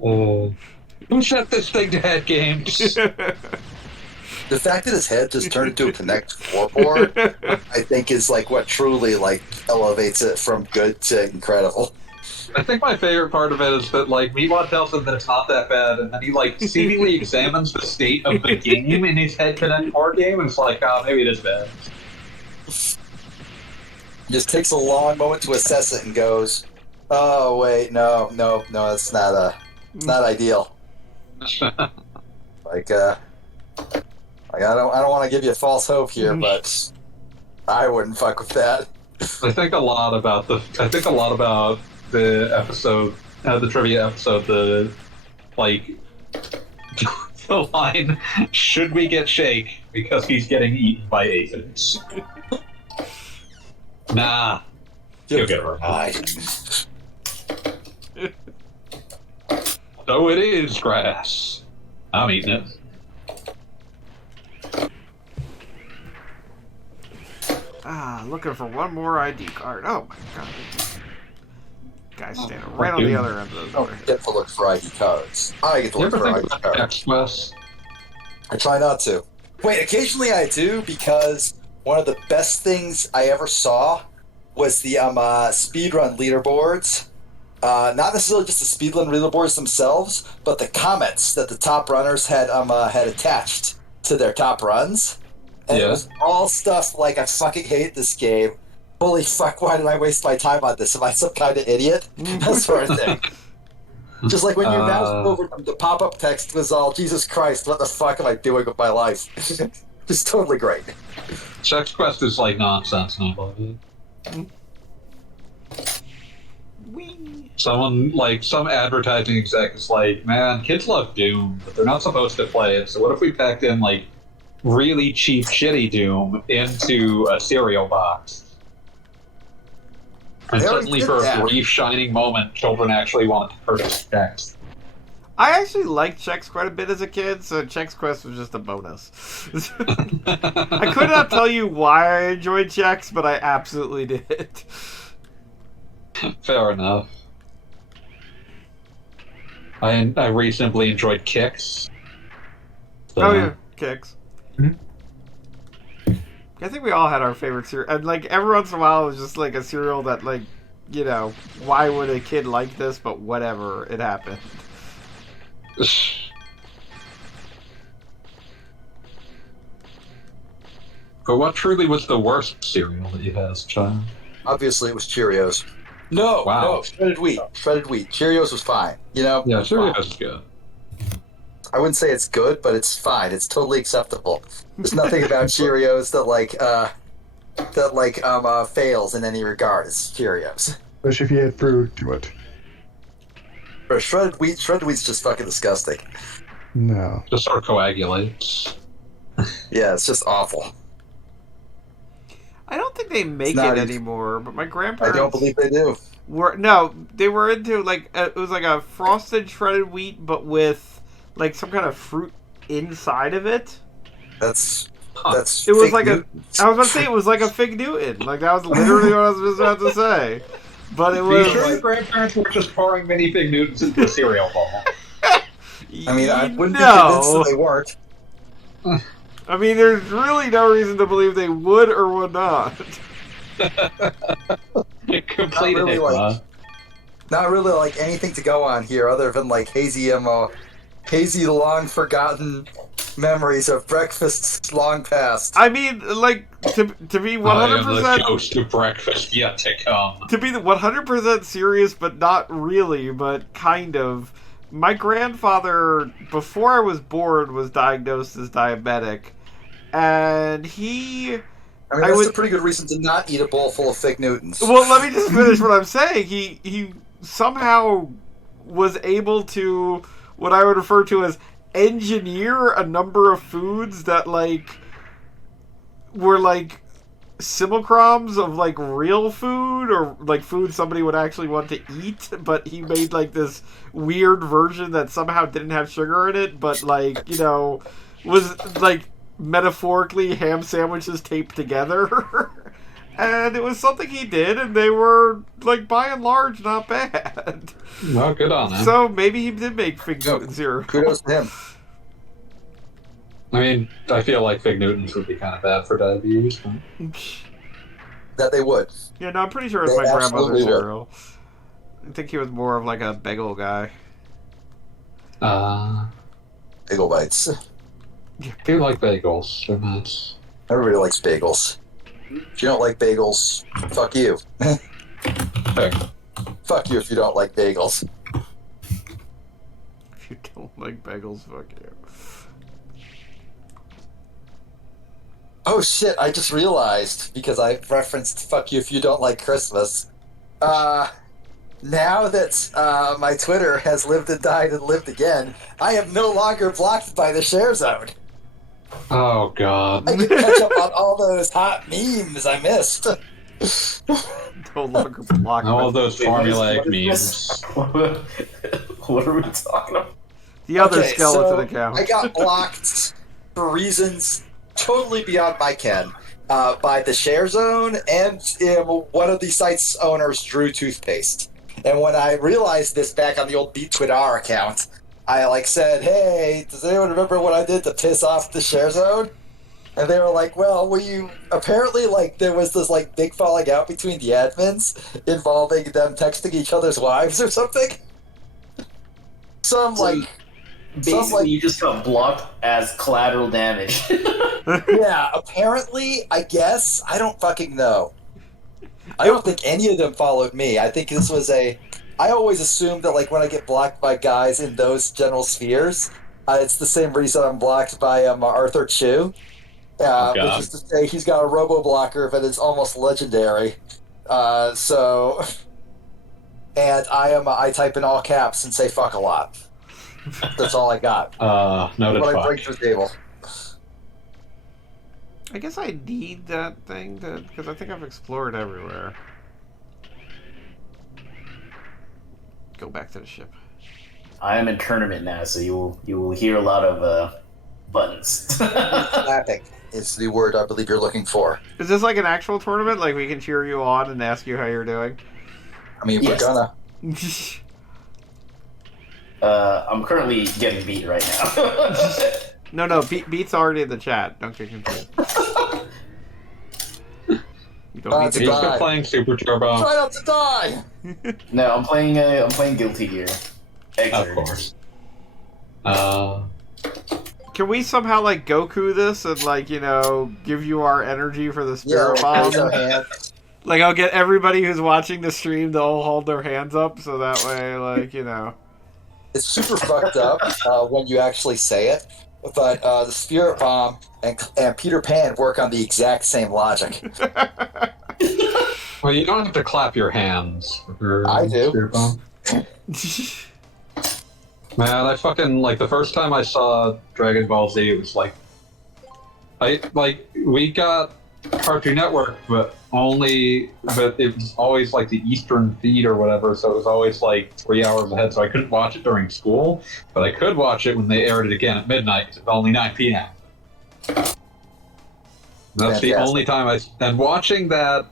Who set this thing to head games? The fact that his head just turned into a Connect 4 board, I think, is like what truly like elevates it from good to incredible. I think my favorite part of it is that, like, Meatwad tells him that it's not that bad, and then he, like, seemingly examines the state of the game in his head Connect 4 game, and it's like, oh, maybe it is bad. Just takes a long moment to assess it and goes, "Oh wait, no, it's not ideal." Like, I don't want to give you false hope here, but I wouldn't fuck with that. I think a lot about the episode, the trivia episode, the line, "Should we get Shake because he's getting eaten by aphids?" Nah. You'll get right. So it is grass. I'm eating it. Looking for one more ID card. Oh my god. Guy's standing right on the other end of the door. Don't get to look for ID cards. I get to You look ever for think ID about cards. Xmas? I try not to. Wait, occasionally I do, because one of the best things I ever saw was the speedrun leaderboards. Not necessarily just the speedrun leaderboards themselves, but the comments that the top runners had attached to their top runs. And it was all stuff like, "I fucking hate this game. Holy fuck, why did I waste my time on this? Am I some kind of idiot?" That sort of thing. Just like when you mouse over the pop-up text was all, "Jesus Christ, what the fuck am I doing with my life?" Just totally great. Sex Quest is like nonsense, and I love it. Someone, like, some advertising exec is like, "Man, kids love Doom, but they're not supposed to play it, so what if we packed in, like, really cheap, shitty Doom into a cereal box?" And They already suddenly, did for a that. brief, shining moment, children actually wanted to purchase Chex. I actually liked Chex quite a bit as a kid, so Chex Quest was just a bonus. I could not tell you why I enjoyed Chex, but I absolutely did. Fair enough. I reasonably enjoyed Kix. So, Oh yeah, Kix. I think we all had our favorite cereal, and like every once in a while, it was just like a cereal that, like, you know, why would a kid like this? But whatever, it happened. But what truly was the worst cereal that you had as a child? Obviously, it was Cheerios. No, Wow. no, shredded wheat. Shredded wheat. Cheerios was fine. You know? Yeah, it's fine. Cheerios is good. I wouldn't say it's good, but it's fine. It's totally acceptable. There's nothing about Cheerios that fails in any regard. It's Cheerios. Especially if you add fruit to it. But shredded wheat's just fucking disgusting. No. Just sort of coagulates. Yeah, it's just awful. I don't think they make It's not it even- anymore, but my I grandparents don't believe they do. they were into like it was like a frosted shredded wheat, but with like some kind of fruit inside of it. That's It was fake like news. I was about to say it was like a Fig Newton. Like that was literally what I was just about to say. But it Are was. you sure your grandparents were just pouring mini Fig Newtons into a cereal bowl? I mean, I wouldn't be convinced that they weren't. I mean, there's really no reason to believe they would or would not. Complete really enigma. like- Not really like anything to go on here other than like hazy long forgotten memories of breakfasts long past. I mean, like to be 100%. I am the ghost of breakfast yet to come. To be 100% serious, but not really, but kind of. My grandfather, before I was born, was diagnosed as diabetic, and he. I mean, that's a pretty good reason to not eat a bowl full of fig Newtons. Well, let me just finish what I'm saying. He somehow was able to what I would refer to as engineer a number of foods that like were like simulacrums of like real food or like food somebody would actually want to eat, but he made like this weird version that somehow didn't have sugar in it, but like, you know, was like metaphorically ham sandwiches taped together. And it was something he did, and they were like by and large not bad. Well, good on him. So maybe he did make Fig Newton cereal. Kudos to him. I mean, I feel like Fig Newtons would be kind of bad for diabetes. But... That they would. Yeah, no, I'm pretty sure it's They my grandmother's absolutely would. cereal. I think he was more of like a bagel guy. Bagel bites. I do like bagels. They're nice. Everybody likes bagels. If you don't like bagels, fuck you. Fair. Fuck you if you don't like bagels. If you don't like bagels, fuck you. Oh shit, I just realized, because I referenced fuck you if you don't like Christmas. Now that my Twitter has lived and died and lived again, I am no longer blocked by the share zone. Oh, God. I can catch up on all those hot memes I missed. No longer blocked. All by those formulaic memes. What are we talking about? the other Okay, skeleton so account. I got blocked for reasons totally beyond my ken by the share zone and one of the site's owners drew toothpaste. And when I realized this back on the old BeatTwitR account, I said, "Hey, does anyone remember what I did to piss off the share zone?" And they were like, "Well, were you apparently there was this big falling out between the admins involving them texting each other's wives or something." Basically, you just got blocked as collateral damage. Yeah, apparently, I guess. I don't fucking know. I don't think any of them followed me. I think this was I always assume that, when I get blocked by guys in those general spheres, it's the same reason I'm blocked by Arthur Chu. Which is to say he's got a robo-blocker that is almost legendary. And I type in all caps and say fuck a lot. That's all I got. Noted What I fuck. bring to the table. I guess I need that thing because I think I've explored everywhere. Go back to the ship. I am in tournament now, so you will hear a lot of buttons. Clapping is the word I believe you're looking for. Is this like an actual tournament? Like we can cheer you on and ask you how you're doing? I mean, Yes. we're gonna. I'm currently getting beat right now. No, Beat's already in the chat. Don't get confused. You don't need It's to He's go. Die. been playing Super Turbo. Try not to die! No, I'm playing Guilty Gear. Of course. Can we somehow Goku this and give you our energy for the spirit raise our bomb? hand. I'll get everybody who's watching the stream to all hold their hands up so that way, It's super fucked up when you actually say it, but the spirit bomb and Peter Pan work on the exact same logic. Well, you don't have to clap your hands. For I do. Spirit Bomb. Man, I fucking the first time I saw Dragon Ball Z, it was we got Cartoon Network, but it was always the Eastern feed or whatever, so it was always 3 hours ahead, so I couldn't watch it during school, but I could watch it when they aired it again at midnight, at only 9 p.m. That's Fantastic. the only time and watching that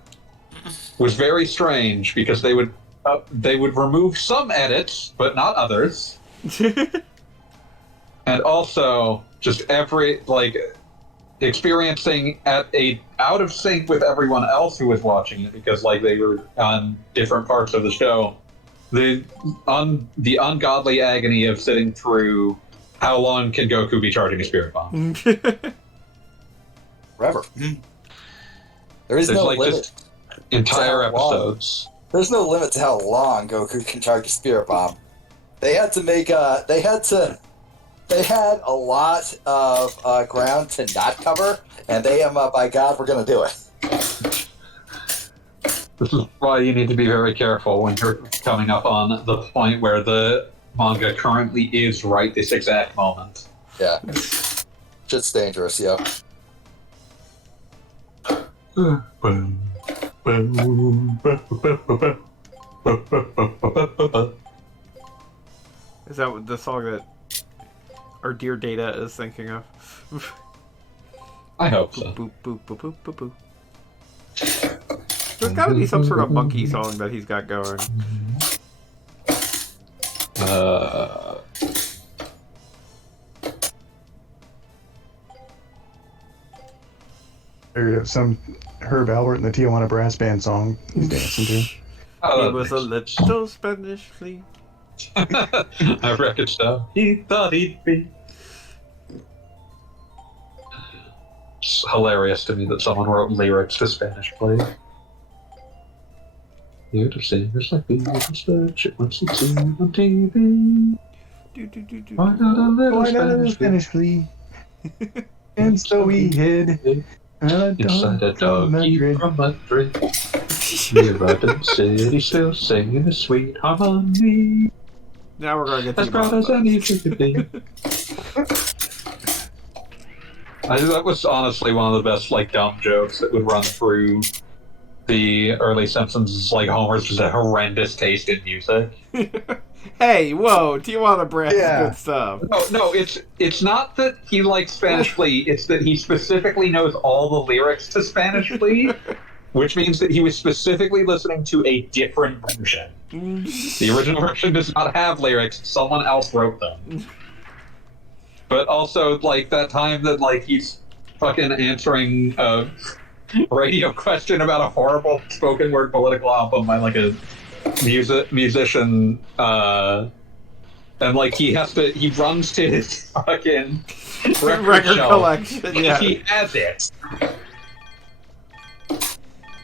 was very strange because they would remove some edits, but not others. And also just experiencing out of sync with everyone else who was watching it because they were on different parts of the show. The ungodly agony of sitting through how long can Goku be charging a spirit bomb? Forever. There is There's no limit. just entire It's how long. episodes. There's no limit to how long Goku can charge a spirit bomb. They had to make they had a lot of ground to not cover, and they by God, we're gonna do it. This is why you need to be very careful when you're coming up on the point where the manga currently is right this exact moment. Yeah. Shit's dangerous, yo. Is that what the song that our dear Data is thinking of? I hope so. Boop, boop, boop, boop, boop, boop. There's gotta be some sort of monkey song that he's got going. There's some Herb Albert and the Tijuana Brass Band song he's dancing to. Oh, He was a little Spanish flea. I reckon so. He thought he'd be. It's hilarious to me that someone wrote lyrics to Spanish plays. You to singers like these instead, shit once it's seen on TV. Do, do, do, do, Why do. not a little Why not a Spanish Spanish flea? And so we hid. inside a doggy Madrid. from Madrid? We arrived in the city, still singing a sweet harmony. Now we're gonna get As to proud as any could be. That was honestly one of the best, like, dumb jokes that would run through the early Simpsons. Like, Homer's just a horrendous taste in music. Hey, whoa, Tijuana Brass Yeah. is good stuff. No, it's not that he likes Spanish Flea, it's that he specifically knows all the lyrics to Spanish Flea, which means that he was specifically listening to a different version. The original version does not have lyrics, someone else wrote them. But also, like, that time that, like, he's fucking answering a radio question about a horrible spoken word political album by, like, a musician, and, like, he runs to his fucking record shelf. Collection, yeah. He has it.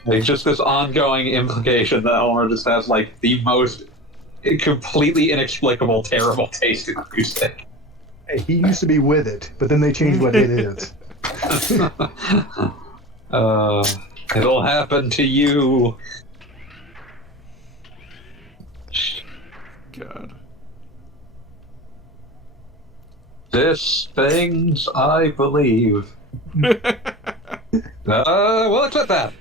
Like, just this ongoing implication that Homer just has, like, the most completely inexplicable, terrible taste in music. Hey, he used to be with it, but then they changed what it is. It'll happen to you. God. This things I believe. Well, accept that.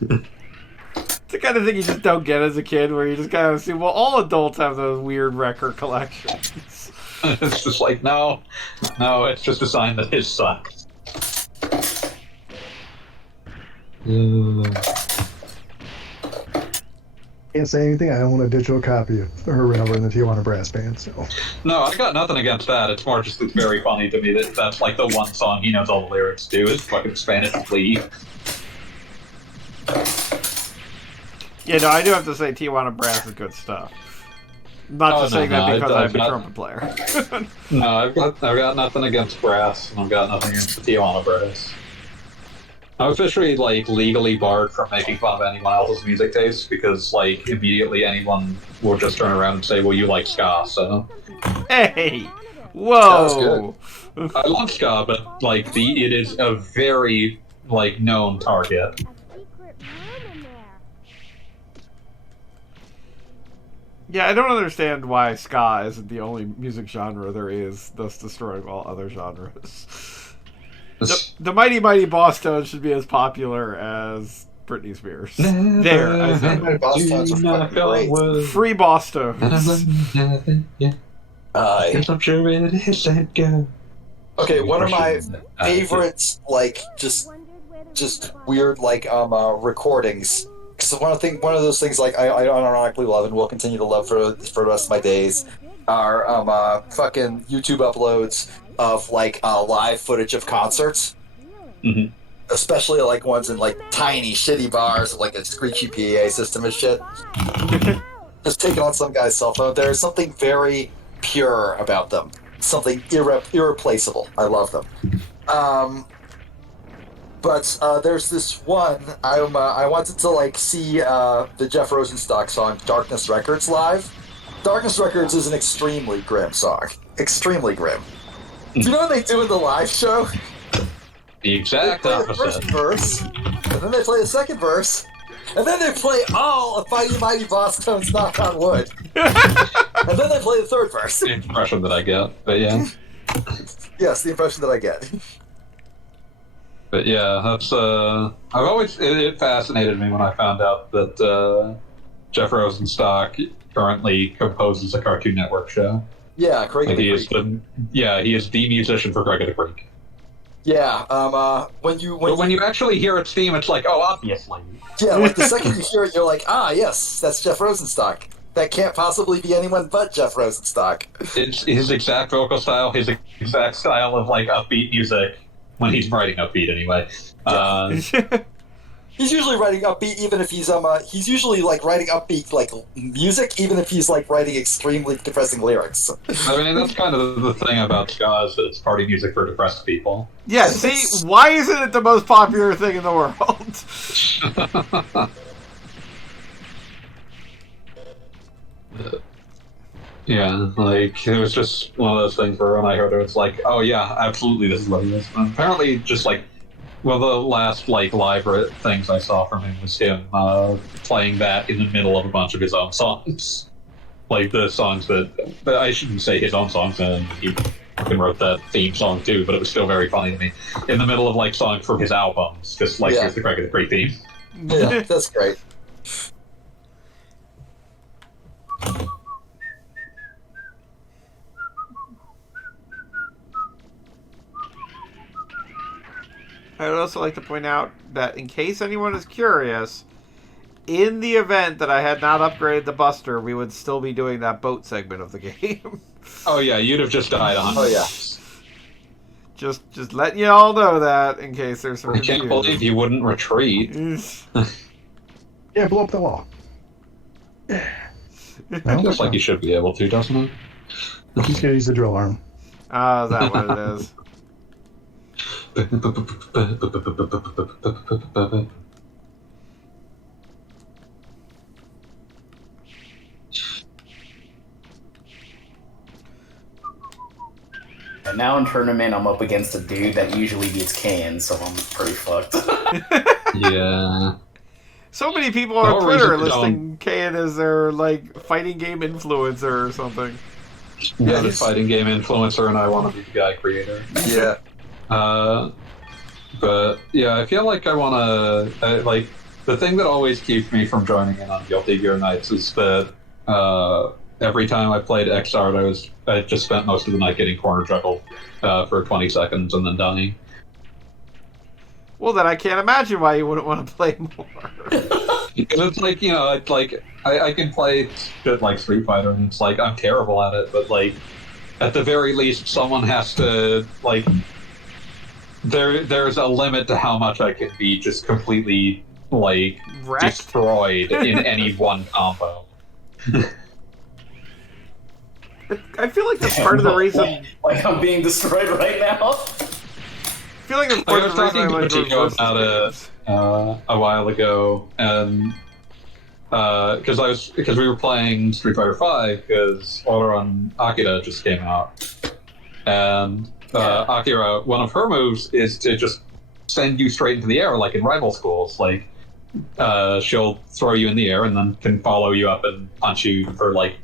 It's the kind of thing you just don't get as a kid, where you just kind of assume, well, all adults have those weird record collections. It's just like, no, it's just a sign that his sucks. Can't say anything. I own a digital copy of Herb Albert and the Tijuana Brass Band, so. No, I got nothing against that. It's more just it's very funny to me that that's like the one song he knows all the lyrics to is fucking Spanish Flea. Yeah, no, I do have to say Tijuana Brass is good stuff. Not just saying that because I'm a trumpet player. No, I've got nothing against Brass, and I've got nothing against the Tijuana Brass. I'm officially, like, legally barred from making fun of anyone else's music tastes because, like, immediately anyone will just turn around and say, well, you like ska, so... Hey! Whoa! I love ska, but, like, it is a very, like, known target. A secret room in there. Yeah, I don't understand why ska isn't the only music genre there is, thus destroying all other genres. The Mighty Mighty Boss Tones should be as popular as Britney Spears. There, I said it. Boss Tones are fucking great. Free Boss Tones. I'm sure it is that go. Okay, one of my favorite, like, just weird, like, recordings. Because one of those things, like, I unironically love and will continue to love for the rest of my days are fucking YouTube uploads of, like, live footage of concerts. Mm-hmm. Especially, like, ones in, like, tiny, shitty bars with, like, a screechy PA system and shit. Just taking on some guy's cell phone. There's something very pure about them. Something irreplaceable. I love them. But there's this one. I wanted to, like, see the Jeff Rosenstock song "Darkness Records" live. "Darkness Records" is an extremely grim song. Extremely grim. Do you know what they do in the live show? The exact They play the first opposite. verse, and then they play the second verse, and then they play all of Mighty Mighty Boss Tones "Knock on Wood," and then they play the third verse. The impression that I get, but yeah. Yes, the impression that I get. But yeah, that's I've always it fascinated me when I found out that Jeff Rosenstock currently composes a Cartoon Network show. Yeah, Craig Like the he is Creek. he is the musician for Craig of the Creek. Yeah. When But when you you actually hear its theme, it's like, oh, obviously. yeah, like the second you hear it, you're like, ah, yes, that's Jeff Rosenstock. That can't possibly be anyone but Jeff Rosenstock. It's his exact vocal style, his exact style of like upbeat music when he's writing upbeat anyway. Yeah. He's usually writing upbeat, even if he's usually like writing upbeat like music, even if he's like writing extremely depressing lyrics. I mean, that's kind of the thing about ska is that it's party music for depressed people. Yeah, see, why isn't it the most popular thing in the world? Yeah, like it was just one of those things where when I heard it, it's like, oh yeah, absolutely, this is what he is. And apparently, just like one of the last like live things I saw from him was him playing that in the middle of a bunch of his own songs, like the songs but I shouldn't say his own songs, and he fucking wrote that theme song too. But it was still very funny to me in the middle of like songs from his albums, just like here's the Craig of the Creek theme. Yeah, that's great. I would also like to point out that in case anyone is curious, in the event that I had not upgraded the Buster, we would still be doing that boat segment of the game. Oh yeah, you'd have just died on. Oh yeah. Just letting you all know that in case there's some I can't believe you wouldn't retreat. Yeah, blow up the wall. No, Looks like you should be able to, doesn't it? He's gonna use the drill arm. Ah, is that what it is? And now in tournament, I'm up against a dude that usually beats Can, so I'm pretty fucked. Yeah. So many people The on whole Twitter reason listing Kan as their like fighting game influencer or something. Yeah, the fighting game influencer, and I want to be the guy creator. Yeah. But yeah, I feel like I want to like the thing that always keeps me from joining in on Guilty Gear Nights is that every time I played Xrd, I just spent most of the night getting corner juggled for 20 seconds and then dying. Well, then I can't imagine why you wouldn't want to play more. Because it's like, you know, it's like I can play shit like Street Fighter, and it's like I'm terrible at it, but like at the very least, someone has to like. There's a limit to how much I can be just completely like Wrecked? destroyed in any one combo. I feel like that's part of the reason. Like I'm being destroyed right now. I feel like that's I part was of the reason I talking like to those Chico versus about games. it a while ago, and because we were playing Street Fighter V because Order on Akira just came out, and Akira, one of her moves is to just send you straight into the air, like in rival schools. Like she'll throw you in the air and then can follow you up and punch you for like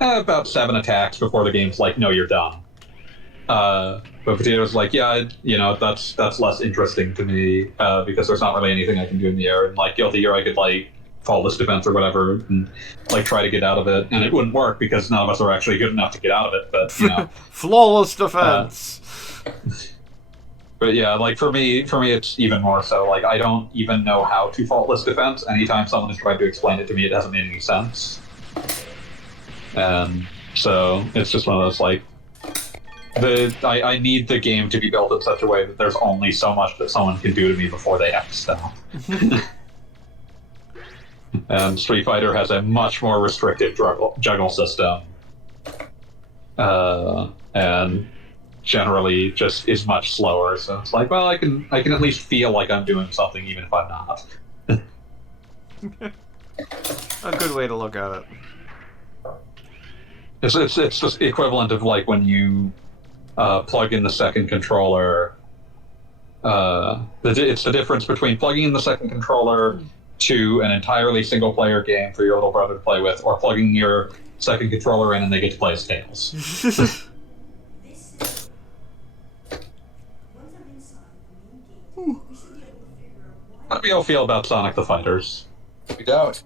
about 7 attacks before the game's like, no, you're done. But Potato's like, yeah, you know, that's less interesting to me because there's not really anything I can do in the air. And like Guilty Gear, I could like faultless defense or whatever and like try to get out of it, and it wouldn't work because none of us are actually good enough to get out of it. But you know, Flawless defense. but yeah, like for me, it's even more so. Like I don't even know how to faultless defense. Anytime someone has tried to explain it to me, it hasn't made any sense. And so it's just one of those like. I need the game to be built in such a way that there's only so much that someone can do to me before they have to stop. And Street Fighter has a much more restrictive juggle system, and generally just is much slower. So it's like, well, I can at least feel like I'm doing something even if I'm not. A good way to look at it. It's just the equivalent of like when you plug in the second controller. It's the difference between plugging in the second controller to an entirely single-player game for your little brother to play with, or plugging your second controller in and they get to play as Tails. do we all feel about Sonic the Fighters? We don't.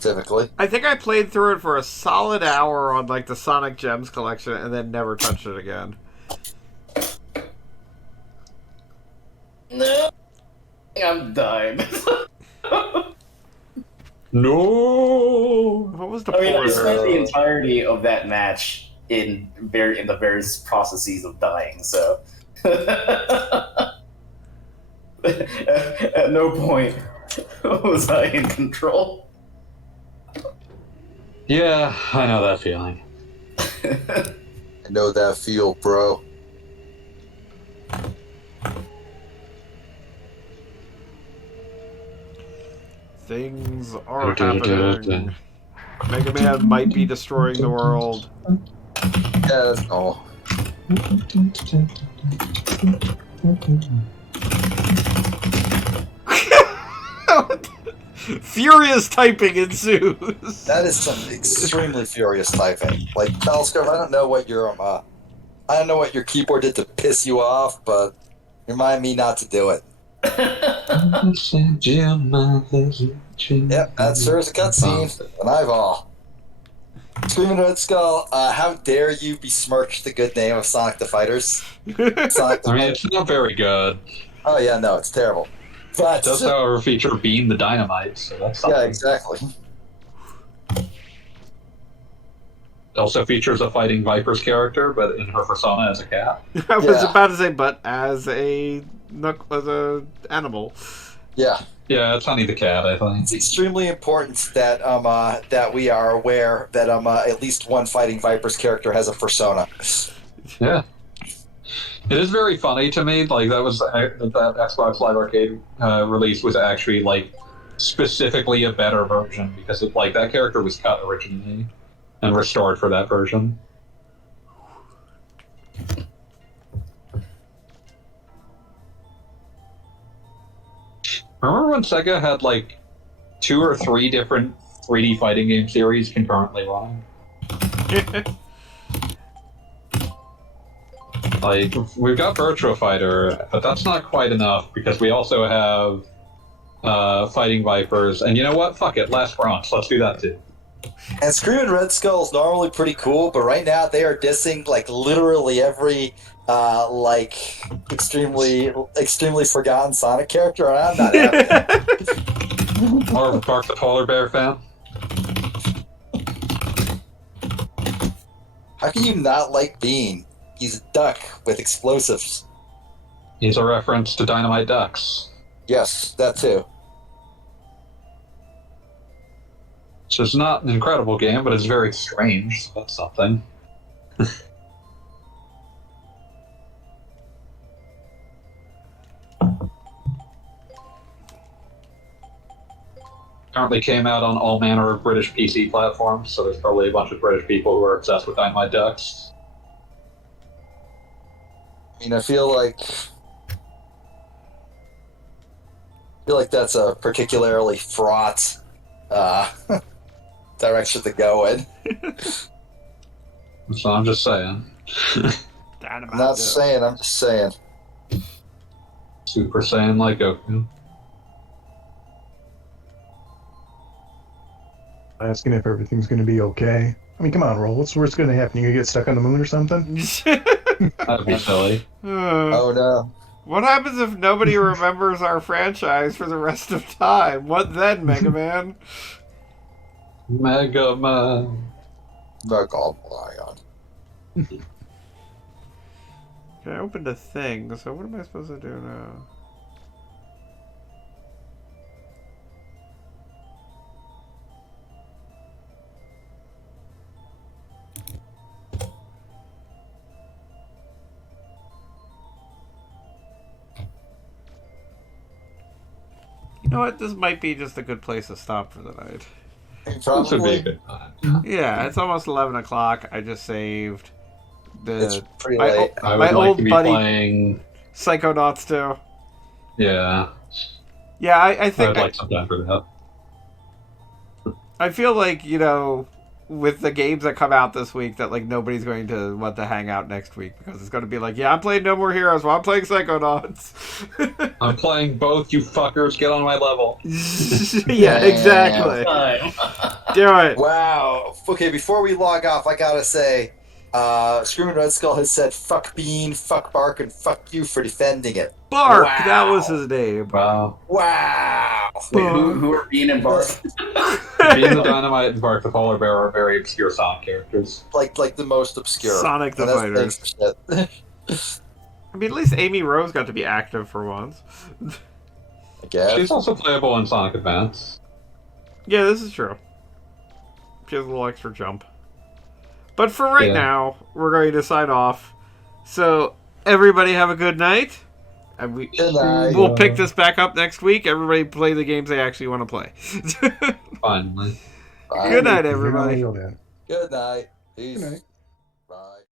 Typically. I think I played through it for a solid hour on like the Sonic Gems collection and then never touched it again. No, I'm dying. No. What was the I mean, I point? spent the entirety of that match in the various processes of dying. So, at no point was I in control. Yeah, I know that feeling. I know that feel, bro. Things are happening. Mega Man might be destroying the world. Yeah, that's all. Furious typing ensues. That is some extremely furious typing. Like, Telescope, I don't know what your keyboard did to piss you off, but remind me not to do it. Yep, that sure is a cutscene. And I've all. Screaming Red Skull, how dare you besmirch the good name of Sonic the Fighters? Sonic the I mean, it's not very good. Oh yeah, no, it's terrible. But It does, however, feature Beam the Dynamite, so that's something. yeah, exactly. It also features a Fighting Vipers character, but in her persona as a cat. I was Yeah. about to say, but as a animal. Yeah. Yeah, it's Honey the Cat, I think. It's extremely important that that we are aware that at least one Fighting Vipers character has a persona. Yeah. It is very funny to me, like, that Xbox Live Arcade release was actually, like, specifically a better version, because, like, that character was cut originally and restored for that version. Remember when Sega had, like, 2 or 3 different 3D fighting game series concurrently running? Like, we've got Virtua Fighter, but that's not quite enough, because we also have Fighting Vipers, and you know what? Fuck it, Last Bronx, let's do that too. And Screaming Red Skull is normally pretty cool, but right now they are dissing like literally every like extremely forgotten Sonic character, and I'm not happy. Or Bark the Polar Bear fan? How can you not like Bean? He's a duck with explosives. He's a reference to Dynamite Ducks. Yes, that too. Which is not an incredible game, but it's very strange, so that's something. Currently came out on all manner of British PC platforms, so there's probably a bunch of British people who are obsessed with Dynamite Ducks. I mean, I feel like that's a particularly fraught direction to go in. So I'm just saying. I'm not saying, I'm just saying. Super Saiyan like Goku. Asking if everything's going to be okay. I mean, come on, Roll. What's going to happen? You going to get stuck on the moon or something? That'd be silly. Oh no. What happens if nobody remembers our franchise for the rest of time? What then, Mega Man? MegaMan. Megalon. Okay, I opened a thing, so what am I supposed to do now? You know what? This might be just a good place to stop for the night. This would be a Probably. good time. Yeah, it's almost 11 o'clock. I just saved It's the pretty my, late. I my would like old to be buddy playing. Psychonauts 2. Yeah, Yeah, I I think would like some time for that. I feel like, you know, with the games that come out this week that like nobody's going to want to hang out next week because it's going to be like, yeah, I'm playing No More Heroes while I'm playing Psychonauts. I'm playing both, you fuckers. Get on my level. Yeah, exactly. Do it. Wow. Okay, before we log off, I gotta say, Screaming Red Skull has said "fuck Bean, fuck Bark, and fuck you for defending it." Bark. Wow. That was his name. Wow. Wow. Wait, who are Bean and Bark? Being the Dynamite and Bark the Polar Bear are very obscure Sonic characters. Like the most obscure. Sonic the And Fighter. that's shit. I mean, at least Amy Rose got to be active for once. I guess. She's also playable in Sonic Advance. Yeah, this is true. She has a little extra jump. But for right now, we're going to sign off. So, everybody have a good night. And Good night. we'll pick this back up next week. Everybody play the games they actually want to play. Finally. Bye. Good night, You're not everybody. yelled at. Good night. Peace. Good night.